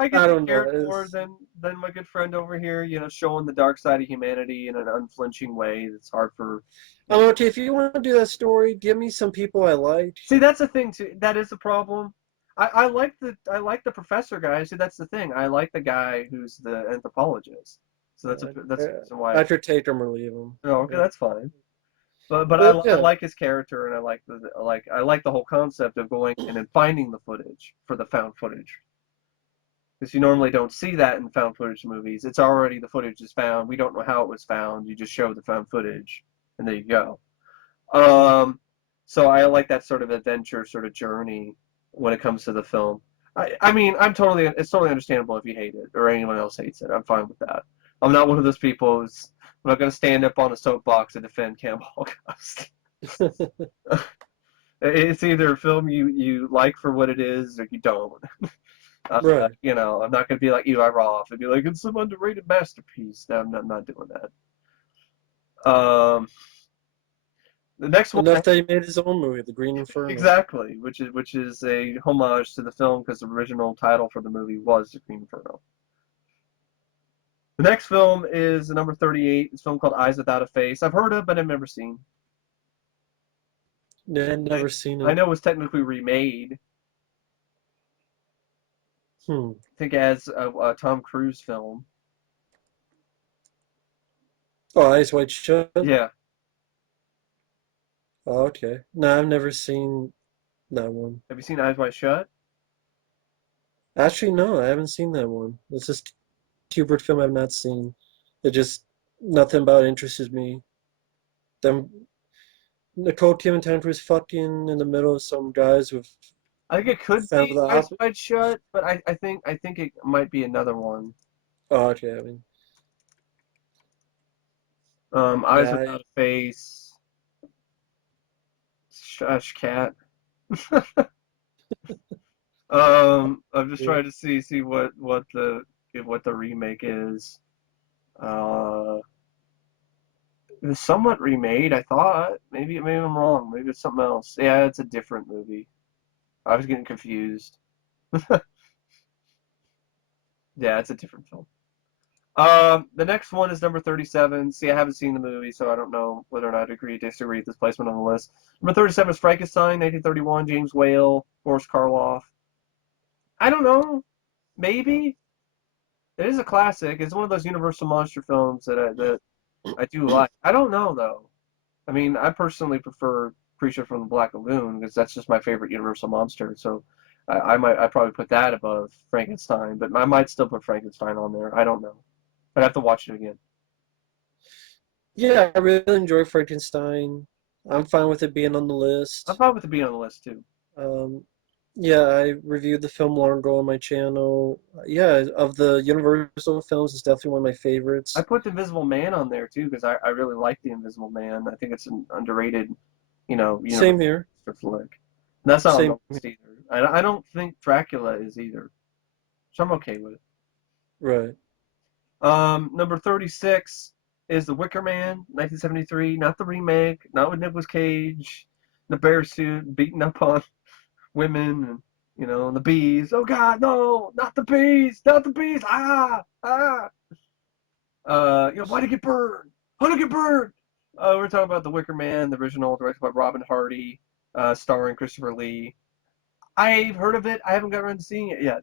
I get I to don't know. care it more than my good friend over here. Showing the dark side of humanity in an unflinching way. That's hard for. I'm okay. If you want to do that story, give me some people I like. See, that's the thing too. That is the problem. I like the professor guy. See, that's the thing. I like the guy who's the anthropologist. So that's the reason why. I could take them or leave them. Oh, okay, Yeah. that's fine. But I, But I yeah, like his character, and I like the whole concept of going in and finding the footage for the found footage. Because you normally don't see that in found footage movies. It's already the footage is found. We don't know how it was found. You just show the found footage, and there you go. Um, so I like that sort of adventure, sort of journey when it comes to the film. I mean, it's totally understandable if you hate it or anyone else hates it. I'm fine with that. I'm not one of those people I'm not going to stand up on a soapbox and defend Cannibal Holocaust. It's either a film you like for what it is or you don't. right. I'm not going to be like Eli Roth and be like, it's some underrated masterpiece. No, I'm not doing that. The next one, Enough that he made his own movie, The Green Inferno. exactly, which is a homage to the film because the original title for the movie was The Green Inferno. The next film is number 38. It's a film called Eyes Without a Face. I've heard of, but I've never seen. Yeah, I'd I, never seen I it. know it was technically remade. Hmm. I think as a Tom Cruise film. Oh, Eyes Wide Shut? Yeah. Oh, okay. No, I've never seen that one. Have you seen Eyes Wide Shut? Actually, no, I haven't seen that one. It's just Hubert film I've not seen. It just nothing about it interested me. Them Nicole Kim and Tom Cruise fucking in the middle of some guys with I think it could found be the Eyes opposite. Wide Shut, but I think it might be another one. Oh, okay. I mean, Eyes yeah, Without a Face, Shush Cat. I'm just yeah. trying to see what the remake is. Uh, it was somewhat remade, I thought. Maybe I'm wrong. Maybe it's something else. Yeah, it's a different movie. I was getting confused. Yeah, it's a different film. The next one is number 37. See, I haven't seen the movie, so I don't know whether or not I agree or disagree with this placement on the list. Number 37 is Frankenstein, 1931, James Whale, Boris Karloff. I don't know. Maybe it is a classic. It's one of those Universal monster films that I do like. I don't know though. I mean, I personally prefer Creature from the Black Lagoon because that's just my favorite Universal monster. So I'd probably put that above Frankenstein, but I might still put Frankenstein on there. I don't know. I'd have to watch it again. Yeah, I really enjoy Frankenstein. I'm fine with it being on the I'm list. fine with it being on the list too. Um, yeah, I reviewed the film long ago on my channel. Yeah, of the Universal films, it's definitely one of my I favorites. put The Invisible Man on there too because I really like The Invisible Man. I think it's an underrated, Universal Same here. monster flick. And that's not on the Same here. list either. I don't think Dracula is either, so I'm okay with it. Right. Number 36. is The Wicker Man, 1973, not the remake, not with Nicolas Cage, the bear suit beating up on women and and the bees. Oh God, no, not the bees, not the bees. Ah, ah. Why did it get burned? How did it get burned? We're talking about The Wicker Man, the original, directed by Robin Hardy, starring Christopher Lee. I've heard of it. I haven't got around to seeing it yet.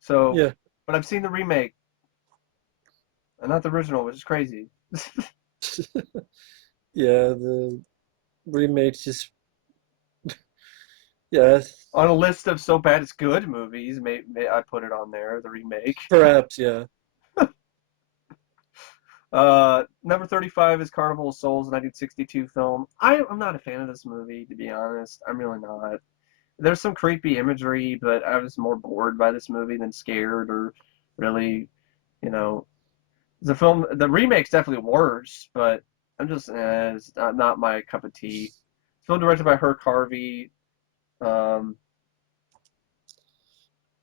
So, Yeah. but I've seen the remake and not the original, which is crazy. Yeah, the remakes just yeah, On a list of so bad it's good movies, may I put it on there, the remake. perhaps, yeah. Number 35 is Carnival of Souls, 1962 film. I'm not a fan of this movie, to be honest. I'm really not. There's some creepy imagery, but I was more bored by this movie than scared or really, you know. The remake's definitely worse, but I'm just, it's not my cup of tea. Film directed by Herc Harvey. Um,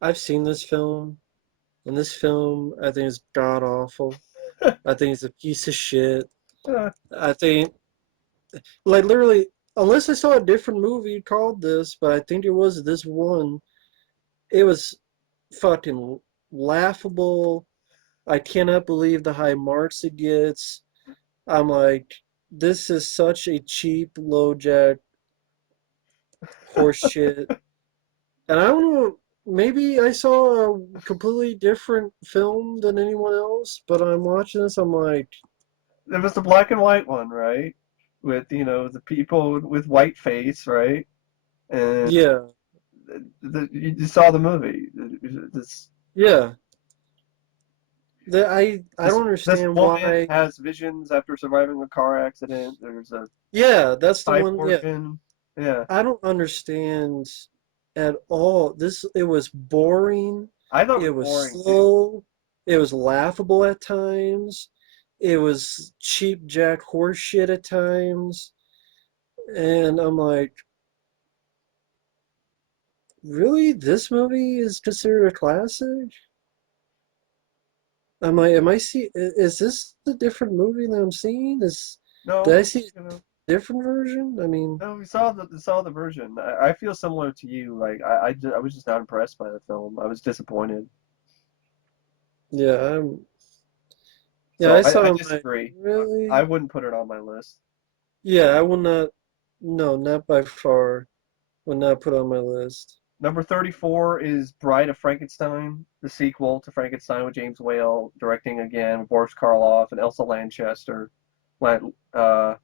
I've seen this film, and this film I think is god awful. I think it's a piece of shit. uh, I think like literally unless I saw a different movie called this, but I think it was this one, it was fucking laughable. I cannot believe the high marks it gets. I'm like, this is such a cheap, low jack horse shit. And I don't know, maybe I saw a completely different film than anyone else, but I'm watching this, I'm like, it was the black and white one, right? With, the people with white face, right? And yeah, you saw the movie. This yeah. I this don't this understand woman why. has visions after surviving a car accident. There's a Yeah, that's the Thai one. Yeah, portion. Yeah, I don't understand at all. It was boring. I thought it It was was boring too. slow. It was laughable at times. It was cheap jack horse shit at times. And I'm like, really? This movie is considered a classic? Am I is this a different movie that I'm seeing? Did I No, see a different version? I mean, no, we saw the version. I feel similar to you. Like I was just not impressed by the film. I was disappointed. yeah, yeah, So I I saw. I'm like, disagree. I really? wouldn't put it on my list. Yeah, I will not. No, not by far. Will not put on my list. Number 34 is Bride of Frankenstein, the sequel to Frankenstein with James Whale, directing again Boris Karloff and Elsa Lanchester, uh,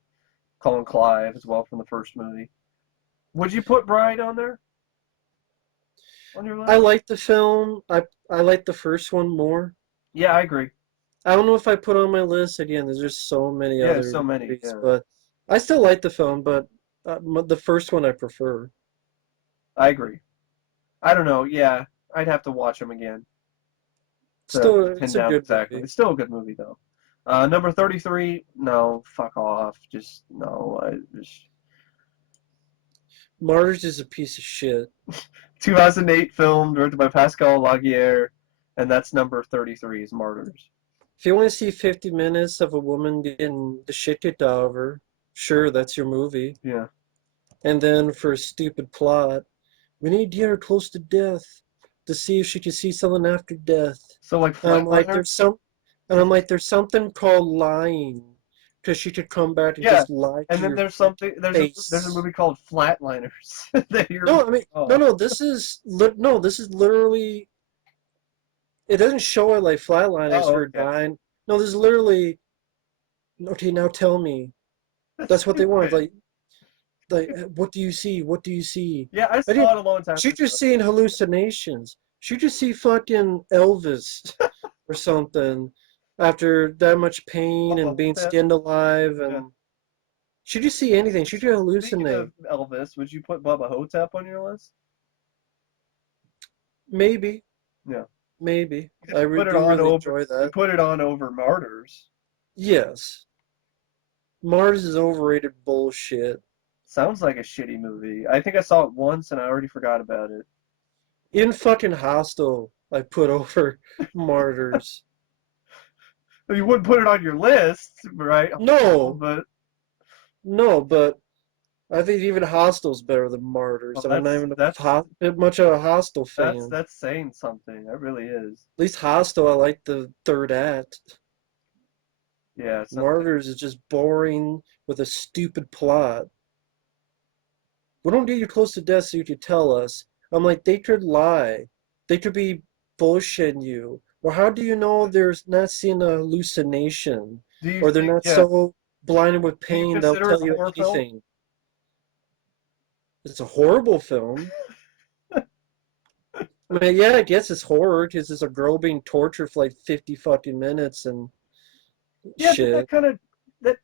Colin Clive as well from the first movie. Would you put Bride on there on your I list? like the film. I like the first one more. Yeah, I agree. I don't know if I put on my list again. There's just so many Yeah, other so many. movies, Yeah, but I still like the film. But the first one I prefer. I agree. I don't know. Yeah, I'd have to watch them again to Still, pin it's a down good exactly. movie. It's still a good movie though. Number 33, no, fuck off. Just no. 'Martyrs' is a piece of shit. 2008 film directed by Pascal Laugier, and that's number 33 is Martyrs. If you want to see 50 minutes of a woman getting the shit kicked out of her, sure, that's your movie. Yeah. And then for a stupid plot, we need to get her close to death to see if she can see something after death. So like And I'm like, Flatliner? there's something called lying, because she could come back and Yeah. just lie And to then your there's fucking something there's a face. movie called Flatliners that you're No, I mean, oh. no, this is literally. It doesn't show it like flatliners Oh, her okay. dying. No, this is literally. Okay, now tell me. That's That's what they want. stupid. What do you see? What do you see? Yeah, I I saw didn't. it a long time She just ago. seeing hallucinations. She just see fucking Elvis or something after that much pain Bubba and being Hotep. skinned alive, Yeah. and she just see anything. She could Speaking hallucinate. of Elvis, would you put Bubba Hotep on your list? Maybe, Yeah. maybe. Because you put it Do on really over enjoy you that. put it on over Martyrs. Yes, Mars is overrated bullshit. Sounds like a shitty movie. I think I saw it once and I already forgot about it. In fucking Hostel, I put over Martyrs. You wouldn't put it on your list, right? No, But no, but I think even Hostel's better than Martyrs. well, I'm not that's even that's much of a Hostel that's fan. that's saying something. That really is. At least Hostel, I like the third act. Yeah, something. Martyrs is just boring with a stupid plot. We don't get you close to death so you could tell us. I'm like, they could lie. They could be bullshitting you. Or how do you know they're not seeing a hallucination? Do you Or they're think? not Yeah. so blinded with Do you pain they'll consider it tell a you horror film? anything. It's a horrible film. I mean, yeah, I guess it's horror because it's a girl being tortured for like 50 fucking minutes and Yeah, but that shit. kind of that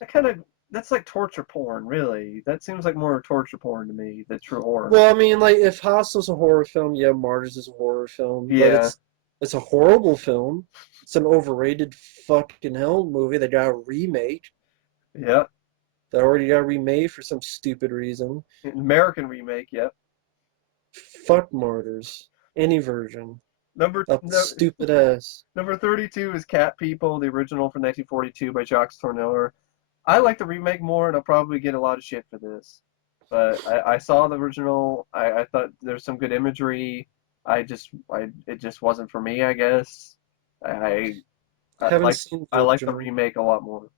that kind of that's like torture porn, really. That seems like more torture porn to me than true horror. Well, I mean, like if Hostel's a horror film, yeah, Martyrs is a horror film, but Yeah. it's a horrible film. It's an overrated fucking hell movie that got a remake. Yeah. That already got remade for some stupid reason. American remake. Yep. Fuck Martyrs. Any version. Number Up no, stupid ass. Number 32 is Cat People, the original from 1942 by Jacques Tourneur. I like the remake more, and I'll probably get a lot of shit for this. But I saw the original. I thought there's some good imagery. It just wasn't for me, I guess. I, I Haven't like seen I the like the original. remake a lot more.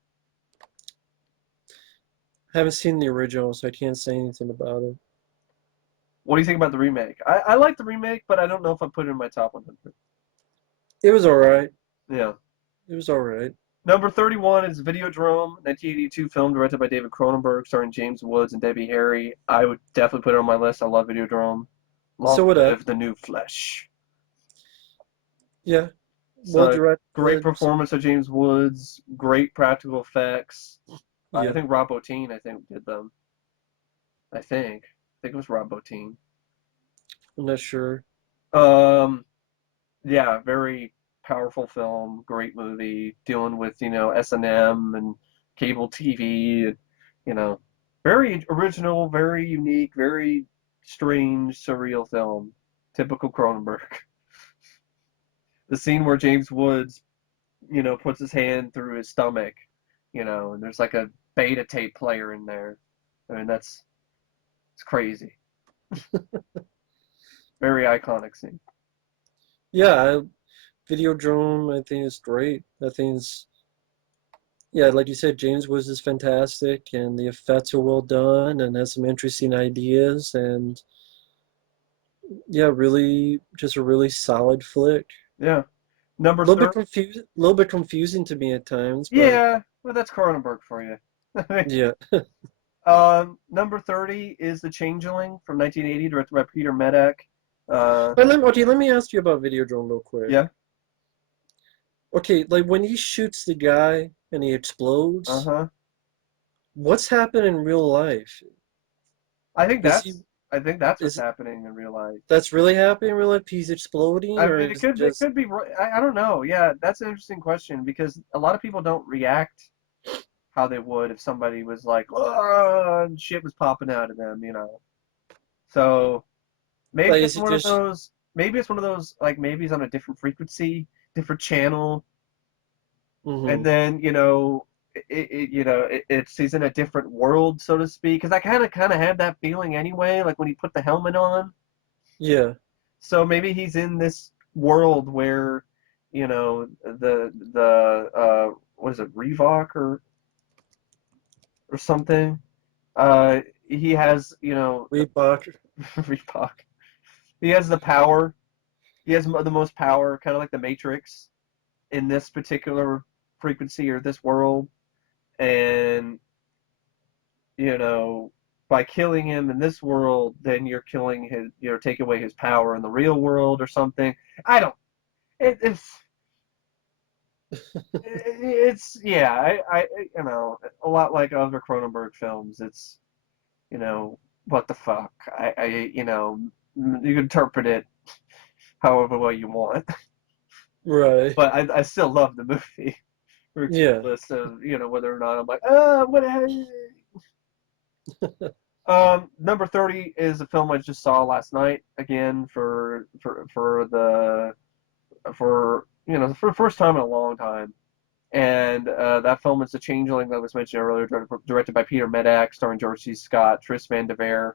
Haven't seen the original, so I can't say anything about it. What do you think about the remake? I like the remake, but I don't know if I put it in my top 100. It was alright. Yeah. It was alright. Number 31 is Videodrome, 1982 film directed by David Cronenberg, starring James Woods and Debbie Harry. I would definitely put it on my list. I love Videodrome. So Long would I. live the new flesh. Yeah. Well So great directed. performance of James Woods, great practical effects. I Yeah. think Rob Bottin, I think, did them. I think it was Rob Bottin. I'm not sure. Um, yeah, very powerful film, great movie, dealing with, S&M and cable TV, you know, very original, very unique, very strange, surreal film. Typical Cronenberg. The scene where James Woods, puts his hand through his stomach, and there's like a beta tape player in there. I mean, it's crazy. Very iconic scene. Yeah, Videodrome, I think is great. I think it's yeah, like you said, James Woods is fantastic, and the effects are well done, and has some interesting ideas, and yeah, really, just a really solid flick. Yeah. Number A little bit 30. confused, a little bit confusing to me at times, but Yeah, well, that's Cronenberg for you. yeah. Number 30 is The Changeling from 1980, directed by Peter Medak. Uh, Okay, let me ask you about Videodrome real quick. yeah, Okay, like when he shoots the guy and he explodes, uh-huh. what's happened in real life? I think Is he that's I think that's what's is happening in real life. that's really happening in real life? He's exploding, I or mean, is it it just could be right. I don't know. Yeah, that's an interesting question because a lot of people don't react how they would if somebody was like, "Oh," and shit was popping out of them. So maybe like it's is it one of just those. Maybe it's one of those like maybe he's on a different frequency, different channel, and mm-hmm. then it's he's in a different world, so to speak. Because I kind of had that feeling anyway, like when he put the helmet on. Yeah. So maybe he's in this world where, the what is it, Revok or something. He has Reebok. Revok. He has the power. He has the most power, kind of like the Matrix in this particular frequency or this world, and you know, by killing him in this world, then you're killing his, taking away his power in the real world or something. I don't. It's yeah. I a lot like other Cronenberg films. It's what the fuck. You can interpret it however way you want, Right. but I still love the movie, Yeah. regardless of whether or not I'm like what. Number 30 is a film I just saw last night again for for the first time in a long time. And that film is The Changeling that was mentioned earlier, directed by Peter Medak, starring George C. Scott, Tris Van Devere.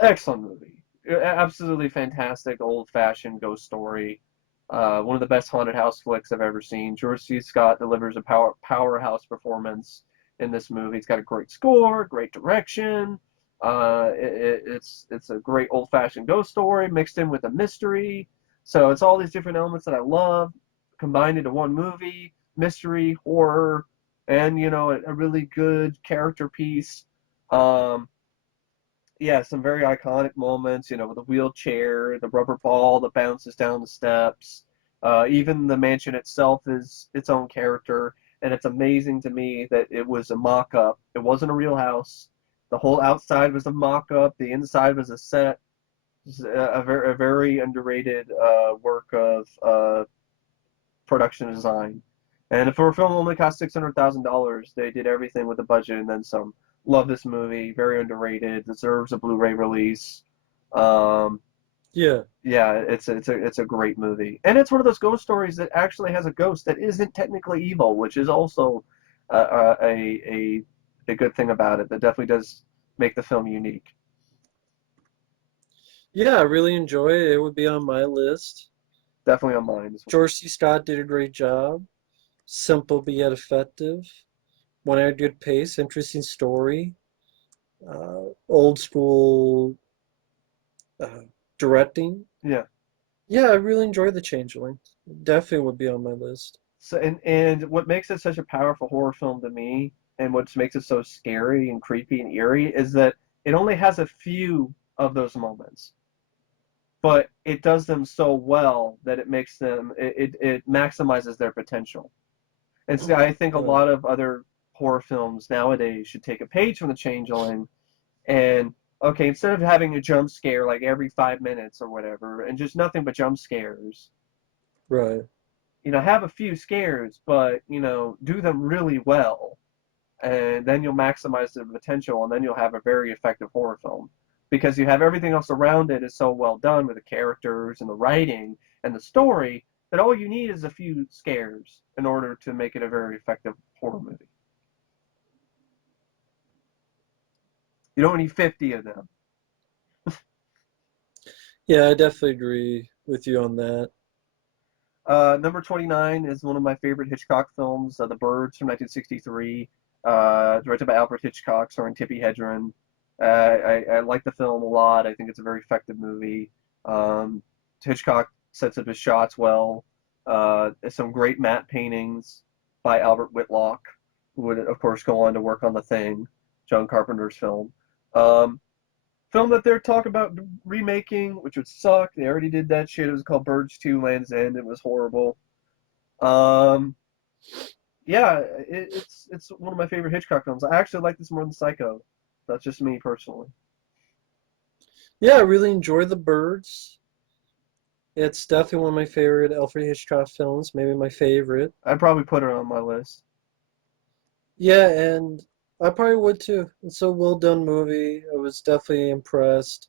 Excellent movie. Absolutely fantastic, old-fashioned ghost story. One of the best haunted house flicks I've ever seen. George C. Scott delivers a powerhouse performance in this movie. It's got a great score, great direction. It's a great old-fashioned ghost story mixed in with a mystery. So it's all these different elements that I love combined into one movie: mystery, horror, and a really good character piece. Um, yeah, some very iconic moments, with the wheelchair, the rubber ball that bounces down the steps. Even the mansion itself is its own character, and it's amazing to me that it was a mock-up. It wasn't a real house. The whole outside was a mock-up. The inside was a set. It's a very underrated work of production design. And for a film only cost $600,000, they did everything with the budget and then some. Love this movie. Very underrated. Deserves a Blu-ray release. Um, Yeah. yeah, it's a great movie, and it's one of those ghost stories that actually has a ghost that isn't technically evil, which is also a good thing about it. That definitely does make the film unique. Yeah, I really enjoy it. It would be on my list. Definitely on mine as well. George C. Scott did a great job. Simple but yet effective. One at a good pace, interesting story. Old school uh, directing. Yeah. Yeah, I really enjoyed The Changeling. Definitely would be on my list. So and what makes it such a powerful horror film to me, and what makes it so scary and creepy and eerie, is that it only has a few of those moments, but it does them so well that it maximizes their potential. And so I think a Right, lot of other horror films nowadays should take a page from The Changeling and okay, instead of having a jump scare like every 5 minutes or whatever, and just nothing but jump scares, right. have a few scares, but do them really well, and then you'll maximize the potential, and then you'll have a very effective horror film because you have everything else around it is so well done with the characters and the writing and the story that all you need is a few scares in order to make it a very effective horror movie. You don't need 50 of them. Yeah, I definitely agree with you on that. Number 29 is one of my favorite Hitchcock films, The Birds from 1963, directed by Alfred Hitchcock, starring Tippi Hedren. I like the film a lot. I think it's a very effective movie. Um, Hitchcock sets up his shots well. Some great matte paintings by Albert Whitlock, who would, of course, go on to work on The Thing, John Carpenter's film. Um, Film that they're talking about remaking, which would suck. They already did that shit. It was called Birds 2 Land's End. It was horrible. Um, yeah, it's one of my favorite Hitchcock films. I actually like this more than Psycho. That's just me personally. Yeah, I really enjoy The Birds. It's definitely one of my favorite Alfred Hitchcock films, maybe my favorite. I'd probably put it on my list. Yeah, and I probably would too. It's a well done movie. I was definitely impressed.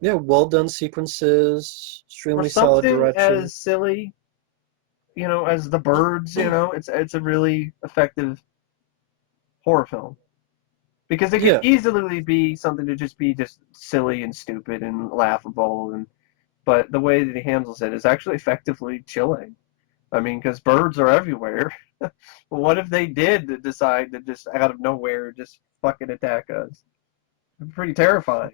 Yeah, well done sequences, For extremely solid something direction. as silly, as The Birds, it's a really effective horror film because it could Yeah, easily be something to just be just silly and stupid and laughable, but the way that he handles it is actually effectively chilling. I mean, because birds are everywhere. What if they did decide to just out of nowhere just fucking attack us? Pretty terrifying.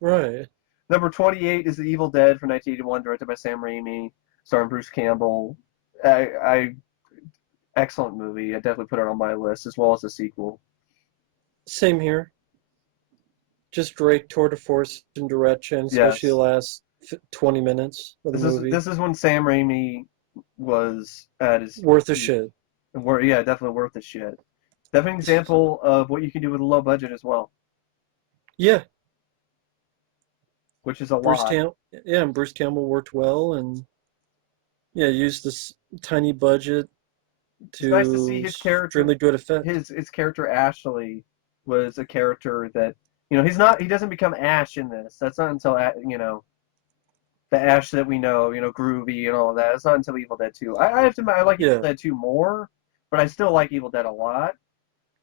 right. Number 28 is The Evil Dead from 1981, directed by Sam Raimi, starring Bruce Campbell. I excellent movie. I definitely put it on my list as well as the sequel. Same here. Just great tour de force and direction, especially the Yes, last 20 minutes of the this is movie. this is when Sam Raimi was at his Worth a peak. shit. And yeah, definitely worth the shit. Definitely an example of what you can do with a low budget as well, Yeah, which is a Bruce lot. Campbell. Yeah, and Bruce Campbell worked well, and yeah, used this tiny budget It's nice to see to his character. extremely good effect. His character Ashley was a character that he doesn't become Ash in this. That's not until the Ash that we know, groovy and all of that. It's not until Evil Dead 2. I have to admit, I like Evil Yeah, Dead 2 more, but I still like Evil Dead a lot.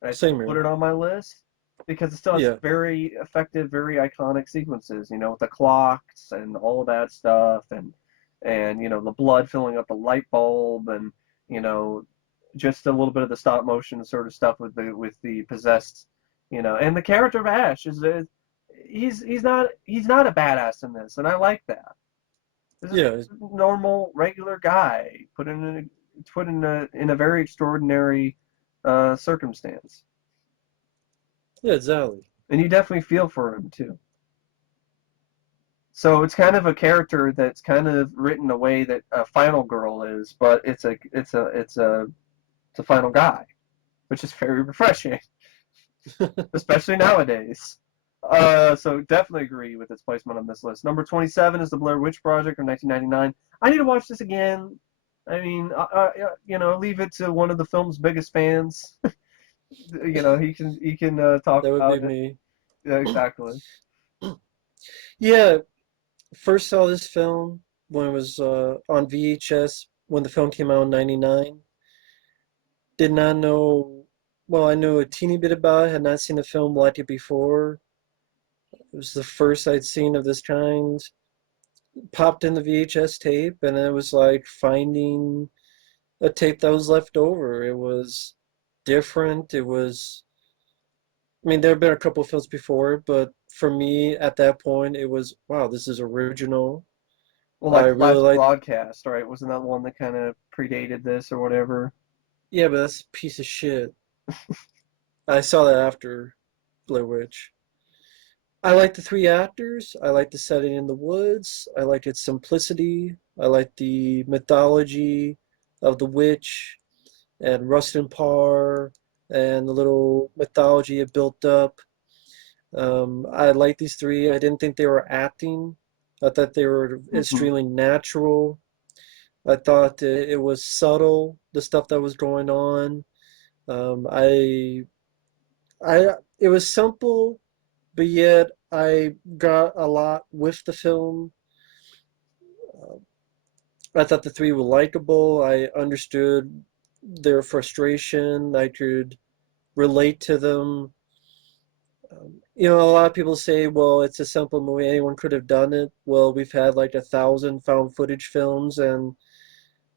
And I still same put here. it on my list because it still has Yeah, very effective, very iconic sequences, with the clocks and all of that stuff and the blood filling up the light bulb and you know just a little bit of the stop motion sort of stuff with the possessed, and the character of Ash he's not a badass in this, and I like that. This is yeah, just a normal, regular guy put in a very extraordinary circumstance, yeah, exactly. and you definitely feel for him too. So it's kind of a character that's kind of written a way that a final girl is, but it's a final guy, which is very refreshing, especially nowadays. So definitely agree with its placement on this list. Number 27 is the Blair Witch Project from 1999. I need to watch this again. I mean, leave it to one of the film's biggest fans. He can talk That would be about it. me. Yeah, exactly. Yeah, first saw this film when it was on VHS when the film came out in '99. Did not know, well, I knew a teeny bit about it, had not seen a film like it before. It was the first I'd seen of this kind. Popped in the VHS tape, and it was like finding a tape that was left over. It was different. I mean, there have been a couple of films before, but for me at that point, it was, wow, this is original. Well, I like the really last like, broadcast, right? Wasn't that one that kind of predated this or whatever? yeah, but that's a piece of shit. I saw that after Blair Witch. I like the three actors. I like the setting in the woods. I like its simplicity. I like the mythology of the witch and Rustin Parr and the little mythology it built up. I like these three. I didn't think they were acting. I thought they were Hmm. extremely natural. I thought it was subtle, the stuff that was going on. Um, I, it was simple, but yet I got a lot with the film. Uh, I thought the three were likable. I understood their frustration. I could relate to them. A lot of people say, well, it's a simple movie. Anyone could have done it. Well, we've had like 1,000 found footage films, and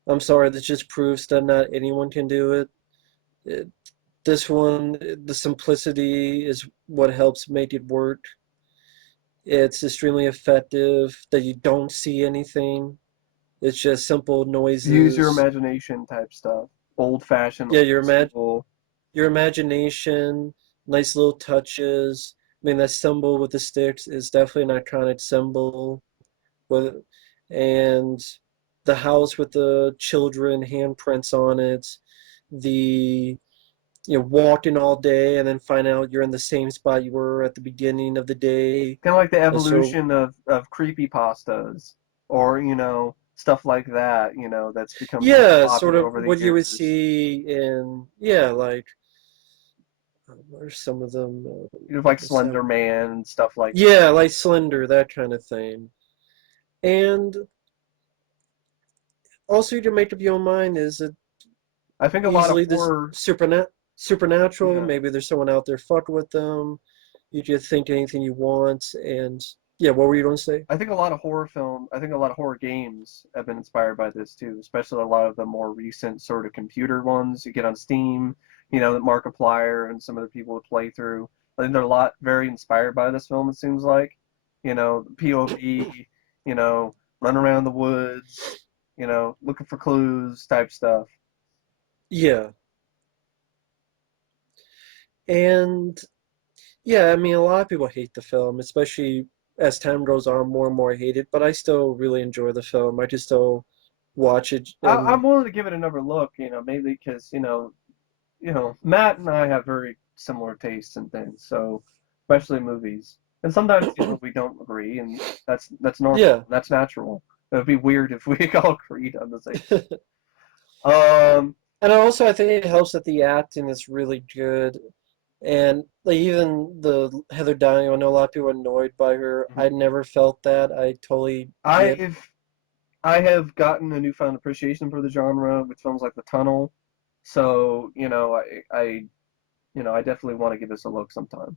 I'm sorry, this just proves that not anyone can do it. it this one, the simplicity is what helps make it work. It's extremely effective that you don't see anything. It's just simple Use your noises. imagination type stuff. Old fashioned, Yeah, old school. your imagination, nice little touches. I mean, that symbol with the sticks is definitely an iconic symbol. With and the house with the children handprints on it, the walking all day and then find out you're in the same spot you were at the beginning of the day. Kind of like the And so, evolution of creepy pastas or, stuff like that, that's become very yeah, sort popular of over the what you would years. see in, yeah, like, what are some of them? Like What's that? Slender Man and stuff like that. Yeah, like Slender, that kind of thing. And also, you can make up your own mind. Is it I think a lot of easily this horror, supernatural? yeah. Maybe there's someone out there fucking with them. You can think anything you want. And yeah, what were you going to say? I think a lot of horror games have been inspired by this too, especially a lot of the more recent sort of computer ones you get on Steam, that Markiplier and some of the people would play through. I think they're a lot very inspired by this film, it seems like. POV, run around the woods, looking for clues type stuff. Yeah. And yeah, I mean, a lot of people hate the film, especially as time goes on, more and more hate it. But I still really enjoy the film. I just still watch it. I'm And willing to give it another look, maybe because, Matt and I have very similar tastes in things, so especially movies. And sometimes, we don't agree, and that's normal. yeah. That's natural. It would be weird if we all agreed on the same thing. And also, I think it helps that the acting is really good. And like even the Heather dying, I know a lot of people are annoyed by her. Mhm. I never felt that. I totally get. I've I have gotten a newfound appreciation for the genre with films like The Tunnel. So, I definitely want to give this a look sometime.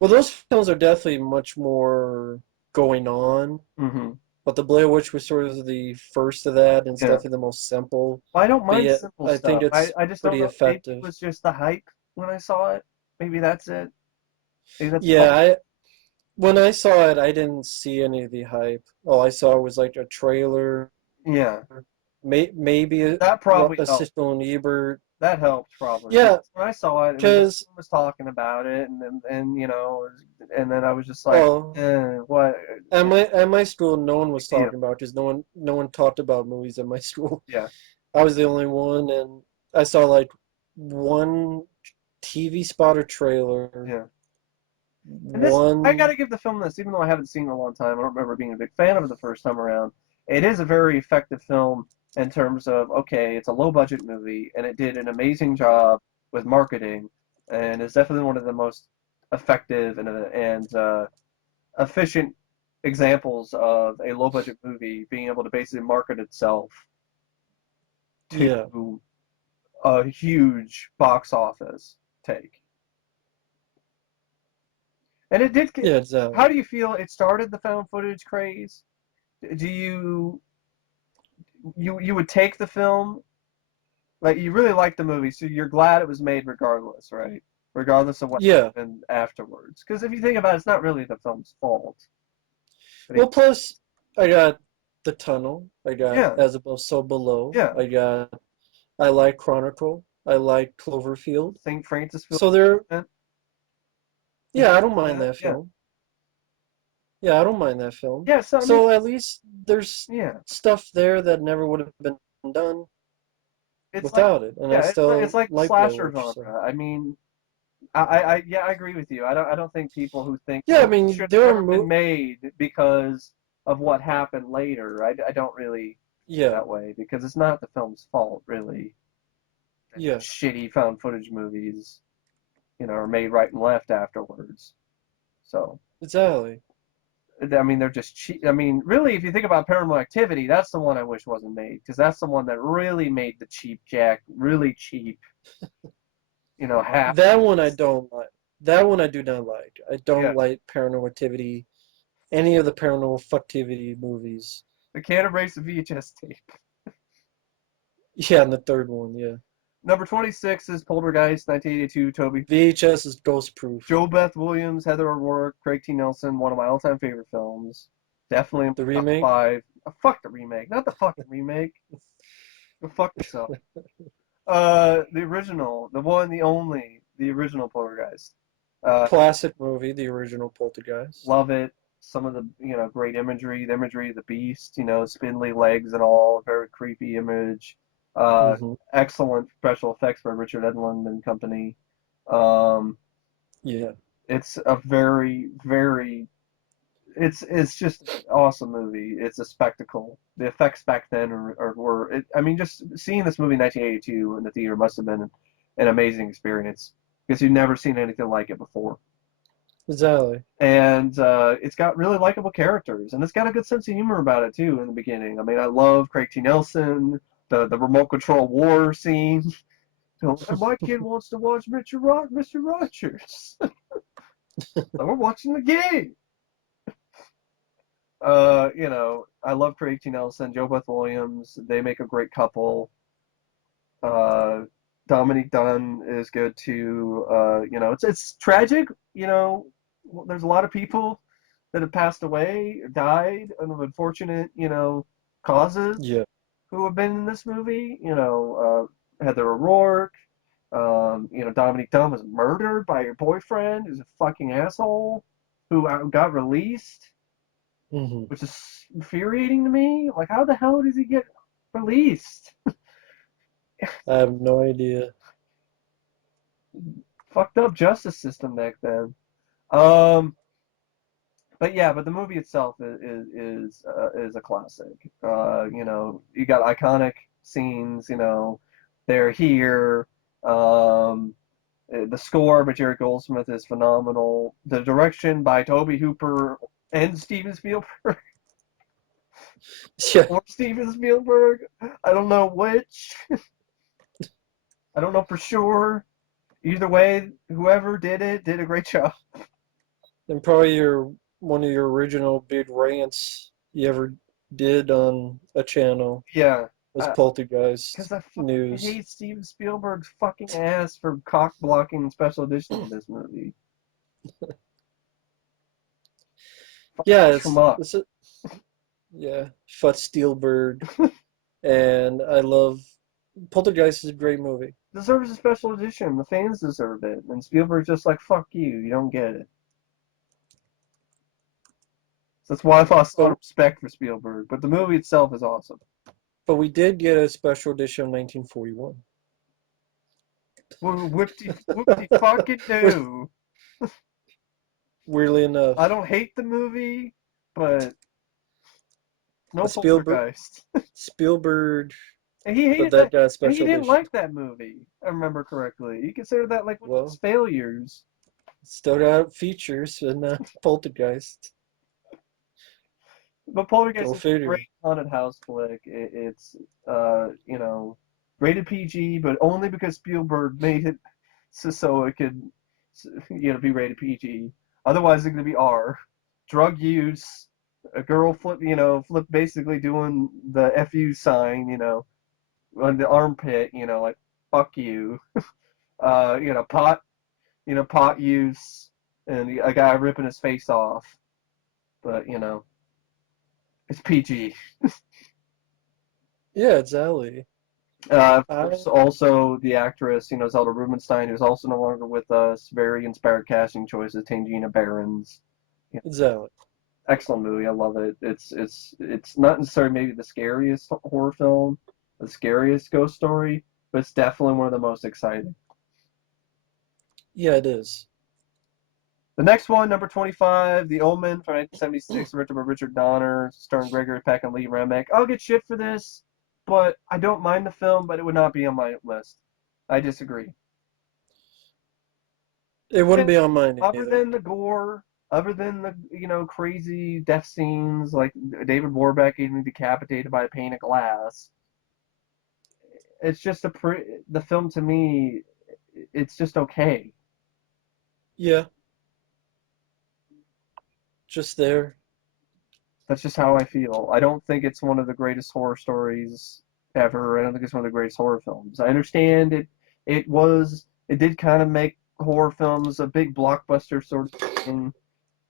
Well, those films are definitely much more going on, Hmm. but the Blair Witch was sort of the first of that, and it's Yeah. definitely the most simple. Well, I don't But mind yet, simple I think stuff. I, it's I just don't pretty know. Maybe it effective. was just the hype when I saw it. Maybe that's it. Maybe that's Yeah, all. when I saw it, I didn't see any of the hype. All I saw was like a trailer, Yeah. maybe That probably a helped. Siskel and Ebert. That helped probably Yeah, because when I saw it, everyone because was talking about it, and then I was just like, oh, what? at my school, no one Big was deal. talking about because no one talked about movies at my school. Yeah. I was the only one, and I saw like one TV spot or trailer, Yeah. And this, I got one. to give the film this, even though I haven't seen it in a long time. I don't remember being a big fan of it the first time around. It is a very effective film in terms of, okay, it's a low budget movie, and it did an amazing job with marketing, and it's definitely one of the most effective and efficient examples of a low budget movie being able to basically market itself Yeah, to a huge box office take. And it did. yeah, How exactly. do you feel it started the found footage craze? Do you would take the film like you really liked the movie, so you're glad it was made regardless, right? Regardless of what Yeah. happened afterwards. Because if you think about it, it's not really the film's fault. I mean, Well, plus I got The Tunnel. I got yeah, As Above, So Below. yeah. I like Chronicle. I like Cloverfield. St. Francis Film, So there, you yeah, can I don't do mind that. that Yeah, film. Yeah, I don't mind that film. yeah. So I mean, So at least there's yeah. stuff there that never would have been done It's like without it, and I yeah, it's still like the like Blair slasher Witch. So genre. I mean, yeah, I agree with you. I don't think people who think yeah, I it mean should have there are never been made because of what happened later. I don't really feel yeah, that way because it's not the film's fault really. That yeah, shitty found footage movies, are made right and left afterwards. So exactly. I mean, they're just cheap. I mean, really, if you think about Paranormal Activity, that's the one I wish wasn't made because that's the one that really made the cheap jack really cheap. Half That one I assed. don't like. That one I do not like. I Yeah, don't like Paranormal Activity, any of the Paranormal Fucktivity movies. they can't erase the VHS tape. Yeah, and the third one, yeah. Number 26 is Poltergeist, 1982, Toby. VHS is ghost proof. Joe Beth Williams, Heather O'Rourke, Craig T. Nelson, one of my all-time favorite films. Definitely in The my top remake? five. Fuck the remake, not the fucking remake. Go fuck yourself. The original, the one, the only, the original Poltergeist. Uh, Classic movie, the original Poltergeist. love it. Some of the, great imagery, the imagery of the beast, spindly legs and all, very creepy image. Uh, Hmm. excellent special effects by Richard Edlund and company. Um, Yeah, it's a very, very, it's just an awesome movie. It's a spectacle. The effects back then were, I mean, just seeing this movie in 1982 in the theater must have been an amazing experience because you've never seen anything like it before. exactly. And it's got really likable characters, and it's got a good sense of humor about it too. In the beginning, I mean, I love Craig T. Nelson, the remote control war scene. My kid wants to watch Mr. Rogers. So we're watching the game. I love Craig T. Nelson, Joe Beth Williams. They make a great couple. Uh, Dominique Dunn is good too. It's tragic. There's a lot of people that have passed away, or died of unfortunate, causes Yeah. who have been in this movie. Heather O'Rourke. Dominique Dunn was murdered by her boyfriend, who's a fucking asshole, who got released, Hmm. which is infuriating to me. Like, how the hell does he get released? I have no idea. Fucked up justice system back then. Um, but yeah, but the movie itself is a classic. You got iconic scenes. They're here. Um, The score by Jerry Goldsmith is phenomenal. The direction by Toby Hooper and Steven Spielberg, Yeah, or Steven Spielberg. I don't know which. I don't know for sure. Either way, whoever did it did a great job. and probably your one of your original big rants you ever did on a channel Yeah, was Poltergeist because I fucking news. hate Steven Spielberg's fucking ass for cock blocking special editions in this movie. Yeah, Fucking schmuck. yeah, Fuck Spielberg, and I love Poltergeist is a great movie. Deserves a special edition. The fans deserve it. And Spielberg's just like, fuck you. You don't get it. So that's why I lost a lot But of respect for Spielberg. But the movie itself is awesome. but we did get a special edition of 1941. Well, whoopty fucking With do. weirdly I enough, don't hate the movie, but no but Spielberg Poltergeist. Spielberg, And he but hated that that. got a And he special didn't edition. like that movie. I remember correctly. He considered that like one of his Well, failures. still got features and Poltergeist. But Poltergeist Go is a great figure. haunted house flick. It's you know, rated PG, but only because Spielberg made it so it could be rated PG. Otherwise, it's gonna be R. Drug use, a girl flip basically doing the FU sign, on the armpit, like fuck you. Pot, pot use, and a guy ripping his face off. But it's PG. Yeah, it's Ellie. Of I course, also the actress, Zelda Rubinstein, who's also no longer with us. Very inspired casting choices. Tangina Barons. Yeah, it's Ellie. excellent movie. I love it. It's not necessarily maybe the scariest horror film, the scariest ghost story, but it's definitely one of the most exciting. Yeah, it is. The next one, number 25, The Omen from 1976, directed by Richard Donner, starring Gregory Peck and Lee Remick. I'll get shit for this, but I don't mind the film, but it would not be on my list. I disagree. It wouldn't be on mine Other either. than the gore, other than the crazy death scenes like David Warbeck getting decapitated by a pane of glass, it's just the film to me. It's just okay. Yeah, just there. That's just how I feel. I don't think it's one of the greatest horror stories ever. I don't think it's one of the greatest horror films. I understand it. It did kind of make horror films a big blockbuster sort of thing.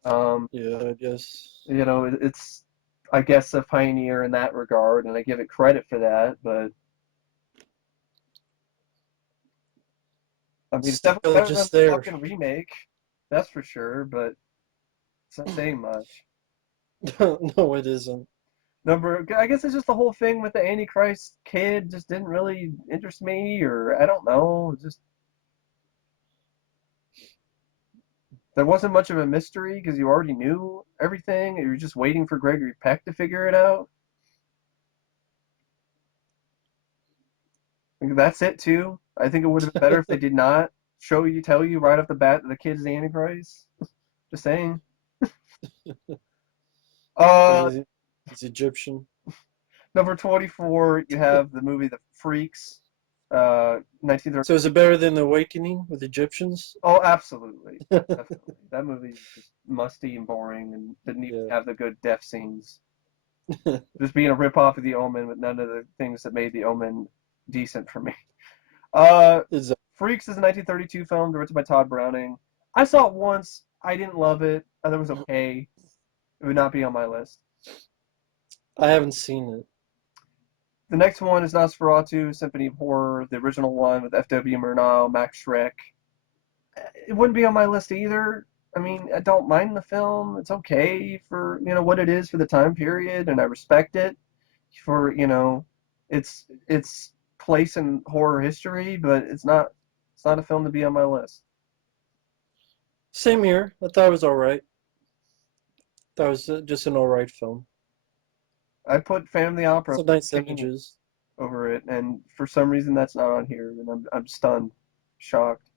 Um, Yeah, I guess. it's, I guess, a pioneer in that regard, and I give it credit for that. But I mean, it's definitely Still better than just the there. fucking remake, that's for sure. But it's not saying much. No, it isn't. I guess it's just the whole thing with the Antichrist kid just didn't really interest me, or I don't know. Just there wasn't much of a mystery because you already knew everything. You were just waiting for Gregory Peck to figure it out. Like, that's it too. I think it would have been better if they did not tell you right off the bat that the kid is the Antichrist. Just saying. And Uh, he's Egyptian. Number 24, you have the movie The Freaks, So is 1932. it better than The Awakening with Egyptians? Oh, absolutely. Definitely. That movie was just musty and boring and didn't even Yeah. have the good death scenes. Just being a ripoff of The Omen with none of the things that made The Omen decent for me. Uh, Is Freaks is a 1932 film directed by Todd Browning. I saw it once. I didn't love it. I thought it was okay. It would not be on my list. I haven't seen it. The next one is Nosferatu, Symphony of Horror, the original one with F.W. Murnau, Max Schreck. It wouldn't be on my list either. I mean, I don't mind the film. It's okay for, what it is for the time period, and I respect it for, its place in horror history, but it's not a film to be on my list. Same here. I thought it was all right. That was just an all right film. I put Family Opera Some nice painting images. over it, and for some reason that's not on here, and I'm stunned, shocked.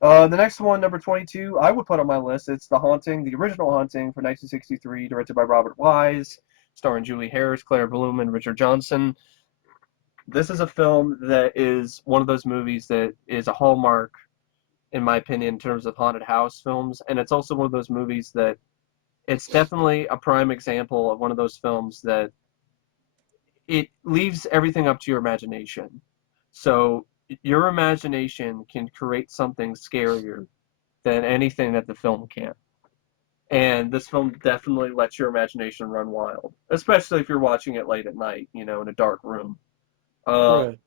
The next one, number 22, I would put on my list. It's The Haunting, the original Haunting from 1963, directed by Robert Wise, starring Julie Harris, Claire Bloom, and Richard Johnson. This is a film that is one of those movies that is a hallmark, in my opinion, in terms of haunted house films. And it's also one of those movies that it's definitely a prime example of one of those films that it leaves everything up to your imagination. So your imagination can create something scarier than anything that the film can. And this film definitely lets your imagination run wild, especially if you're watching it late at night, in a dark room. Uh, Right.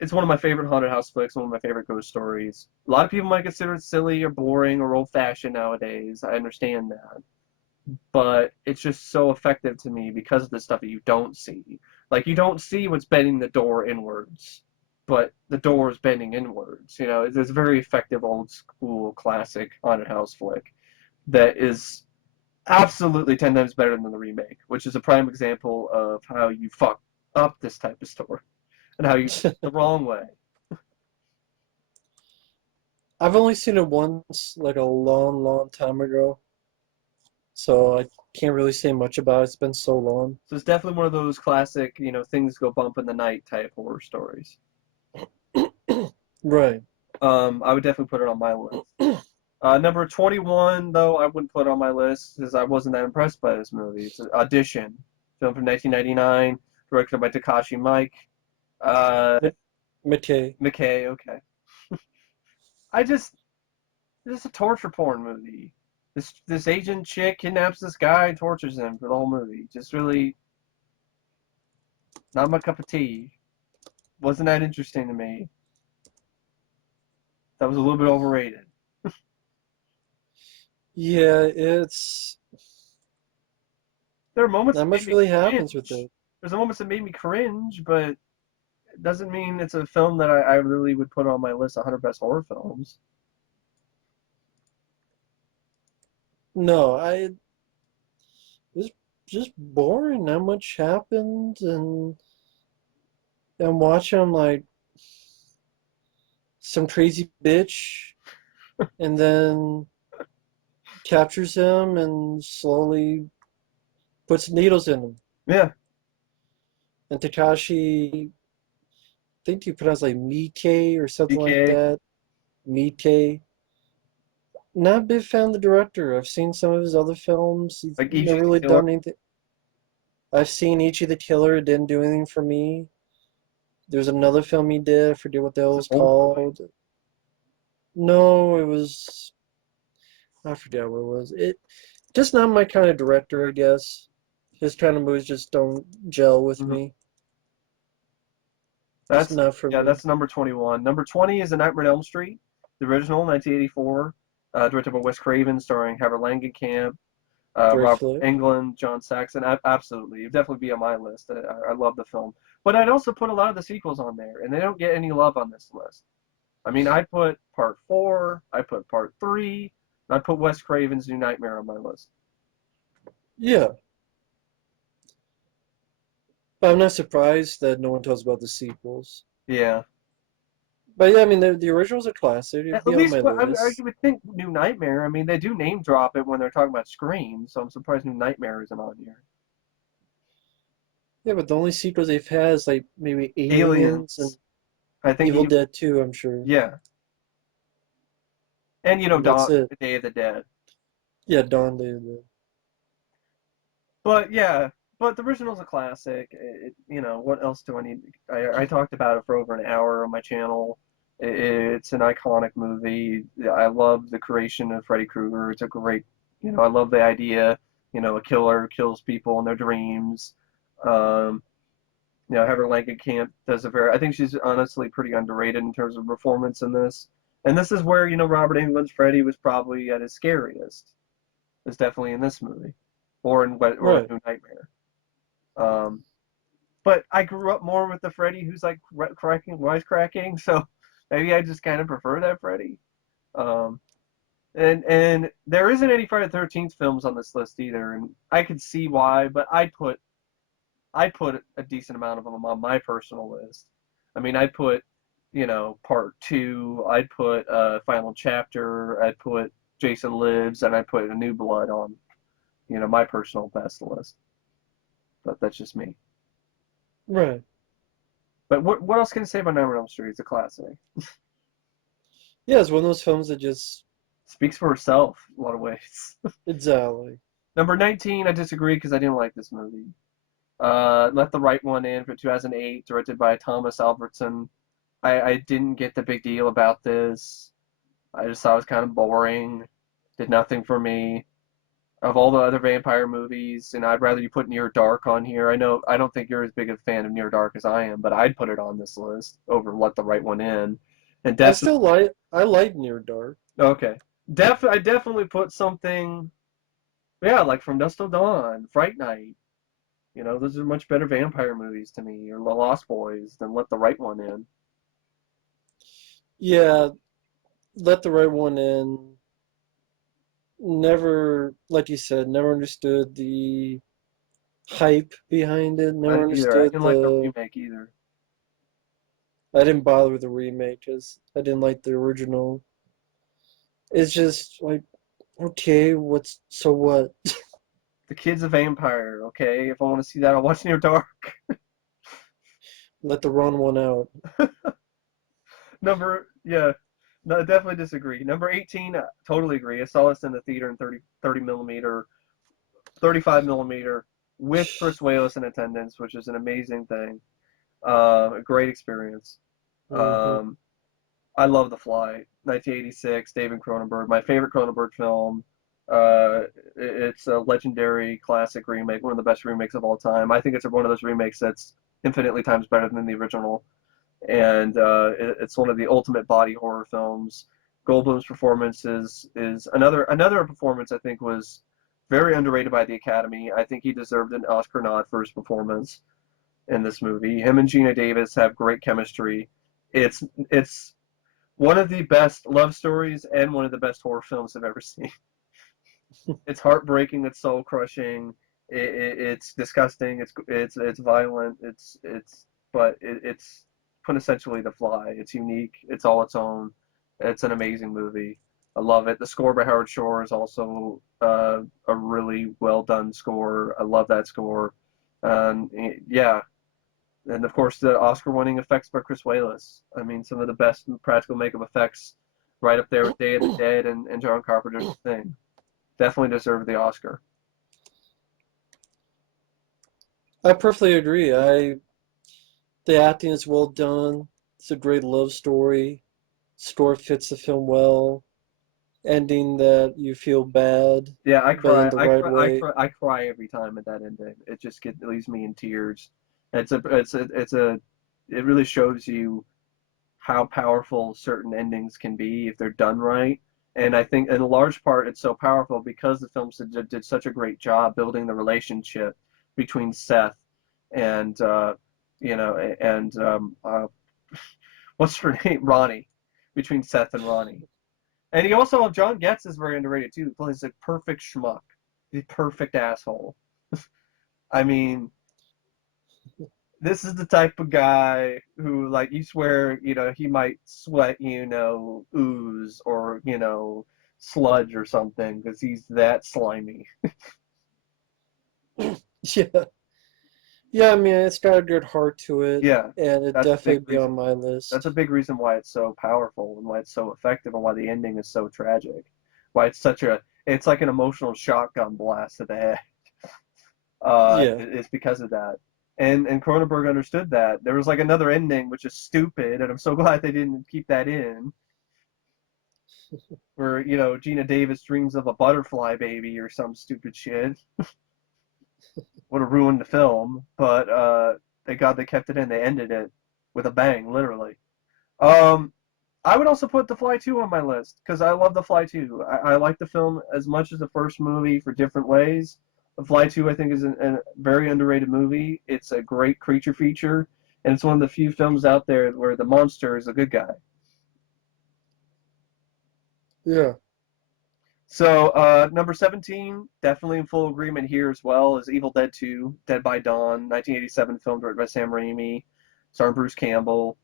it's one of my favorite haunted house flicks, one of my favorite ghost stories. A lot of people might consider it silly or boring or old fashioned nowadays. I understand that. But it's just so effective to me because of the stuff that you don't see. Like, you don't see what's bending the door inwards, but the door is bending inwards. It's a very effective old school classic haunted house flick that is absolutely 10 times better than the remake, which is a prime example of how you fuck up this type of story and how you the wrong way. I've only seen it once, like a long, long time ago, so I can't really say much about it. It's been so long. So it's definitely one of those classic, things go bump in the night type horror stories. Right. I would definitely put it on my list. Number 21, though, I wouldn't put on my list because I wasn't that impressed by this movie. It's Audition, film from 1999, directed by Takashi Mike. Uh, M- McKay. McKay, okay. I just, this is a torture porn movie. This Asian chick kidnaps this guy and tortures him for the whole movie. Just really not my cup of tea. Wasn't that interesting to me. That was a little bit overrated. Yeah, it's There are moments not that made much me really happens with cringe. it. There's moments that made me cringe, but it doesn't mean it's a film that I really would put on my list of 100 best horror films. No, it was just boring. Not much happened, and watching like some crazy bitch, and then captures him and slowly puts needles in him. Yeah, And Takashi, I think you pronounce like Mike or something like DK, that. Mike. Not a big fan of the director. I've seen some of his other films. He's like never Ichi the really Killer. done anything. I've seen Ichi the Killer. It didn't do anything for me. There's another film he did. I forget what the hell It's an it's old movie. called. No, it was. I forget what it was. It just not my kind of director, I guess. His kind of movies just don't gel with Hmm. me. Just That's not for yeah, me. that's number 21. Number 20 is A Nightmare on Elm Street, the original, 1984, directed by Wes Craven, starring Heather Langenkamp, Great Robert flick. Englund, John Saxon. Absolutely, it'd definitely be on my list. I love the film, but I'd also put a lot of the sequels on there, and they don't get any love on this list. I mean, I put Part Four, I put Part Three, and I put Wes Craven's New Nightmare on my list. Yeah, but I'm not surprised that no one talks about the sequels. Yeah, But yeah, I mean, the original's a classic. It'd at be on least my I list. would think New Nightmare. I mean, they do name drop it when they're talking about Scream, so I'm surprised New Nightmare isn't on here. Yeah, but the only sequels they've had is like maybe Aliens and Aliens, I think Evil he, Dead 2, I'm sure. yeah, and And that's it. Day of the Dead. Yeah, Dawn Day of the Dead. But yeah, but the original's a classic. What else do I need? I talked about it for over an hour on my channel. It's an iconic movie. I love the creation of Freddy Krueger. It's a great, I love the idea. A killer kills people in their dreams. Um, Heather Langenkamp does a very. I think she's honestly pretty underrated in terms of performance in this. And this is where Robert Englund's Freddy was probably at his scariest. Is definitely in this movie, or in Right. New Nightmare. Um, but I grew up more with the Freddy who's like cracking, wisecracking, so maybe I just kind of prefer that Freddy. Um, and there isn't any Friday the 13th films on this list either, and I could see why, but I put a decent amount of them on my personal list. I mean, I put part two. I'd put Final Chapter. I'd put Jason Lives, and I'd put A New Blood on, my personal best list. But that's just me. Right. But what else can I say about Nightmare on Elm Street? It's a classic. Yeah, it's one of those films that just Speaks for itself in a lot of ways. exactly. Number 19, I disagree because I didn't like this movie. Let the Right One In for 2008, directed by Thomas Albertson. I didn't get the big deal about this. I just thought it was kind of boring. Did nothing for me. Of all the other vampire movies, and I'd rather you put Near Dark on here. I don't think you're as big a fan of Near Dark as I am, but I'd put it on this list over Let the Right One In. And definitely, I like Near Dark. okay, I definitely put something, yeah, like From Dusk Till Dawn, Fright Night. Those are much better vampire movies to me, or The Lost Boys, than Let the Right One In. Yeah, Let the Right One In. Never, like you said, never understood the hype behind it. I Never didn't either. I understood didn't like the the. remake either. I didn't bother with the remake because I didn't like the original. It's just like, okay, what's so what? The Kid's a vampire, okay? If I want to see that, I'll watch Near Dark. Let the wrong one out. Yeah, no, definitely disagree. Number 18, totally agree. I saw this in the theater in 30 millimeter, 35 millimeter with Chris Walas in attendance, which is an amazing thing. A great experience. Hmm. Um, I love The Fly, 1986, David Cronenberg, my favorite Cronenberg film. It's a legendary classic remake, one of the best remakes of all time. I think it's one of those remakes that's infinitely times better than the original, and it's one of the ultimate body horror films. Goldblum's performance is another performance I think was very underrated by the Academy. I think he deserved an Oscar nod for his performance in this movie. Him and Gina Davis have great chemistry. It's one of the best love stories and one of the best horror films I've ever seen. It's heartbreaking. It's soul crushing. It's disgusting. It's violent. It's quintessentially The Fly. It's unique. It's all its own. It's an amazing movie. I love it. The score by Howard Shore is also a really well done score. I love that score. Yeah, and of course the Oscar-winning effects by Chris Walas. I mean, some of the best practical makeup effects, right up there with Day of the Dead and John Carpenter's Thing. Definitely deserved the Oscar. I perfectly agree. The acting is well done. It's a great love story. Story fits the film well. Ending that you feel bad, Yeah, I but in cry. the I right cry. I way. cry. I cry every time at that ending. It leaves me in tears. It's a. It really shows you how powerful certain endings can be if they're done right. And I think in a large part it's so powerful because the film did such a great job building the relationship between Seth and what's her name, Ronnie, between Seth and Ronnie. And he also John Getz is very underrated too. He plays a perfect schmuck, the perfect asshole. I mean, this is the type of guy who, like, you swear, he might sweat, ooze or, sludge or something because he's that slimy. Yeah. Yeah, I mean, it's got a good heart to it, Yeah, and it that's a big definitely be on reason. my That's a list. big reason why it's so powerful and why it's so effective and why the ending is so tragic. Why it's like an emotional shotgun blast to the head. Yeah. It's because of that. And Cronenberg understood that. There was like another ending which is stupid, and I'm so glad they didn't keep that in. Where Gina Davis dreams of a butterfly baby or some stupid shit. Would have ruined the film, but thank God they kept it in. They ended it with a bang, literally. Um, I would also put The Fly 2 on my list because I love The Fly 2. I like the film as much as the first movie for different ways. The Fly 2, I think, is a very underrated movie. It's a great creature feature, and it's one of the few films out there where the monster is a good guy. Yeah. So, number 17, definitely in full agreement here as well, is Evil Dead 2, Dead by Dawn, 1987 film directed by Sam Raimi, starring Bruce Campbell.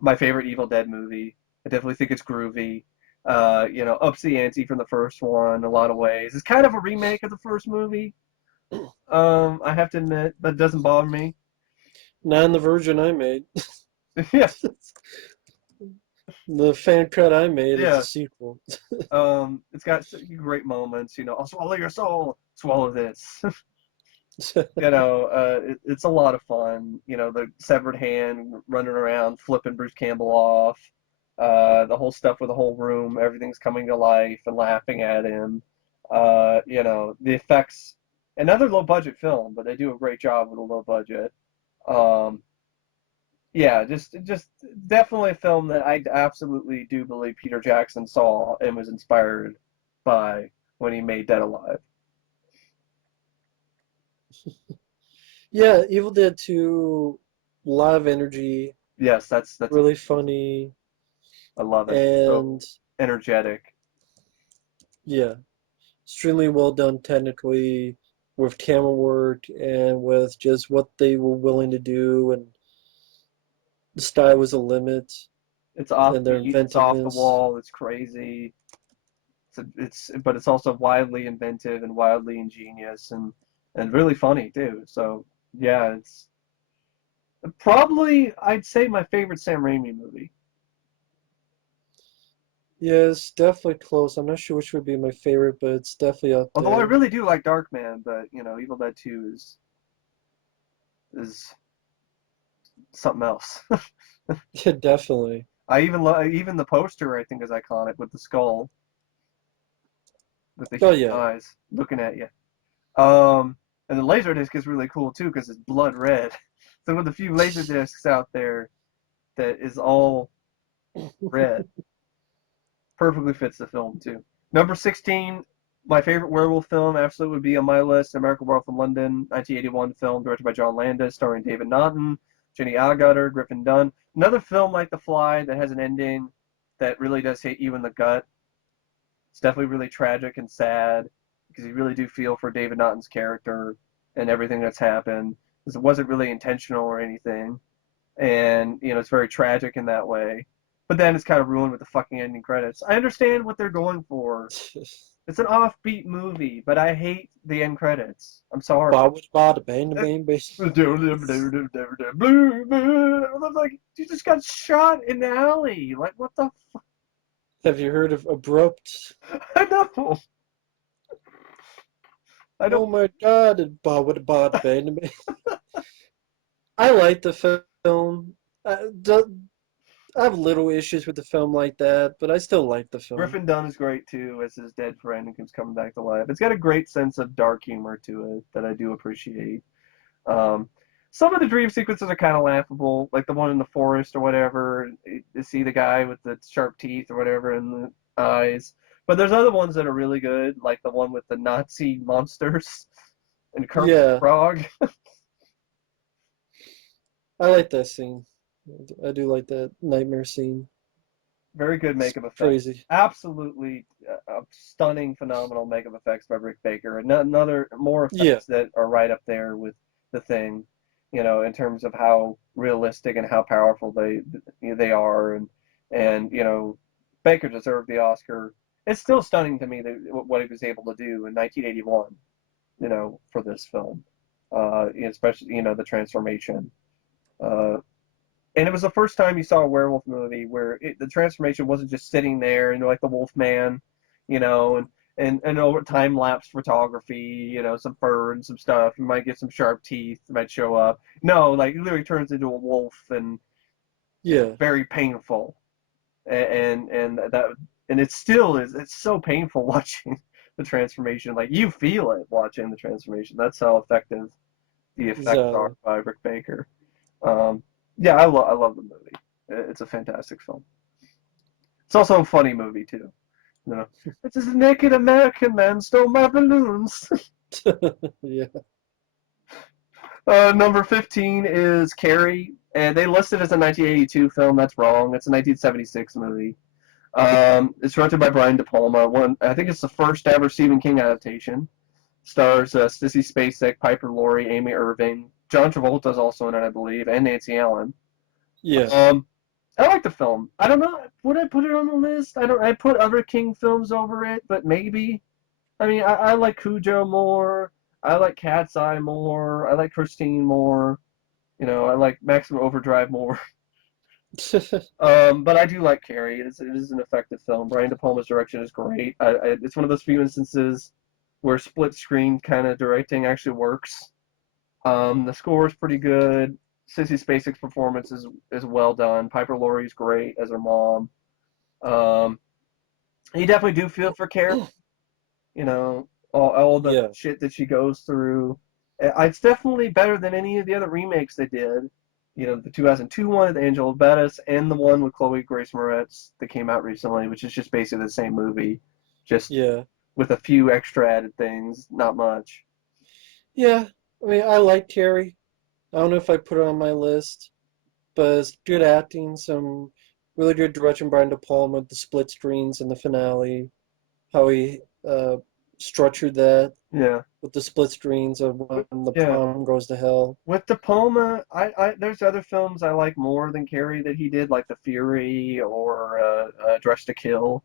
My favorite Evil Dead movie. I definitely think it's groovy. Ups the ante from the first one in a lot of ways. It's kind of a remake of the first movie. I have to admit, but it doesn't bother me. Not in the version I made. Yeah, The fan cut I made is the yeah. sequel. It's got great moments. I'll swallow your soul. Swallow this. It's a lot of fun. The severed hand running around, flipping Bruce Campbell off. The whole stuff with the whole room, everything's coming to life and laughing at him. The effects. Another low budget film, but they do a great job with a low budget. Um, yeah, just definitely a film that I absolutely do believe Peter Jackson saw and was inspired by when he made Dead Alive. Yeah, Evil Dead 2, a lot of energy, Yes, that's a really good word. funny, I love it. So and energetic. yeah, extremely well done technically with camera work and with just what they were willing to do, and the sky was a limit, It's and their offbeat. It's off the inventiveness. wall. It's crazy. But it's also wildly inventive and wildly ingenious and really funny too. So yeah, it's probably I'd say my favorite Sam Raimi movie. Yeah, it's definitely close. I'm not sure which would be my favorite, but it's definitely up Although I there. really do like Darkman, but Evil Dead 2 is something else. Yeah, definitely. I even the poster I think is iconic with the skull with the Oh human yeah. eyes looking at you. Um, and the laser disc is really cool too because it's blood red. So with a few laser discs out there that is all red, perfectly fits the film too. Number 16, my favorite werewolf film absolutely would be on my list. American Werewolf in London, 1981 film directed by John Landis, starring David Naughton, Jenny Agutter, Griffin Dunn. Another film like The Fly that has an ending that really does hit you in the gut. It's definitely really tragic and sad because you really do feel for David Naughton's character and everything that's happened because it wasn't really intentional or anything, and it's very tragic in that way. But then it's kind of ruined with the fucking ending credits. I understand what they're going for. It's an offbeat movie, but I hate the end credits. I'm sorry. Bada bada bang bang bang. Like you just got shot in the alley. Like what the? Have you heard of Abrupt? I know. I don't. Oh my God! And bada bada bang bang. I like the film. I have little issues with the film like that, but I still like the film. Griffin Dunn is great too as his dead friend who keeps coming back to life. It's got a great sense of dark humor to it that I do appreciate. Um, some of the dream sequences are kind of laughable, like the one in the forest or whatever. You see the guy with the sharp teeth or whatever in the eyes. But there's other ones that are really good, like the one with the Nazi monsters and Kermit the Yeah, Frog. I like that scene. I do like that nightmare scene. Very good It's makeup effects. crazy. Absolutely stunning, phenomenal makeup effects by Rick Baker. Another more Yeah, effects that are right up there with the thing, in terms of how realistic and how powerful they are, and Baker deserved the Oscar. It's still stunning to me that what he was able to do in 1981, for this film, especially the transformation. Uh, and it was the first time you saw a werewolf movie where the transformation wasn't just sitting there and like the wolf man, and over time lapse photography, some fur and some stuff. You might get some sharp teeth that might show up. No, like it literally turns into a wolf, and it's yeah, very painful. And it still is. It's so painful watching the transformation. Like you feel it watching the transformation. That's how effective the effects are exactly. by Rick Baker. Um, yeah, I love the movie. It's a fantastic film. It's also a funny movie too. You know, it's this naked American man stole my balloons. Yeah, Number 15 is Carrie, and they listed it as a 1982 film. That's wrong. It's a 1976 movie. It's directed by Brian De Palma. I think it's the first ever Stephen King adaptation. Stars Sissy Spacek, Piper Laurie, Amy Irving. John Travolta is also in it, I believe, and Nancy Allen. yeah. Um, I like the film. I don't know. Would I put it on the list? I don't. I put other King films over it, but maybe. I mean, I like Cujo more. I like Cat's Eye more. I like Christine more. I like Maximum Overdrive more. But I do like Carrie. It is an effective film. Brian De Palma's direction is great. It's one of those few instances where split screen kind of directing actually works. The score is pretty good. Sissy Spacek's performance is well done. Piper Laurie's great as her mom. Um, you definitely do feel for Carrie. All the Yeah, shit that she goes through. It's definitely better than any of the other remakes they did. The 2002 one with Angela Bettis and the one with Chloe Grace Moretz that came out recently, which is just basically the same movie, just yeah, with a few extra added things, not much. yeah. I mean, I like Carrie. I don't know if I put it on my list, but it's good acting, some really good direction by De Palma, the split screens in the finale, how he structured that Yeah, with the split screens of when the yeah. prom goes to hell. With De Palma, there's other films I like more than Carrie that he did, like The Fury or Dress to Kill,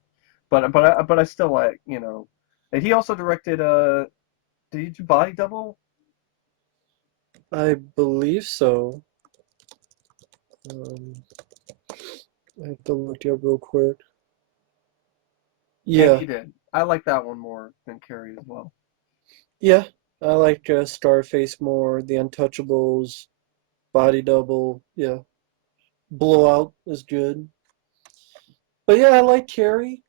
but I still like. And he also directed. Did he do Body Double? I believe so. Um, I have to look it up real quick. Yeah, Yeah, he did. I like that one more than Carrie as well. yeah. I like Starface more, The Untouchables, Body Double. Yeah, Blowout is good. But yeah, I like Carrie.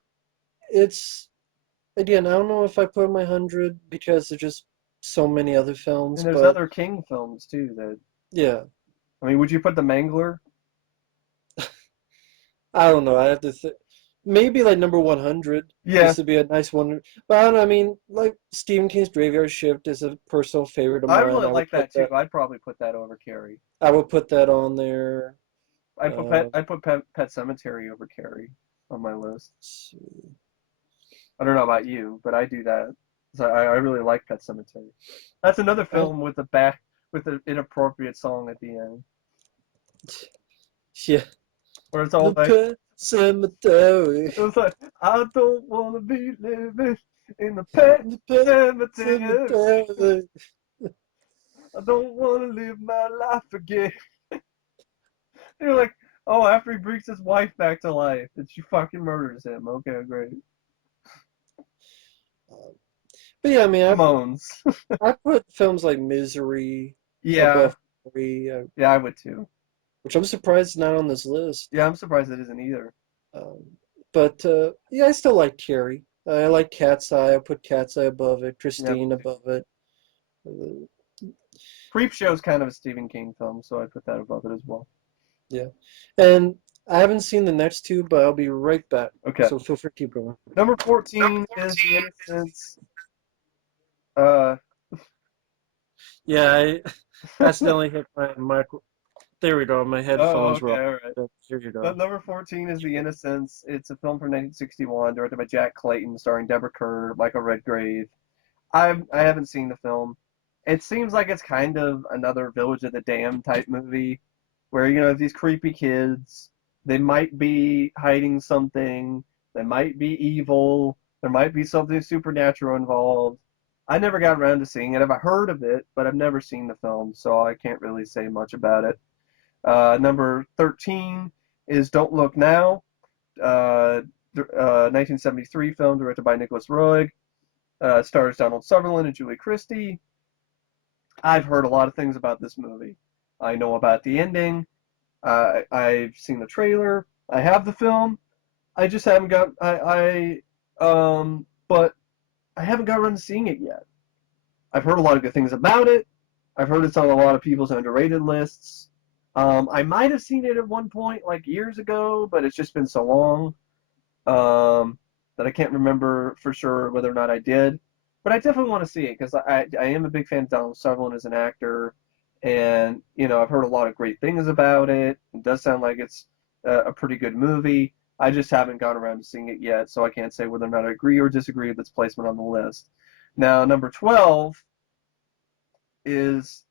It's again, I don't know if I put my 100 because there's just so many other films, And there's but other King films too that yeah, I mean, would you put The Mangler? I don't know. I have to maybe like number 100 Yeah, just to be a nice one. But I don't know, I mean, like Stephen King's Graveyard Shift is a personal favorite of I mine. really like that too. I'd probably put that over Carrie. I would put that on there. I put Pet Cemetery over Carrie on my list. Let's see. I don't know about you, but I do that. So I really like Pet Cemetery. That's another I, film with an inappropriate song at the end, yeah, where it's all the like Pet Cemetery. it's like I don't wanna be living in the pet The Pet cemetery. Cemetery. I don't wanna live my life again. You're like, oh, after he brings his wife back to life, and she fucking murders him. Okay, great. But yeah, I mean, Moans. I put films like Misery Yeah, above Carrie, yeah, I would too. which I'm surprised is not on this list. Yeah, I'm surprised it isn't either. Um, but yeah, I still like Carrie. I like Cat's Eye. I put Cat's Eye above it. Yeah, me Christine too. above it. Uh, Creep Show is kind of a Stephen King film, so I put that above it as well. yeah, and I haven't seen the next two, but I'll be right back. Okay. So feel free to keep going. Number 14 is The Innocents. Uh, Yeah, I accidentally hit my micro. There we go. My oh, headphones okay, were off. all right. Here you go. Number 14 is The Innocents. It's a film from 1961, directed by Jack Clayton, starring Deborah Kerr, Michael Redgrave. I haven't seen the film. It seems like it's kind of another Village of the Damned type movie, where these creepy kids, they might be hiding something, they might be evil, there might be something supernatural involved. I never got around to seeing it. I've heard of it, but I've never seen the film, so I can't really say much about it. Number 13 is Don't Look Now, uh, 1973 film directed by Nicholas Roeg. Stars Donald Sutherland and Julie Christie. I've heard a lot of things about this movie. I know about the ending. I've seen the trailer. I have the film. I just haven't got but I haven't got around to seeing it yet. I've heard a lot of good things about it. I've heard it's on a lot of people's underrated lists. I might have seen it at one point, like years ago, but it's just been so long um, that I can't remember for sure whether or not I did. But I definitely want to see it because I am a big fan of Donald Sutherland as an actor, and I've heard a lot of great things about it. It does sound like it's a pretty good movie. I just haven't got around to seeing it yet, so I can't say whether or not I agree or disagree with its placement on the list. Now, number 12 is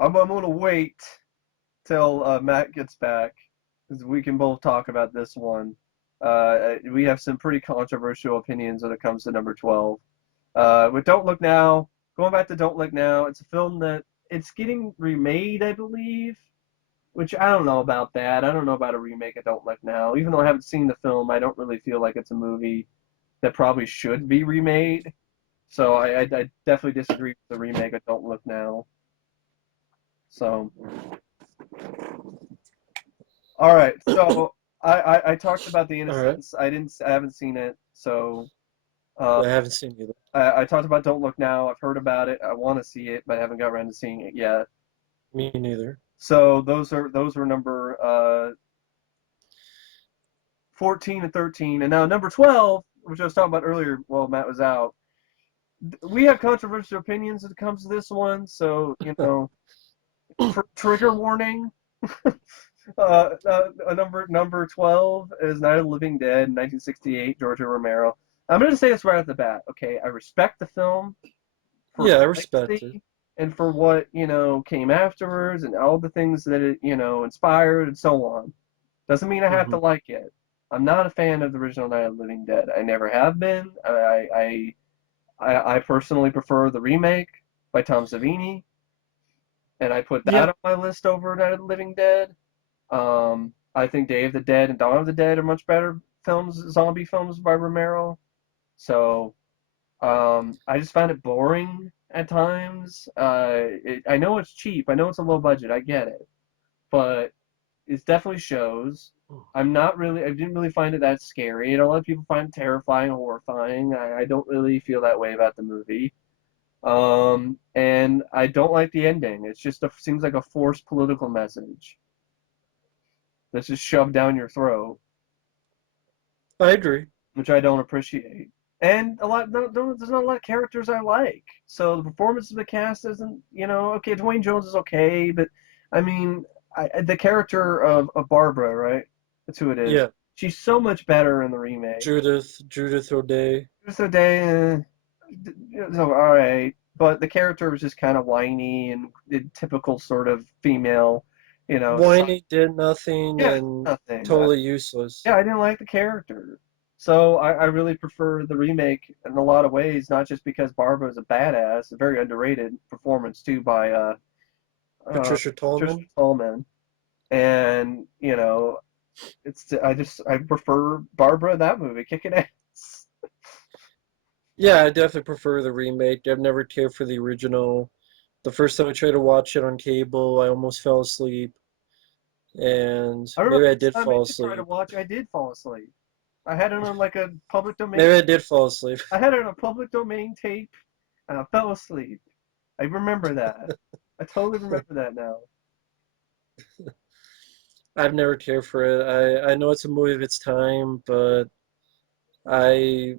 I'm gonna wait till Matt gets back we can both talk about this one. We have some pretty controversial opinions when it comes to number 12. With Don't Look Now, going back to Don't Look Now, it's a film that it's getting remade, I believe, which I don't know about that. I don't know about a remake of Don't Look Now. Even though I haven't seen the film, I don't really feel like it's a movie that probably should be remade. So I definitely disagree with the remake of Don't Look Now. So, all right. So I talked about The All right. Innocents. I haven't seen it. So Yeah, I um, haven't seen either. I talked about Don't Look Now. I've heard about it. I want to see it, but I haven't got around to seeing it yet. Me neither. So those are number 14 and 13, and now number 12, which I was talking about earlier. While Matt was out. We have controversial opinions when it comes to this one, so trigger warning. Number 12 is Night of the Living Dead, 1968, Georgia Romero. I'm going to say this right off the bat. Okay, I respect the film for Yeah, I its respect it. legacy and for what came afterwards and all the things that it inspired and so on. Doesn't mean I have to Hmm. like it. I'm not a fan of the original Night of the Living Dead. I never have been. I personally prefer the remake by Tom Savini, and I put that Yeah, on my list over Night of the Living Dead. I think Day of the Dead and Dawn of the Dead are much better films, zombie films by Romero. So I just found it boring at times. I know it's cheap. I know it's a low budget. I get it, but it definitely shows. I didn't really find it that scary. A lot of people find it terrifying, horrifying. I don't really feel that way about the movie. And I don't like the ending. Seems like a forced political message that's just shoved down your throat, I agree. which I don't appreciate. And there's not a lot of characters I like. So the performance of the cast isn't. Okay, Dwayne Jones is okay, but I mean, the character of Barbara, right? That's who it is. Yeah, She's so much better in the remake. Judith O'Day. So they, so all right, but the character was just kind of whiny and typical sort of female, Whiny did nothing yeah, and nothing. totally useless. Yeah, I didn't like the character. So I really prefer the remake in a lot of ways, not just because Barbara is a badass, a very underrated performance too by Patricia Trisha Tallman. Tallman, and I prefer Barbara in that movie kicking ass. Yeah, I definitely prefer the remake. I've never cared for the original. The first time I tried to watch it on cable, I almost fell asleep. And I remember maybe I this did time I fall did try to asleep. watch. I did fall asleep. I had it on like a public domain. Maybe I did fall asleep. I had it on a public domain tape, and I fell asleep. I remember that. I totally remember that now. I've never cared for it. I know it's a movie of its time, but I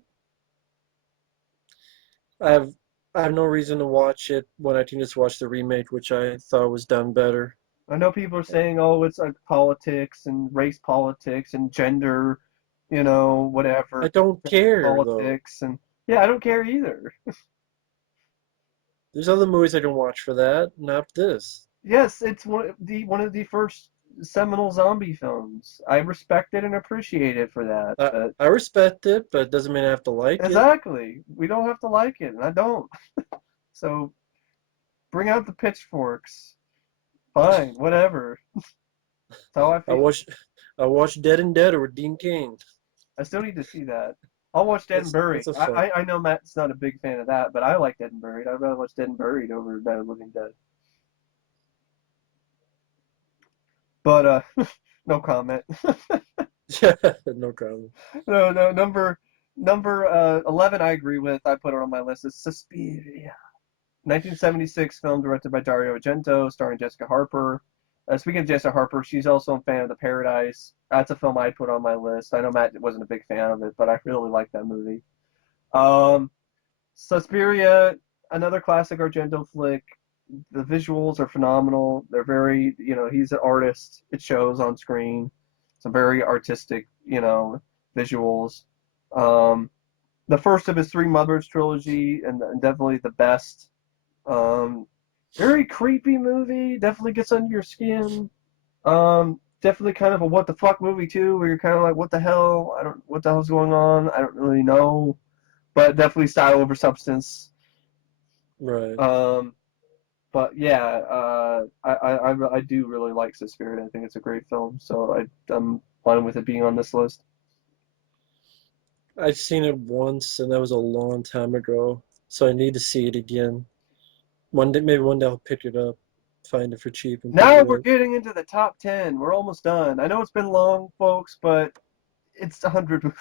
I've I have no reason to watch it when I can just watch the remake, which I thought was done better. I know people are saying, "Oh, it's like politics and race politics and gender, I whatever, don't care though. politics." And yeah, I don't care either. There's other movies I can watch for that, not this. Yes, it's one of the first seminal zombie films. I respect it and appreciate it for that. But I respect it, but it doesn't mean I have to like it. exactly, we don't have to like it, and I don't. So bring out the pitchforks. Fine, whatever. That's how I I feel. watched I watched Dead and Dead with Dean Cain. I still need to see that. I'll watch Dead and That's Buried. a fun. I know Matt's not a big fan of that, but I like Dead and Buried. I'd rather watch Dead and Buried over Night of the Living Dead. But no comment. Yeah, no problem. No, no. Number 11, I agree with. I put it on my list. It's Suspiria, 1976 film directed by Dario Argento, starring Jessica Harper. Speaking of Jessica Harper, she's also a fan of The Paradise. That's a film I put on my list. I know Matt wasn't a big fan of it, but I really like that movie. Um, Suspiria, another classic Argento flick. The visuals are phenomenal. They're he's an artist. It shows on screen. Some very artistic, visuals. Um, the first of his Three Mothers trilogy, and definitely the best. Um, Very creepy movie. Definitely gets under your skin. Um, definitely kind of a what the fuck movie too, where you're kind of like, what the hell? I don't, what the hell's going on? I don't really know. But definitely style over substance. Right. Um, but yeah, I do really like Suspiria. I think it's a great film, so I'm fine with it being on this list. I've seen it once, and that was a long time ago, so I need to see it again. One day, maybe one day I'll pick it up, find it for cheap, and pick Now it we're up. getting into the top 10. We're almost done. I know it's been long, folks, but it's 100 movies.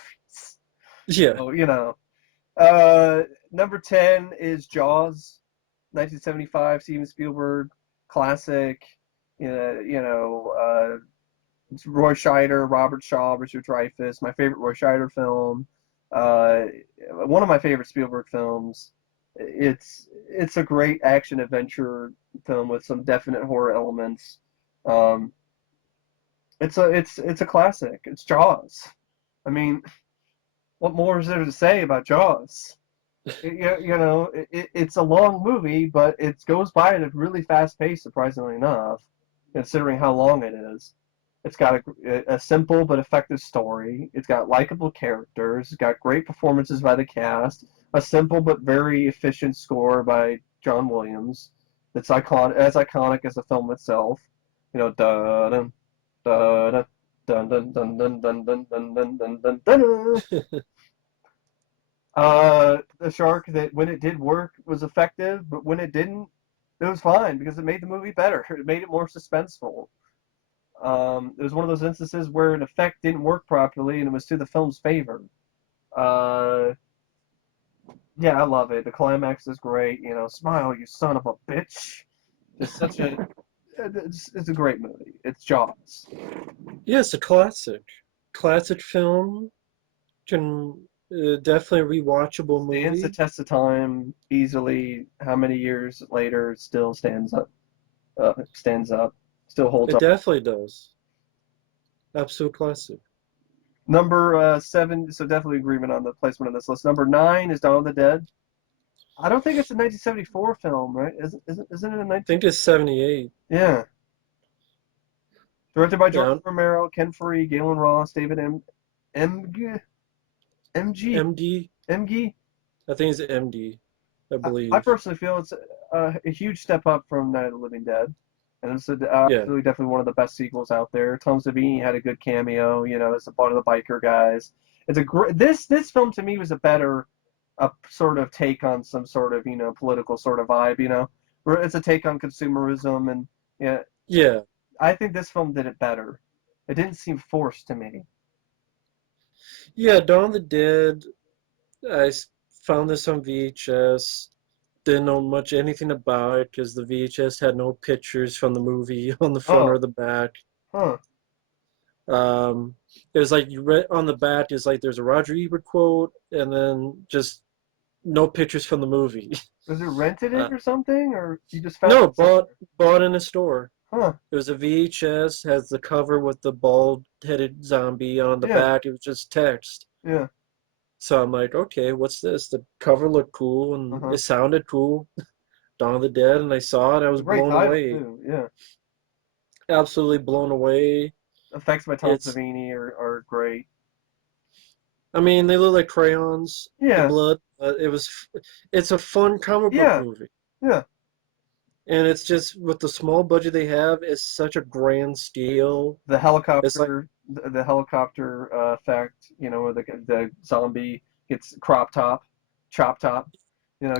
Yeah, So, you know. Uh, Number 10 is Jaws, 1975, Steven Spielberg, classic. It's Roy Scheider, Robert Shaw, Richard Dreyfuss, my favorite Roy Scheider film. Uh, One of my favorite Spielberg films. It's a great action adventure film with some definite horror elements. Um, it's a classic. It's Jaws. I mean, what more is there to say about Jaws? It's a long movie, but it goes by at a really fast pace, surprisingly enough, considering how long it is. It's got a simple but effective story. It's got likable characters. It's got great performances by the cast. A simple but very efficient score by John Williams. That's iconic as the film itself. You know, dun dun dun dun dun dun dun dun dun dun dun dun dun. The shark that when it did work was effective, but when it didn't, it was fine because it made the movie better. It made it more suspenseful. It was one of those instances where an effect didn't work properly and it was to the film's favor. Uh, yeah, I love it. The climax is great. You know, smile, you son of a bitch. Just such a, it's a great movie. It's Jaws. yeah, it's a classic, classic film. Can Definitely a rewatchable Stands the movie. test of time easily. How many years later, it still stands up, still holds It up. definitely does. Absolute classic. Number seven, so definitely agreement on the placement of this list. Number nine is Dawn of the Dead. I don't think it's a 1974 film, right? Isn't it a I 19? think it's 78. Yeah. Directed by George Yeah, Romero, Ken Faree, Galen Ross, David M. MG MD. MG. I think it's MD, I I believe. personally feel it's a huge step up from Night of the Living Dead, and it's Yeah, absolutely definitely one of the best sequels out there. Tom Savini had a good cameo, as a part of the biker guys. It's a great this film to me was a sort of take on some sort of political sort of vibe, where it's a take on consumerism and yeah, yeah, I think this film did it better. It didn't seem forced to me. yeah. Dawn of the Dead. Found this on VHS. Didn't know much anything about it because the VHS had no pictures from the movie on the front Oh, or the back. huh. Um, it was like you read on the back is like there's a Roger Ebert quote and then just no pictures from the movie. Was it rented Uh, it or something, or you just found no, it somewhere? bought in a store. Huh. It was a VHS, has the cover with the bald-headed zombie on the Yeah. back. It was just text. Yeah. So I'm like, okay, what's this? The cover looked cool Uh and huh. it sounded cool. Dawn of the Dead, and I saw it. I It's was a great blown title away. too. Yeah. Absolutely blown away. Effects by Tom It's, Savini are great. I mean, they look like crayons, the Yeah. blood. It's a fun comic book Yeah. movie. Yeah. And it's just with the small budget they have, it's such a grand scale. The It's like, the helicopter effect, where the zombie gets chop top,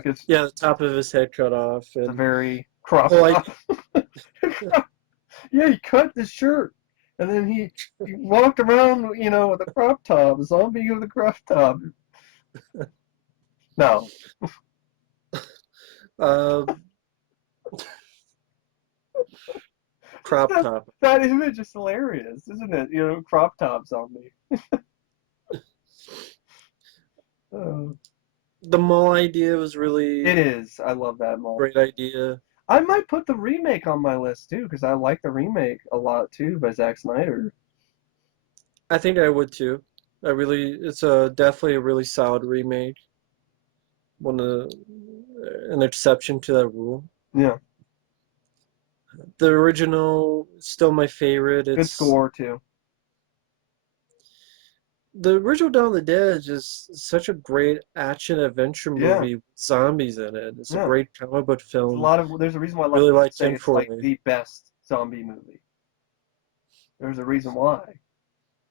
gets yeah, the top of his head cut off, it's a and very the crop whole top. idea. Yeah, he cut the shirt, and then he walked around, with a crop top, a zombie with a crop top. No, Uh, crop that, top. that image is hilarious, isn't it? Crop top zombie. Uh, The mall idea was it really is. I love that mall. great idea. I might put the remake on my list too, because I like the remake a lot too by Zack Snyder. I think I would too. It's a definitely a really solid remake. One of an exception to that rule. Yeah. The original is still my favorite. Good It's score too. the original Dawn of the Dead is just such a great action adventure Yeah, movie with zombies in it. It's a yeah. great comic book It's a film. lot of. There's a reason why a lot of Really people like say Tim it's like Forley. the best zombie movie. There's a reason why.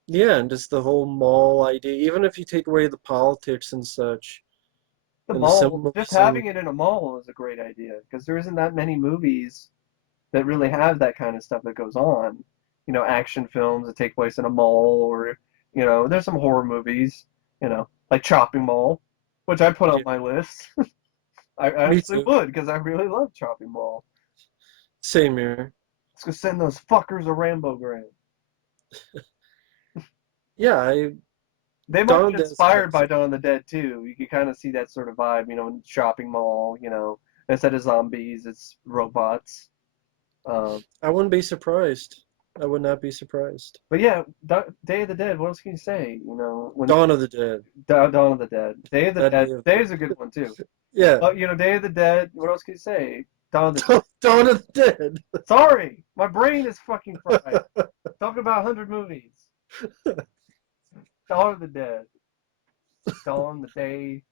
Yeah, and just the whole mall idea, even if you take away the politics and such, The and the mall, just symbolism. having it in a mall is a great idea because there isn't that many movies that really have that kind of stuff that goes on. Action films that take place in a mall, or there's some horror movies, like Chopping Mall, which I put on Yeah, my list. I me actually too. would because I really love Chopping Mall. Same here. Let's go send those fuckers a Rambo grave. Yeah, I They might have Dawn been Dead's inspired by classic. Dawn of the Dead too. You can kind of see that sort of vibe, in Shopping Mall. Instead of zombies, it's robots. Um, I wouldn't be surprised. I would not be surprised. but yeah, Day of the Dead. What else can you say? When Dawn of the Dead. Dawn of the Dead, Day of the Not Dead. Day of Day the is a good one too. Yeah. Day of the Dead. What else can you say? Dawn of the Dead. Dawn of the Dead. Sorry, my brain is fucking fried. Talking about 100 movies. Dawn of the Dead. Dawn the Day.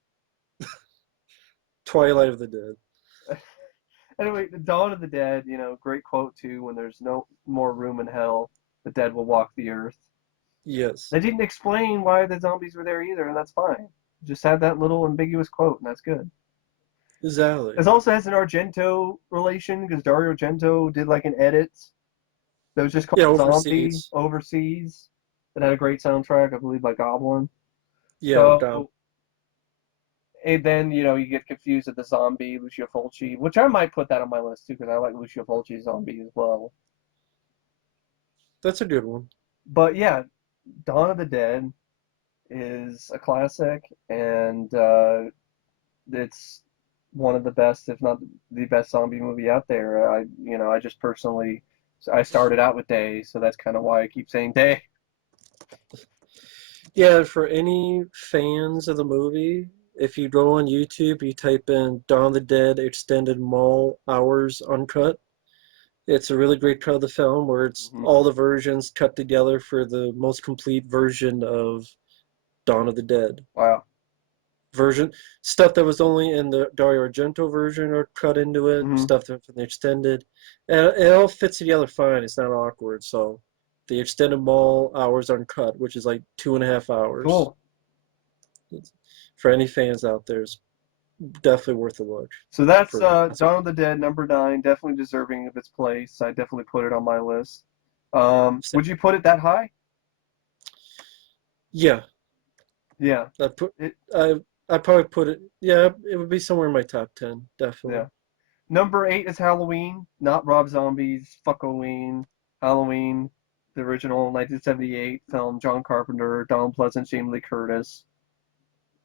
Twilight of the Dead. Anyway, the Dawn of the Dead. Great quote too. When there's no more room in hell, the dead will walk the earth. Yes. They didn't explain why the zombies were there either, and that's fine. Just had that little ambiguous quote, and that's good. Exactly. It also has an Argento relation because Dario Argento did like an edit that was just Yeah, called Zombie overseas. Overseas that had a great soundtrack, I believe, by Goblin. Yeah, down. So, and then, you get confused with the zombie, Lucio Fulci, which I might put that on my list too because I like Lucio Fulci's zombie as well. That's a good one. But yeah, Dawn of the Dead is a classic, and it's one of the best, if not the best zombie movie out there. I just personally, I started out with Day, so that's kind of why I keep saying Day. Yeah, for any fans of the movie, if you go on YouTube, you type in Dawn of the Dead Extended Mall Hours Uncut. It's a really great cut of the film where it's Hmm. all the versions cut together for the most complete version of Dawn of the Dead. Wow. Version stuff that was only in the Dario Argento version are cut into it, Hmm. stuff that's in the extended, and it all fits together fine. It's not awkward. So the extended mall hours uncut, which is like 2.5 hours. Cool. It's, for any fans out there, it's definitely worth a look. So that's For that. Dawn of the Dead #9, definitely deserving of its place. I definitely put it on my list. Would you put it that high? Yeah, Yeah. I put It. I probably put it. Yeah, it would be somewhere in my top 10, Yeah. definitely. #8 is Halloween, not Rob Zombie's Fuckoween. Halloween, the original 1978 film, John Carpenter, Donald Pleasance, Jamie Lee Curtis.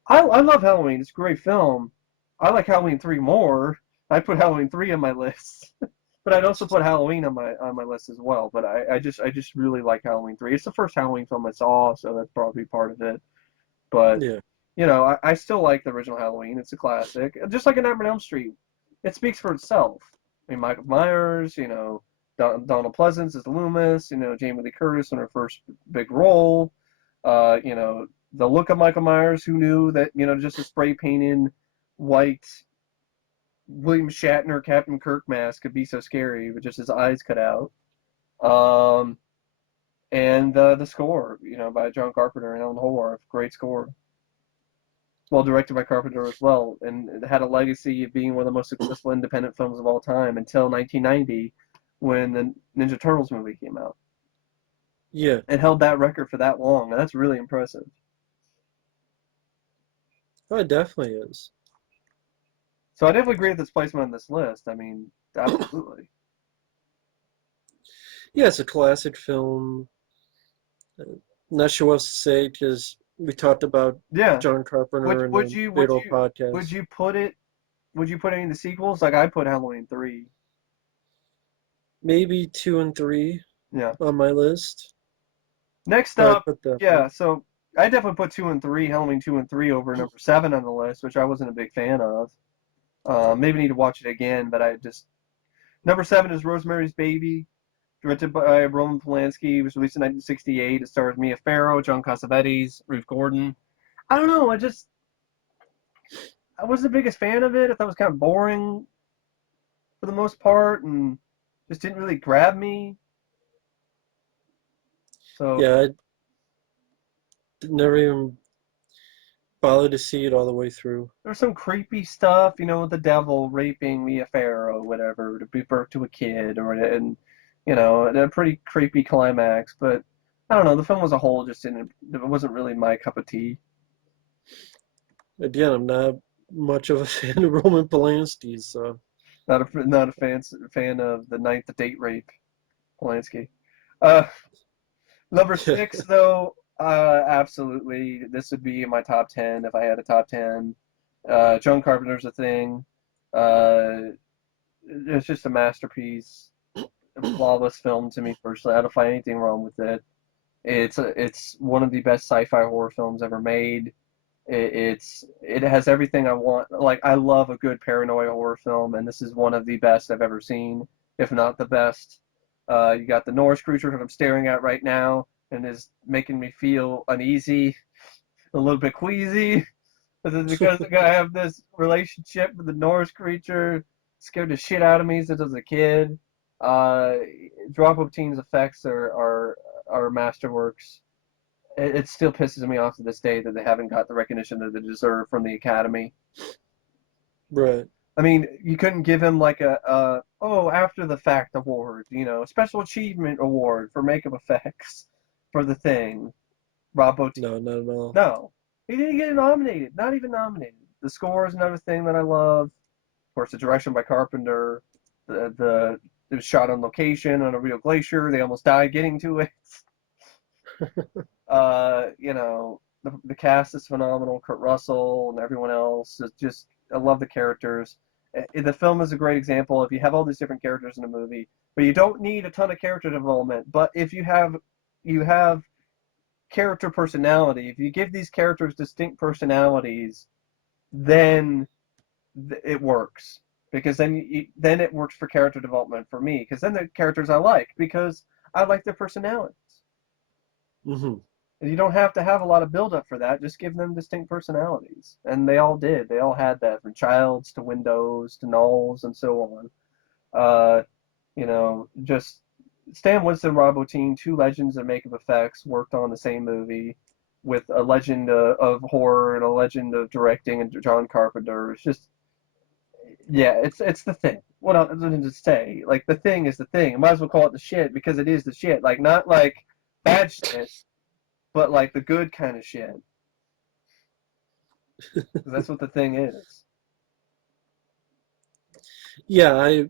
I love Halloween. It's a great film. I like Halloween 3 more. I put Halloween 3 on my list. But I'd also put Halloween on my list as well. But I just really like Halloween 3. It's the first Halloween film I saw, so that's probably part of it. But Yeah, I still like the original Halloween. It's a classic. Just like a Nightmare on Elm Street, it speaks for itself. I mean, Michael Myers, Donald Pleasance as Loomis, Jamie Lee Curtis in her first big role. Uh, you know, the look of Michael Myers, who knew that, just a spray painted white William Shatner Captain Kirk mask could be so scary with just his eyes cut out. Um, and the score, by John Carpenter and Alan Howarth, great score. Well directed by Carpenter as well, and it had a legacy of being one of the most successful independent films of all time until 1990, when the Ninja Turtles movie came out. yeah. It held that record for that long, and that's really impressive. Oh, it definitely is. So I definitely agree with its placement on this list. I mean, absolutely. Yeah, it's a classic film. Not sure what else to say because we talked about Yeah. John Would Carpenter in would the you big would old you would podcast. you put it? Would you put any of the sequels? Like I put Halloween 3. Maybe 2 and 3 Yeah. on my list, Next but I up, put that yeah. one. So I definitely put 2 and 3, Halloween 2 and 3 over #7 on the list, which I wasn't a big fan of. Maybe need to watch it again, but I just Number seven is Rosemary's Baby, directed by Roman Polanski. It was released in 1968. It stars Mia Farrow, John Cassavetes, Ruth Gordon. I don't know. I wasn't the biggest fan of it. I thought it was kind of boring for the most part, and just didn't really grab me. So Yeah, I never even bothered to see it all the way through. there's some creepy stuff, with the devil raping Mia Farrow, whatever, to give birth to a kid, and a pretty creepy climax. But I don't know. The film as a whole just didn't. It wasn't really my cup of tea. Again, I'm not much of a fan of Roman Polanski, so Not a fan of the ninth date rape, Polanski. Uh, Number six, though, absolutely, this would be in my top 10 if I had a top 10. John Carpenter's A Thing. Uh, it's just a masterpiece, a flawless film to me personally. I don't find anything wrong with it. It's one of the best sci-fi horror films ever made. It has everything I want. Like I love a good paranoia horror film, and this is one of the best I've ever seen, if not the best. You got the Norse creature that I'm staring at right now, and is making me feel uneasy, a little bit queasy, because I have this relationship with the Norse creature. Scared the shit out of me since I was a kid. Uh, Drop of Teens effects are masterworks. It still pisses me off to this day that they haven't got the recognition that they deserve from the Academy. right. I mean, you couldn't give him like a after the fact award, special achievement award for makeup effects for the thing. Rob Bottin. No, not at all. No, he didn't get nominated. Not even nominated. The score is another thing that I love. Of course, the direction by Carpenter. The it was shot on location on a real glacier. They almost died getting to it. The cast is phenomenal. Kurt Russell and everyone else is just. I love the characters. The film is a great example. If you have all these different characters in a movie, but you don't need a ton of character development. But if you have character personality. If you give these characters distinct personalities, then it works because then it works for character development for me because then the characters I like because I like their personalities. Hmm. And you don't have to have a lot of build up for that. Just give them distinct personalities, and they all did. They all had that from Childs to Windows to Knowles and so on. Uh, just Stan Winston, Rob Bottin, two legends of makeup effects, worked on the same movie with a legend of horror and a legend of directing and John Carpenter. It's just, yeah, it's the thing. What else to say? Like the thing is the thing. I might as well call it the shit because it is the shit. Like not like bad shit, but like the good kind of shit. Because that's what the thing is. Yeah, I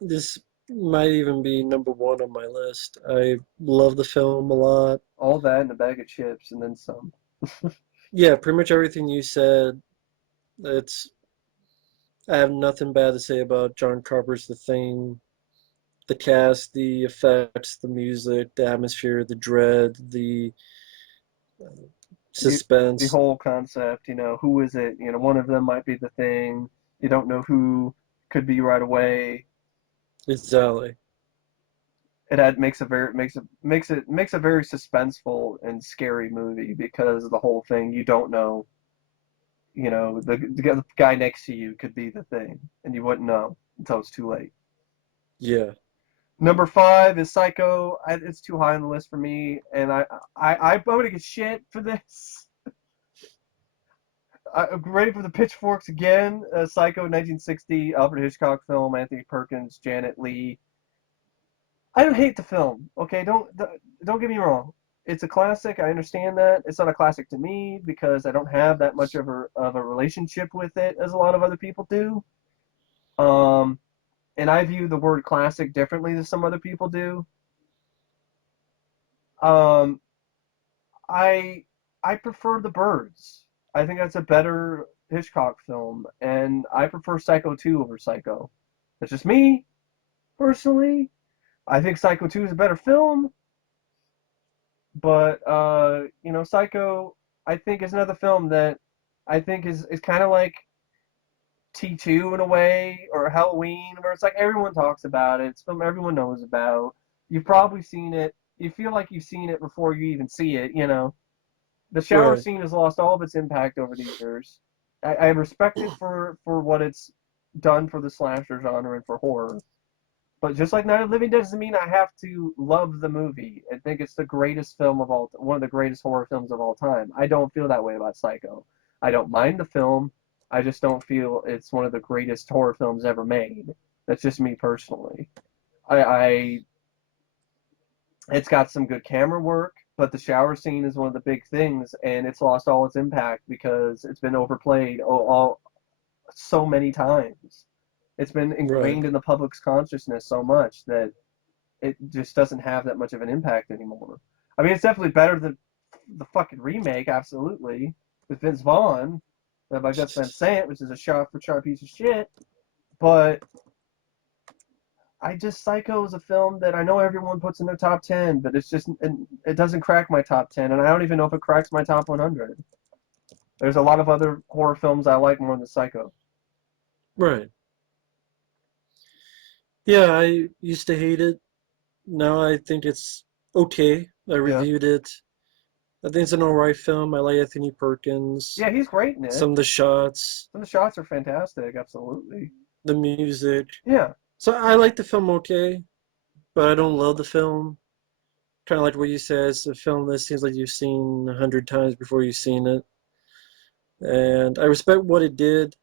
this might even be number one on my list. I love the film a lot. All that in a bag of chips and then some. Yeah, pretty much everything you said. It's I have nothing bad to say about John Carpenter's The Thing. The cast, the effects, the music, the atmosphere, the dread, the the the suspense. whole concept, who is it? One of them might be the thing. You don't know who could be right away. Exactly. Makes a very makes a very suspenseful and scary movie because of the whole thing. You don't know, the guy next to you could be the thing, and you wouldn't know until it's too late. Yeah. Number five is Psycho. It's too high on the list for me, and I'm gonna get shit for this. I'm ready for the pitchforks again. Psycho, 1960, Alfred Hitchcock film. Anthony Perkins, Janet Leigh. I don't hate the film. Okay, don't get me wrong. It's a classic. I understand that. It's not a classic to me because I don't have that much of a relationship with it as a lot of other people do. Um, and I view the word classic differently than some other people do. Um, I I prefer The Birds. I think that's a better Hitchcock film, and I prefer Psycho 2 over Psycho. That's just me, personally. I think Psycho 2 is a better film, but Psycho I think is another film that I think is kind of like T2 in a way, or Halloween, where it's like everyone talks about it. It's a film everyone knows about. You've probably seen it. You feel like you've seen it before you even see it, you know. The shower Right. scene has lost all of its impact over the years. I respect it for what it's done for the slasher genre and for horror. But just like Night of the Living Dead doesn't mean I have to love the movie. I think it's the greatest film of all, one of the greatest horror films of all time. I don't feel that way about Psycho. I don't mind the film. I just don't feel it's one of the greatest horror films ever made. That's just me personally. I it's got some good camera work, but the shower scene is one of the big things, and it's lost all its impact because it's been overplayed all so many times. It's been Right. ingrained in the public's consciousness so much that it just doesn't have that much of an impact anymore. I mean, it's definitely better than the fucking remake, absolutely, with Vince Vaughn, by Gus Van Sant, which is a shot for shot piece of shit. But I just Psycho is a film that I know everyone puts in their top 10, but it's just it doesn't crack my top 10, and I don't even know if it cracks my top 100. There's a lot of other horror films I like more than Psycho. Right. Yeah, I used to hate it. Now I think it's okay. I Yeah, reviewed it. I think it's an alright film. I like Anthony Perkins. yeah, he's great in it. Some of the shots, Some of the shots are fantastic, absolutely. the music. Yeah, So I like the film okay, but I don't love the film. Kind of like what you said, it's a film that seems like you've seen 100 times before you've seen it. And I respect what it did,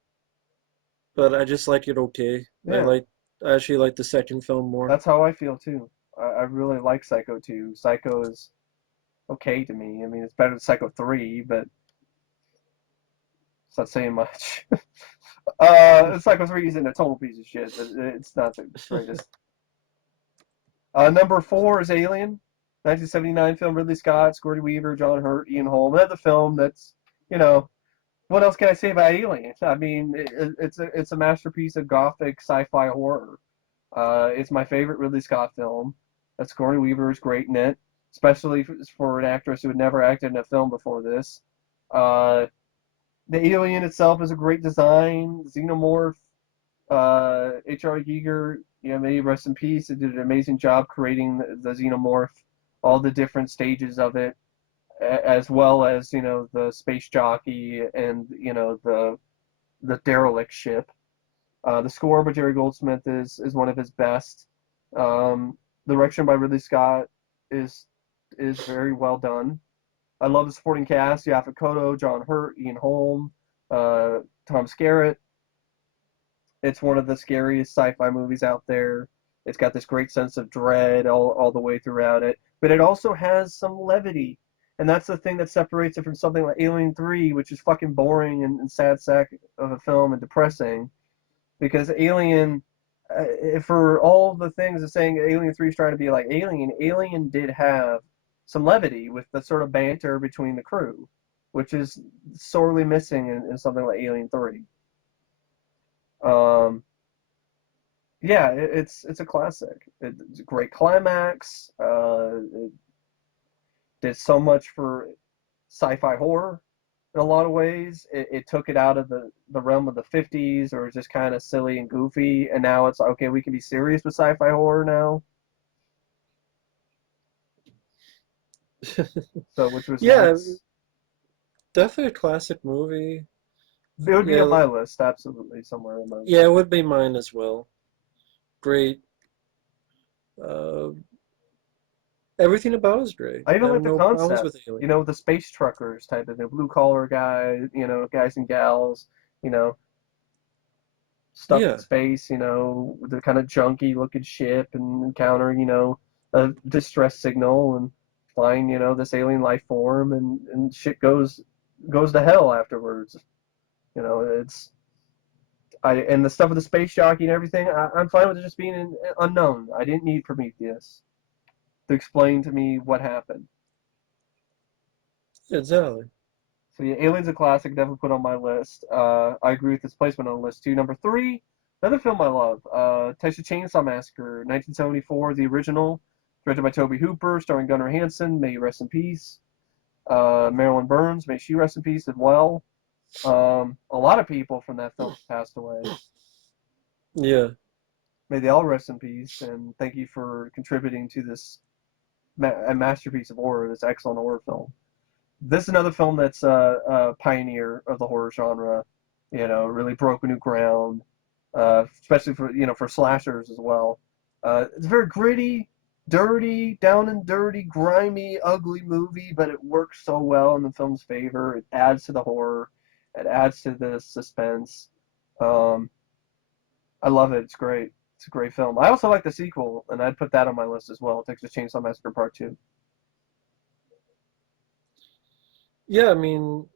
but I just like it okay. yeah. I actually like the second film more. That's how I feel too. I really like Psycho 2. Psycho is okay to me. I mean, it's better than Psycho 3, but it's not saying much. Psycho 3 isn't a total piece of shit, but it's not the greatest. Number 4 is Alien, 1979 film, Ridley Scott, Sigourney Weaver, John Hurt, Ian Holm. Another film that's, you know, what else can I say about Alien? I mean, it's a masterpiece of gothic sci-fi horror. It's my favorite Ridley Scott film. Sigourney Weaver is great in it, especially for an actress who had never acted in a film before this. Uh, the alien itself is a great design. Xenomorph, H.R. Giger, may he rest in peace. It did an amazing job creating the Xenomorph, all the different stages of it, as well as the space jockey and the derelict ship. The score by Jerry Goldsmith is one of his best. The direction by Ridley Scott is is very well done. I love the supporting cast: Yaphet Kotto, John Hurt, Ian Holm, uh, Tom Skerritt. It's one of the scariest sci-fi movies out there. It's got this great sense of dread all the way throughout it, but it also has some levity, and that's the thing that separates it from something like Alien 3, which is fucking boring and sad sack of a film and depressing. Because Alien, for all the things of saying Alien 3 is trying to be like Alien, Alien did have some levity with the sort of banter between the crew, which is sorely missing in something like Alien 3. Um, yeah, it's a classic. It's a great climax. It did so much for sci-fi horror in a lot of ways. It took it out of the realm of the 50s or just kind of silly and goofy, and now it's like, okay, we can be serious with sci-fi horror now. So, which was Yeah, nice. definitely a classic movie. It would be on Yeah, my list, absolutely, somewhere on my yeah, it list. would be mine as well. Great. Uh, Everything about it is great. I I even have like the no problems concept, with Alien. the space truckers type of thing, blue collar guys, guys and gals, you know, stuck in Yeah, space, with the kind of junky looking ship and encounter, a distress signal and find, this alien life form and shit goes to hell afterwards. It's and the stuff with the space jockey and everything, I'm fine with it just being an unknown. I didn't need Prometheus to explain to me what happened. exactly. So yeah, Alien's a classic, definitely put on my list. I agree with its placement on the list too. Number three, another film I love, Texas Chainsaw Massacre, 1974, the original, directed by Tobe Hooper, starring Gunnar Hansen, may he rest in peace. Marilyn Burns, may she rest in peace as well. A lot of people from that film passed away. Yeah. May they all rest in peace, and thank you for contributing to this a masterpiece of horror, this excellent horror film. This is another film that's a pioneer of the horror genre. Really broke new ground, especially for for slashers as well. It's very gritty, dirty, down and dirty, grimy, ugly movie, but it works so well in the film's favor. It adds to the horror, it adds to the suspense. Um, I love it. It's great. It's a great film. I also like the sequel, and I'd put that on my list as well. Texas Chainsaw Massacre Part Two. Yeah, I mean,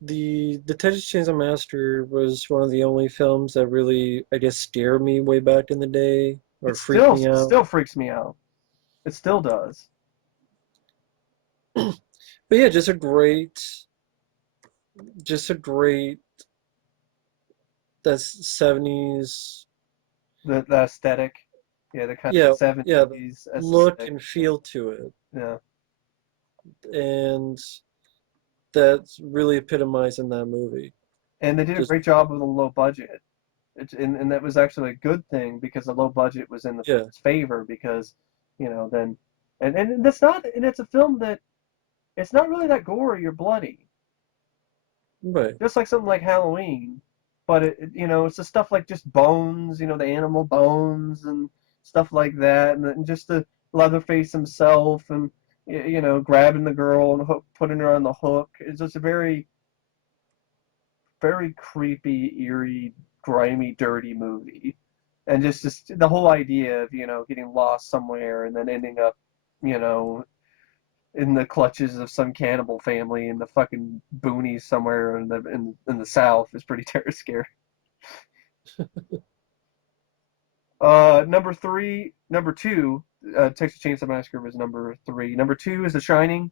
the Texas Chainsaw Massacre was one of the only films that really, I guess, scared me way back in the day or It freaked still me out. still freaks me out. It still does. But yeah, just a great that's 70s. The aesthetic, yeah, the kind of Yeah, yeah, the 70s look aesthetic. and feel to it. Yeah, And that's really epitomized in that movie. and they did a Just great job with a low budget. And that was actually a good thing because the low budget was in the yeah, film's favor because, then, and that's not, and it's a film that it's not really that gory or bloody, right. just like something like Halloween. But it's the stuff like just bones, the animal bones and stuff like that, and just the Leatherface himself, and grabbing the girl and putting her on the hook. It's just a very, very creepy, eerie, grimy, dirty movie, and just the whole idea of getting lost somewhere and then ending up, you know, in the clutches of some cannibal family in the fucking boonies somewhere in the south is pretty scary. Number two, Texas Chainsaw Massacre was number three. Number two is The Shining,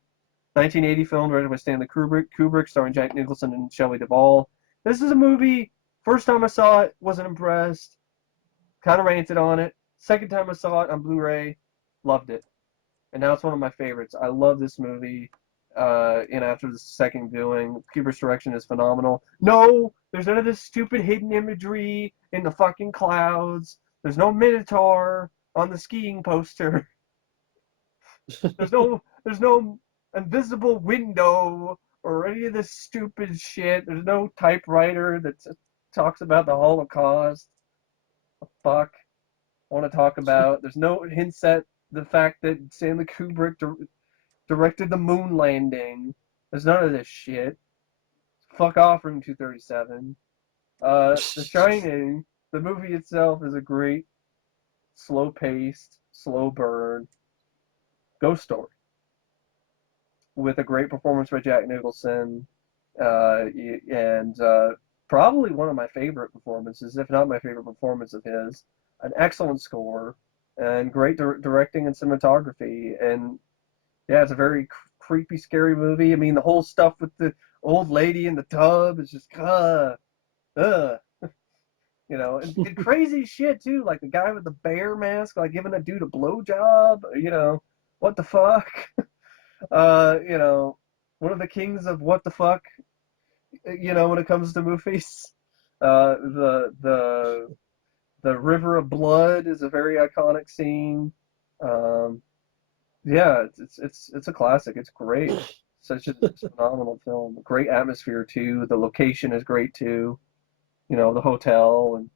1980 film directed by Stanley Kubrick, starring Jack Nicholson and Shelley Duvall. This is a movie. First time I saw it, wasn't impressed. Kind of ranted on it. Second time I saw it on Blu-ray, loved it, and now it's one of my favorites. I love this movie. After the second viewing, Kubrick's direction is phenomenal. No, there's none of this stupid hidden imagery in the fucking clouds. There's no Minotaur on the skiing poster. There's no invisible window or any of this stupid shit. There's no typewriter that talks about the Holocaust. Fuck, I want to talk about. There's no hints at the fact that Stanley Kubrick directed the moon landing. There's none of this shit. Fuck off, Room 237. The Shining, the movie itself is a great, slow paced, slow burn ghost story with a great performance by Jack Nicholson, and probably one of my favorite performances, if not my favorite performance of his. An excellent score and great directing and cinematography, and yeah, it's a very creepy, scary movie. I mean, the whole stuff with the old lady in the tub is just uh, and crazy shit too. Like the guy with the bear mask, like giving a dude a blowjob. What the fuck? You know, one of the kings of what the fuck. When it comes to movies, the river of blood is a very iconic scene. Um, yeah, it's a classic. It's great. Such a phenomenal film. Great atmosphere too. The location is great too. The hotel, and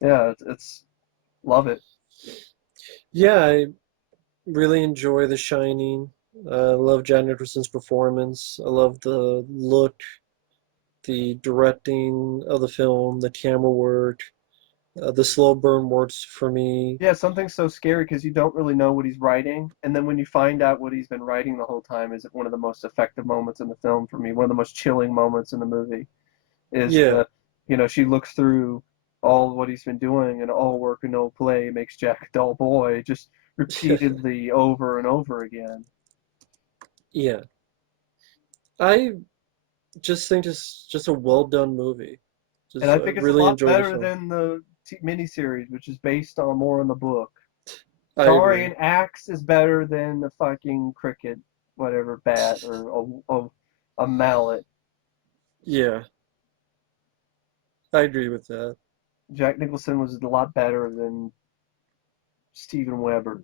yeah, it's love it. Yeah, I really enjoy The Shining. I love Jack Nicholson's performance. I love the look, the directing of the film, the camera work. The slow burn works for me. Yeah, something's so scary because you don't really know what he's writing, and then when you find out what he's been writing the whole time, is one of the most effective moments in the film for me. One of the most chilling moments in the movie is Yeah, she looks through all what he's been doing, and all work and no play makes Jack a dull boy, just repeatedly over and over again. yeah. I just think it's just a well done movie. And Just I I think it's a really lot enjoy the better film. than the miniseries, which is based on more on the book. I Sorry, agree. an axe is better than the fucking cricket, whatever bat or a mallet. Yeah, I agree with that. Jack Nicholson was a lot better than Steven Weber.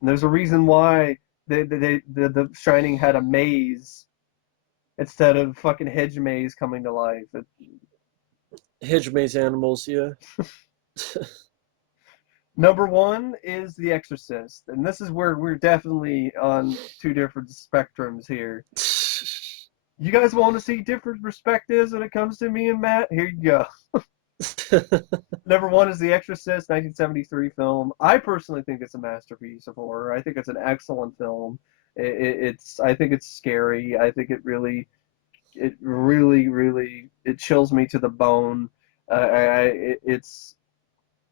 And there's a reason why the Shining had a maze instead of fucking hedge maze coming to life. Hedge maze animals, yeah. Number one is The Exorcist, and this is where we're definitely on two different spectrums here. You guys want to see different perspectives when it comes to me and Matt? Here you go. Number one is The Exorcist, 1973 film. I personally think it's a masterpiece of horror. I think it's an excellent film. I think it's scary. I think it really, it chills me to the bone.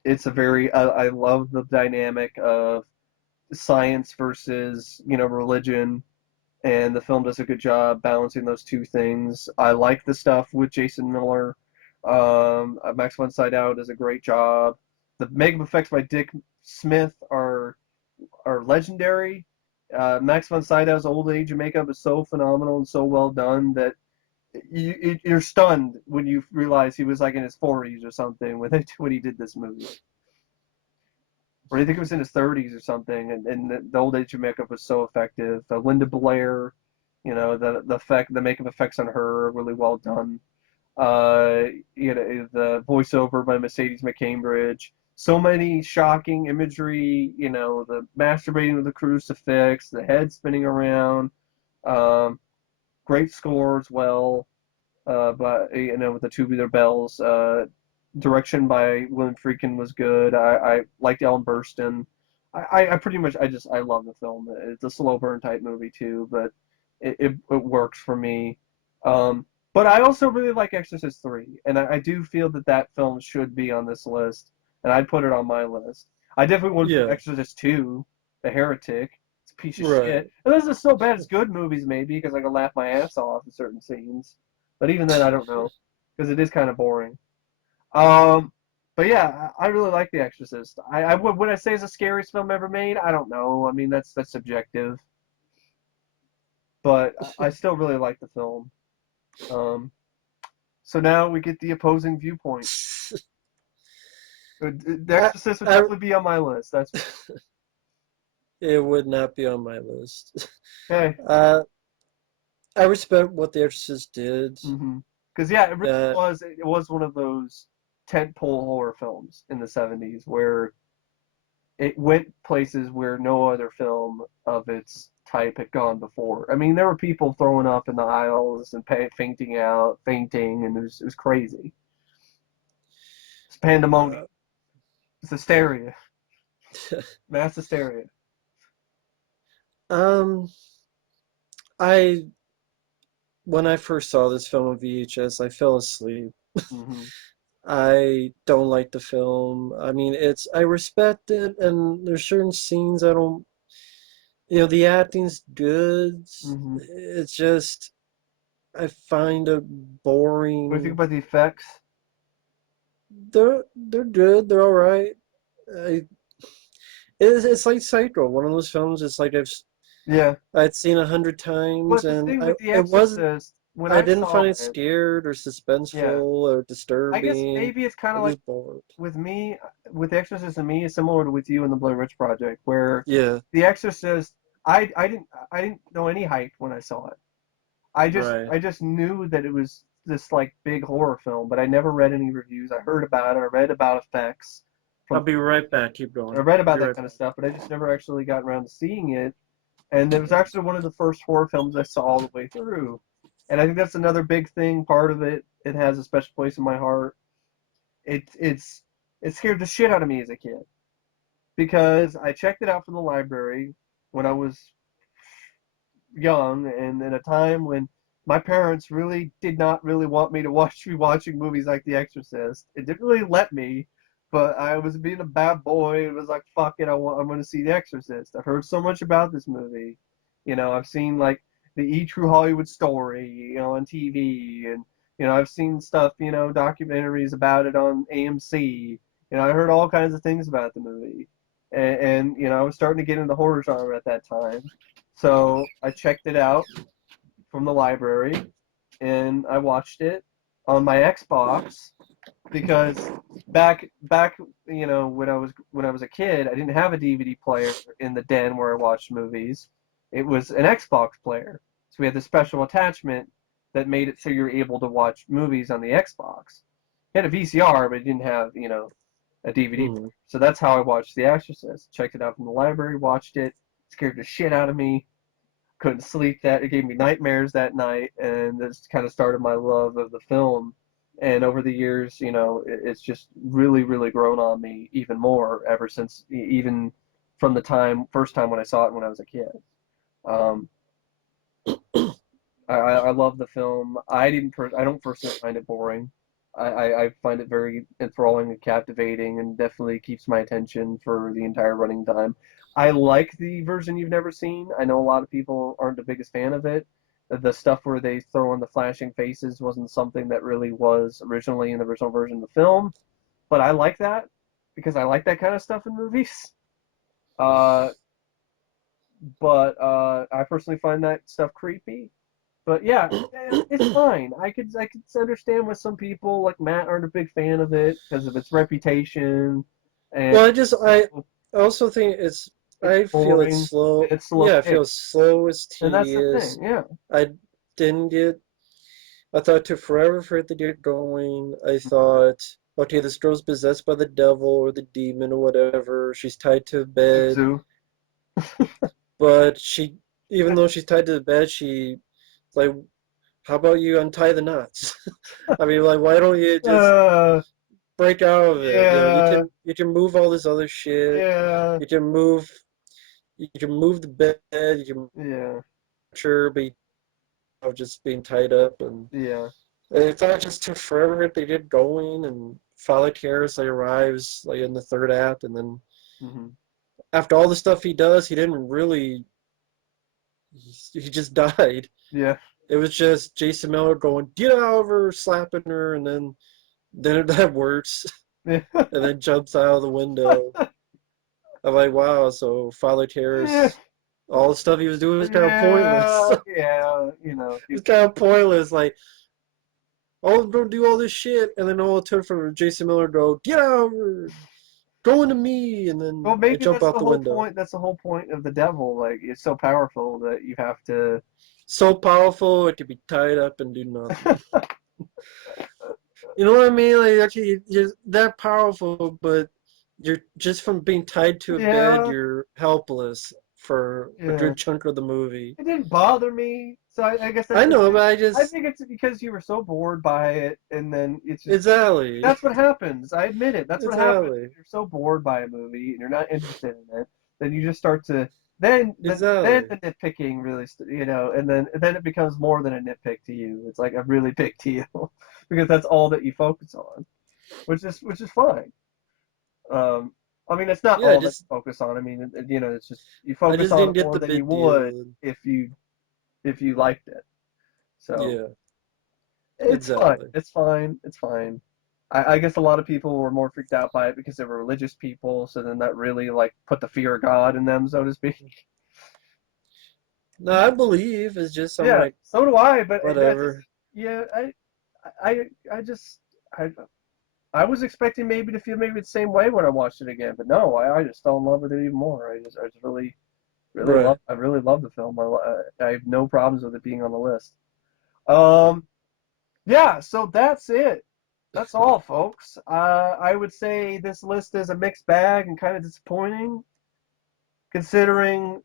It's a very, I love the dynamic of science versus, religion, and the film does a good job balancing those two things. I like the stuff with Jason Miller. Max von Sydow does a great job. The makeup effects by Dick Smith are legendary. Max von Sydow's old age makeup is so phenomenal and so well done that you're stunned when you realize he was like in his 40s or something when he did this movie. Or I think it was in his 30s or something, and the old age of makeup was so effective. Linda Blair, the makeup effects on her are really well done. Uh, the voiceover by Mercedes McCambridge. So many shocking imagery. The masturbating with the crucifix, the head spinning around. Um, Great score as well. But with the Tubular Bells. Direction by William Friedkin was good. I liked Ellen Burstyn. I pretty much I love the film. It's a slow burn type movie too, but it works for me. Um, but I also really like Exorcist 3, and I do feel that that film should be on this list, and I'd put it on my list. I definitely wouldn't put Yeah, Exorcist 2, The Heretic. It's a piece of shit. right. And this is so bad it's good movies maybe because I can laugh my ass off in certain scenes. But even then, I don't know because it is kind of boring. Um, but yeah, I really like The Exorcist. Would I say it's the scariest film ever made? I don't know. I mean, that's subjective, but I still really like the film. Um, so now we get the opposing viewpoint. The I, Exorcist would I, definitely be on my list. That's for it would not be on my list. sure. Okay. Uh, I respect what The Exorcist did. Mm-hmm. Because yeah, it really Uh, was one of those tentpole horror films in the 70s where it went places where no other film of its type had gone before. I mean, there were people throwing up in the aisles and fainting, and it was crazy. It's pandemonium. uh, It's hysteria. Mass hysteria. um, I when I first saw this film on VHS, I fell asleep. Hmm. I don't like the film. I mean, I respect it, and there's certain scenes I don't. The acting's good. Hmm. It's just I find it What do you think boring. about the effects? They're good. They're all right. I, it's like Psycho, one of those films. It's like Yeah. I'd seen 100 times, But the and thing I with The it wasn't. Exorcist, when I I didn't saw find it it, scared or yeah, suspenseful or I guess disturbing. maybe it's kind I of was like just bored. with me, with The Exorcist and me, is similar to with you and the Blair Witch Project, where Yeah, The Exorcist, I didn't know any hype when I saw it. I just right. I just knew that it was this like big horror film, but I never read any reviews. I heard about it. I read about effects I'll from be people. right back. Keep I going. read I'll about be that right kind of back. stuff, but I just never actually got around to seeing it. And it was actually one of the first horror films I saw all the way through. And I think that's another big thing. Part of it, it has a special place in my heart. It scared the shit out of me as a kid because I checked it out from the library when I was young and in a time when my parents really did not really want me to be watching movies like The Exorcist. It didn't really let me, but I was being a bad boy. It was like, fuck it, I'm going to see The Exorcist. I've heard so much about this movie. I've seen like the True Hollywood Story, on TV, and I've seen stuff, documentaries about it on AMC. I heard all kinds of things about the movie, and I was starting to get into the horror genre at that time. So I checked it out from the library, and I watched it on my Xbox because back when I was a kid, I didn't have a DVD player in the den where I watched movies. It was an Xbox player. So we had this special attachment that made it so you're able to watch movies on the Xbox. It had a VCR, but it didn't have, a DVD player. Hmm. So that's how I watched The Exorcist. Checked it out from the library, watched it, scared the shit out of me. Couldn't sleep that it gave me nightmares that night, and this kind of started my love of the film. And over the years, it's just really, really grown on me even more ever since, even from the first time when I saw it when I was a kid. Um, I love the film. I don't personally find it boring. I find it very enthralling and captivating, and definitely keeps my attention for the entire running time. I like the version you've never seen. I know a lot of people aren't the biggest fan of it. The stuff where they throw in the flashing faces wasn't something that really was originally in the original version of the film, but I like that because I like that kind of stuff in movies. Uh, but I personally find that stuff creepy. But yeah, it's fine. I could understand why some people like Matt aren't a big fan of it because of its reputation, and Well, I also think it's I feel it's boring slow. and it's slow Yeah, I feel paced, slow, it's and that's the tedious. thing. Yeah. I didn't get, I thought it took forever for it to get going. I thought, okay, this girl's possessed by the devil or the demon or whatever. She's tied to a bed, Zuzu. but even though she's tied to the bed, like, how about you untie the knots? I mean, like, why don't you just Uh, break out of it? You know, yeah, you can move all this other shit. yeah, You can move you can move the bed. You can yeah, sure be just being tied up, yeah. and it thought it just took forever if they get going. And Father Karras like arrives like in the third act, and then Hmm. after all the stuff he does, he didn't really. He just died. Yeah. It was just Jason Miller going, "Get out of her," slapping her, and then that works, Yeah. and then jumps out of the window. I'm like, wow, so Father Yeah. Karras, all the stuff he was doing was kind of pointless. Yeah. Yeah. It's kind of pointless. Like, all of them don't do all this shit, and then all it took for Jason Miller to go, get out, go into me, and Well, then I maybe jump that's out the the whole window. point. That's the whole point of the devil. Like, it's so powerful that you have to. So powerful, it could be tied up and do nothing. You know what I mean? Like, actually, you're that powerful, but you're just from being tied to a bed, Yeah. you're helpless for a Yeah. good chunk of the movie. It didn't bother me. So I guess that's I the know, thing. but I think it's because you were so bored by it, and then it's just it's Allie. that's what happens. I admit it. That's what It's happens when Allie. you're so bored by a movie and you're not interested in it. Then you just start to It's then Allie. the nitpicking really and then it becomes more than a nitpick to you. It's like a really big deal because that's all that you focus on, which is fine. Um, I mean, it's not Yeah, all that you focus on. I mean, it's just you I focus just on didn't it get more the than you big would deal. if you liked it. So Yeah, it's fine. exactly. It's fine. It's fine. I guess a lot of people were more freaked out by it because they were religious people. So then that really like put the fear of God in them, so to speak. No, I believe it's just I'm Yeah, like so do I. But that's just whatever. yeah. I I just I I was expecting maybe to feel maybe the same way when I watched it again, but no, I just fell in love with it even more. I just Right. really love the film. I have no problems with it being on the list. Um, yeah, so that's it. That's all, folks. I would say this list is a mixed bag and kind of disappointing, considering.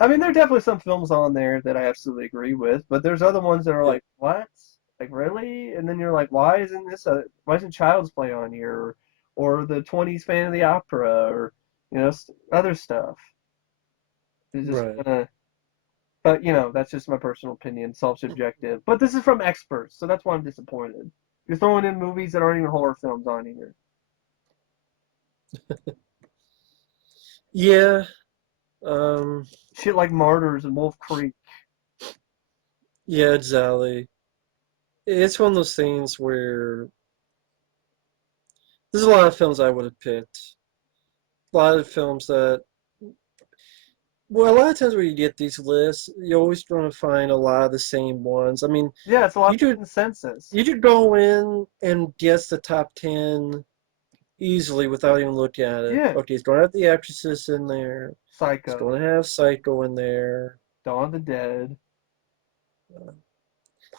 I mean, there are definitely some films on there that I absolutely agree with, but there's other ones that are Yeah. like, what? Like, really? And then you're like, why isn't Child's Play on here? Or the 20s Fan of the Opera, or, other stuff. It's just Right. but, that's just my personal opinion, self-subjective. But this is from experts, so that's why I'm disappointed. You're throwing in movies that aren't even horror films on here. Yeah. Um. Shit like Martyrs and Wolf Creek. Yeah, exactly. It's one of those things where there's a lot of films I would have picked. A lot of films that Well, a lot of times when you get these lists, you're always going to find a lot of the same ones. I mean, Yeah, it's a lot you of could consensus. you could go in and guess the top 10 easily without even looking at it. Yeah, Okay, it's going to have The Exorcist in there. It's Psycho, going to have Psycho in there. Dawn of the Dead,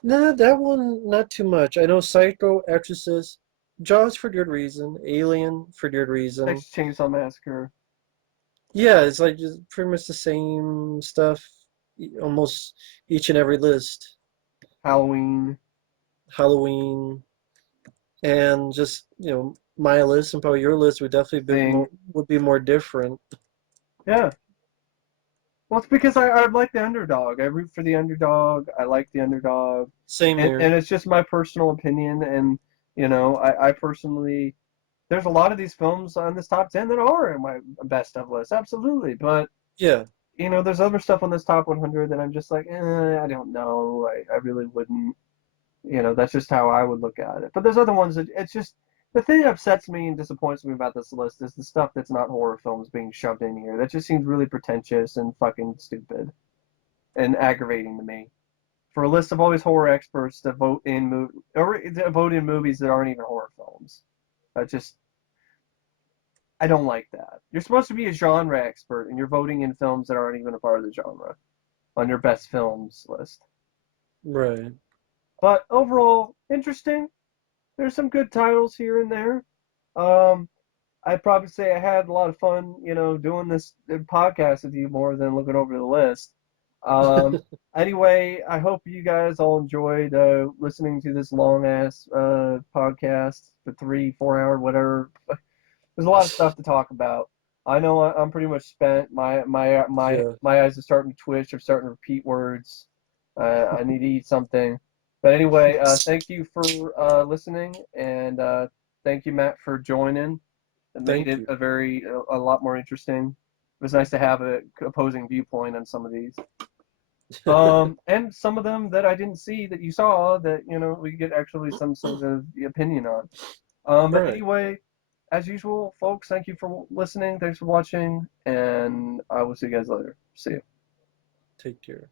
Nah, that one not too much. I know Psycho, Exorcist, Jaws for good reason, Alien for good reason. Texas Chainsaw Massacre, Yeah, it's like just pretty much the same stuff, almost each and every list. Halloween, Halloween, and just my list and probably your list would definitely Thing. would be more different. Yeah. Well, it's because I like the underdog. I root for the underdog. I like the underdog. Same And here. it's just my personal opinion. And, I personally, there's a lot of these films on this top 10 that are in my best of list. Absolutely. But, Yeah, there's other stuff on this top 100 that I'm just like, I don't know. I really wouldn't. That's just how I would look at it. But there's other ones that it's just the thing that upsets me and disappoints me about this list is the stuff that's not horror films being shoved in here. That just seems really pretentious and fucking stupid and aggravating to me. For a list of all these horror experts to vote in or to vote in movies that aren't even horror films, that just I don't like that. You're supposed to be a genre expert and you're voting in films that aren't even a part of the genre on your best films list. right. But overall, interesting. There's some good titles here and there. Um, I'd probably say I had a lot of fun, doing this podcast with you more than looking over the list. Um, anyway, I hope you guys all enjoyed listening to this long ass podcast for 3, 4 hour, whatever. There's a lot of stuff to talk about. I know I'm pretty much spent. Yeah. My eyes are starting to twitch. I'm starting to repeat words. I need to eat something. But anyway, thank you for listening, and thank you, Matt, for joining. It made Thank it you. a lot more interesting. It was nice to have a opposing viewpoint on some of these. And some of them that I didn't see that you saw that we get actually some sort of opinion on. But Right. anyway, as usual, folks, thank you for listening. Thanks for watching, and I will see you guys later. See you. Take care.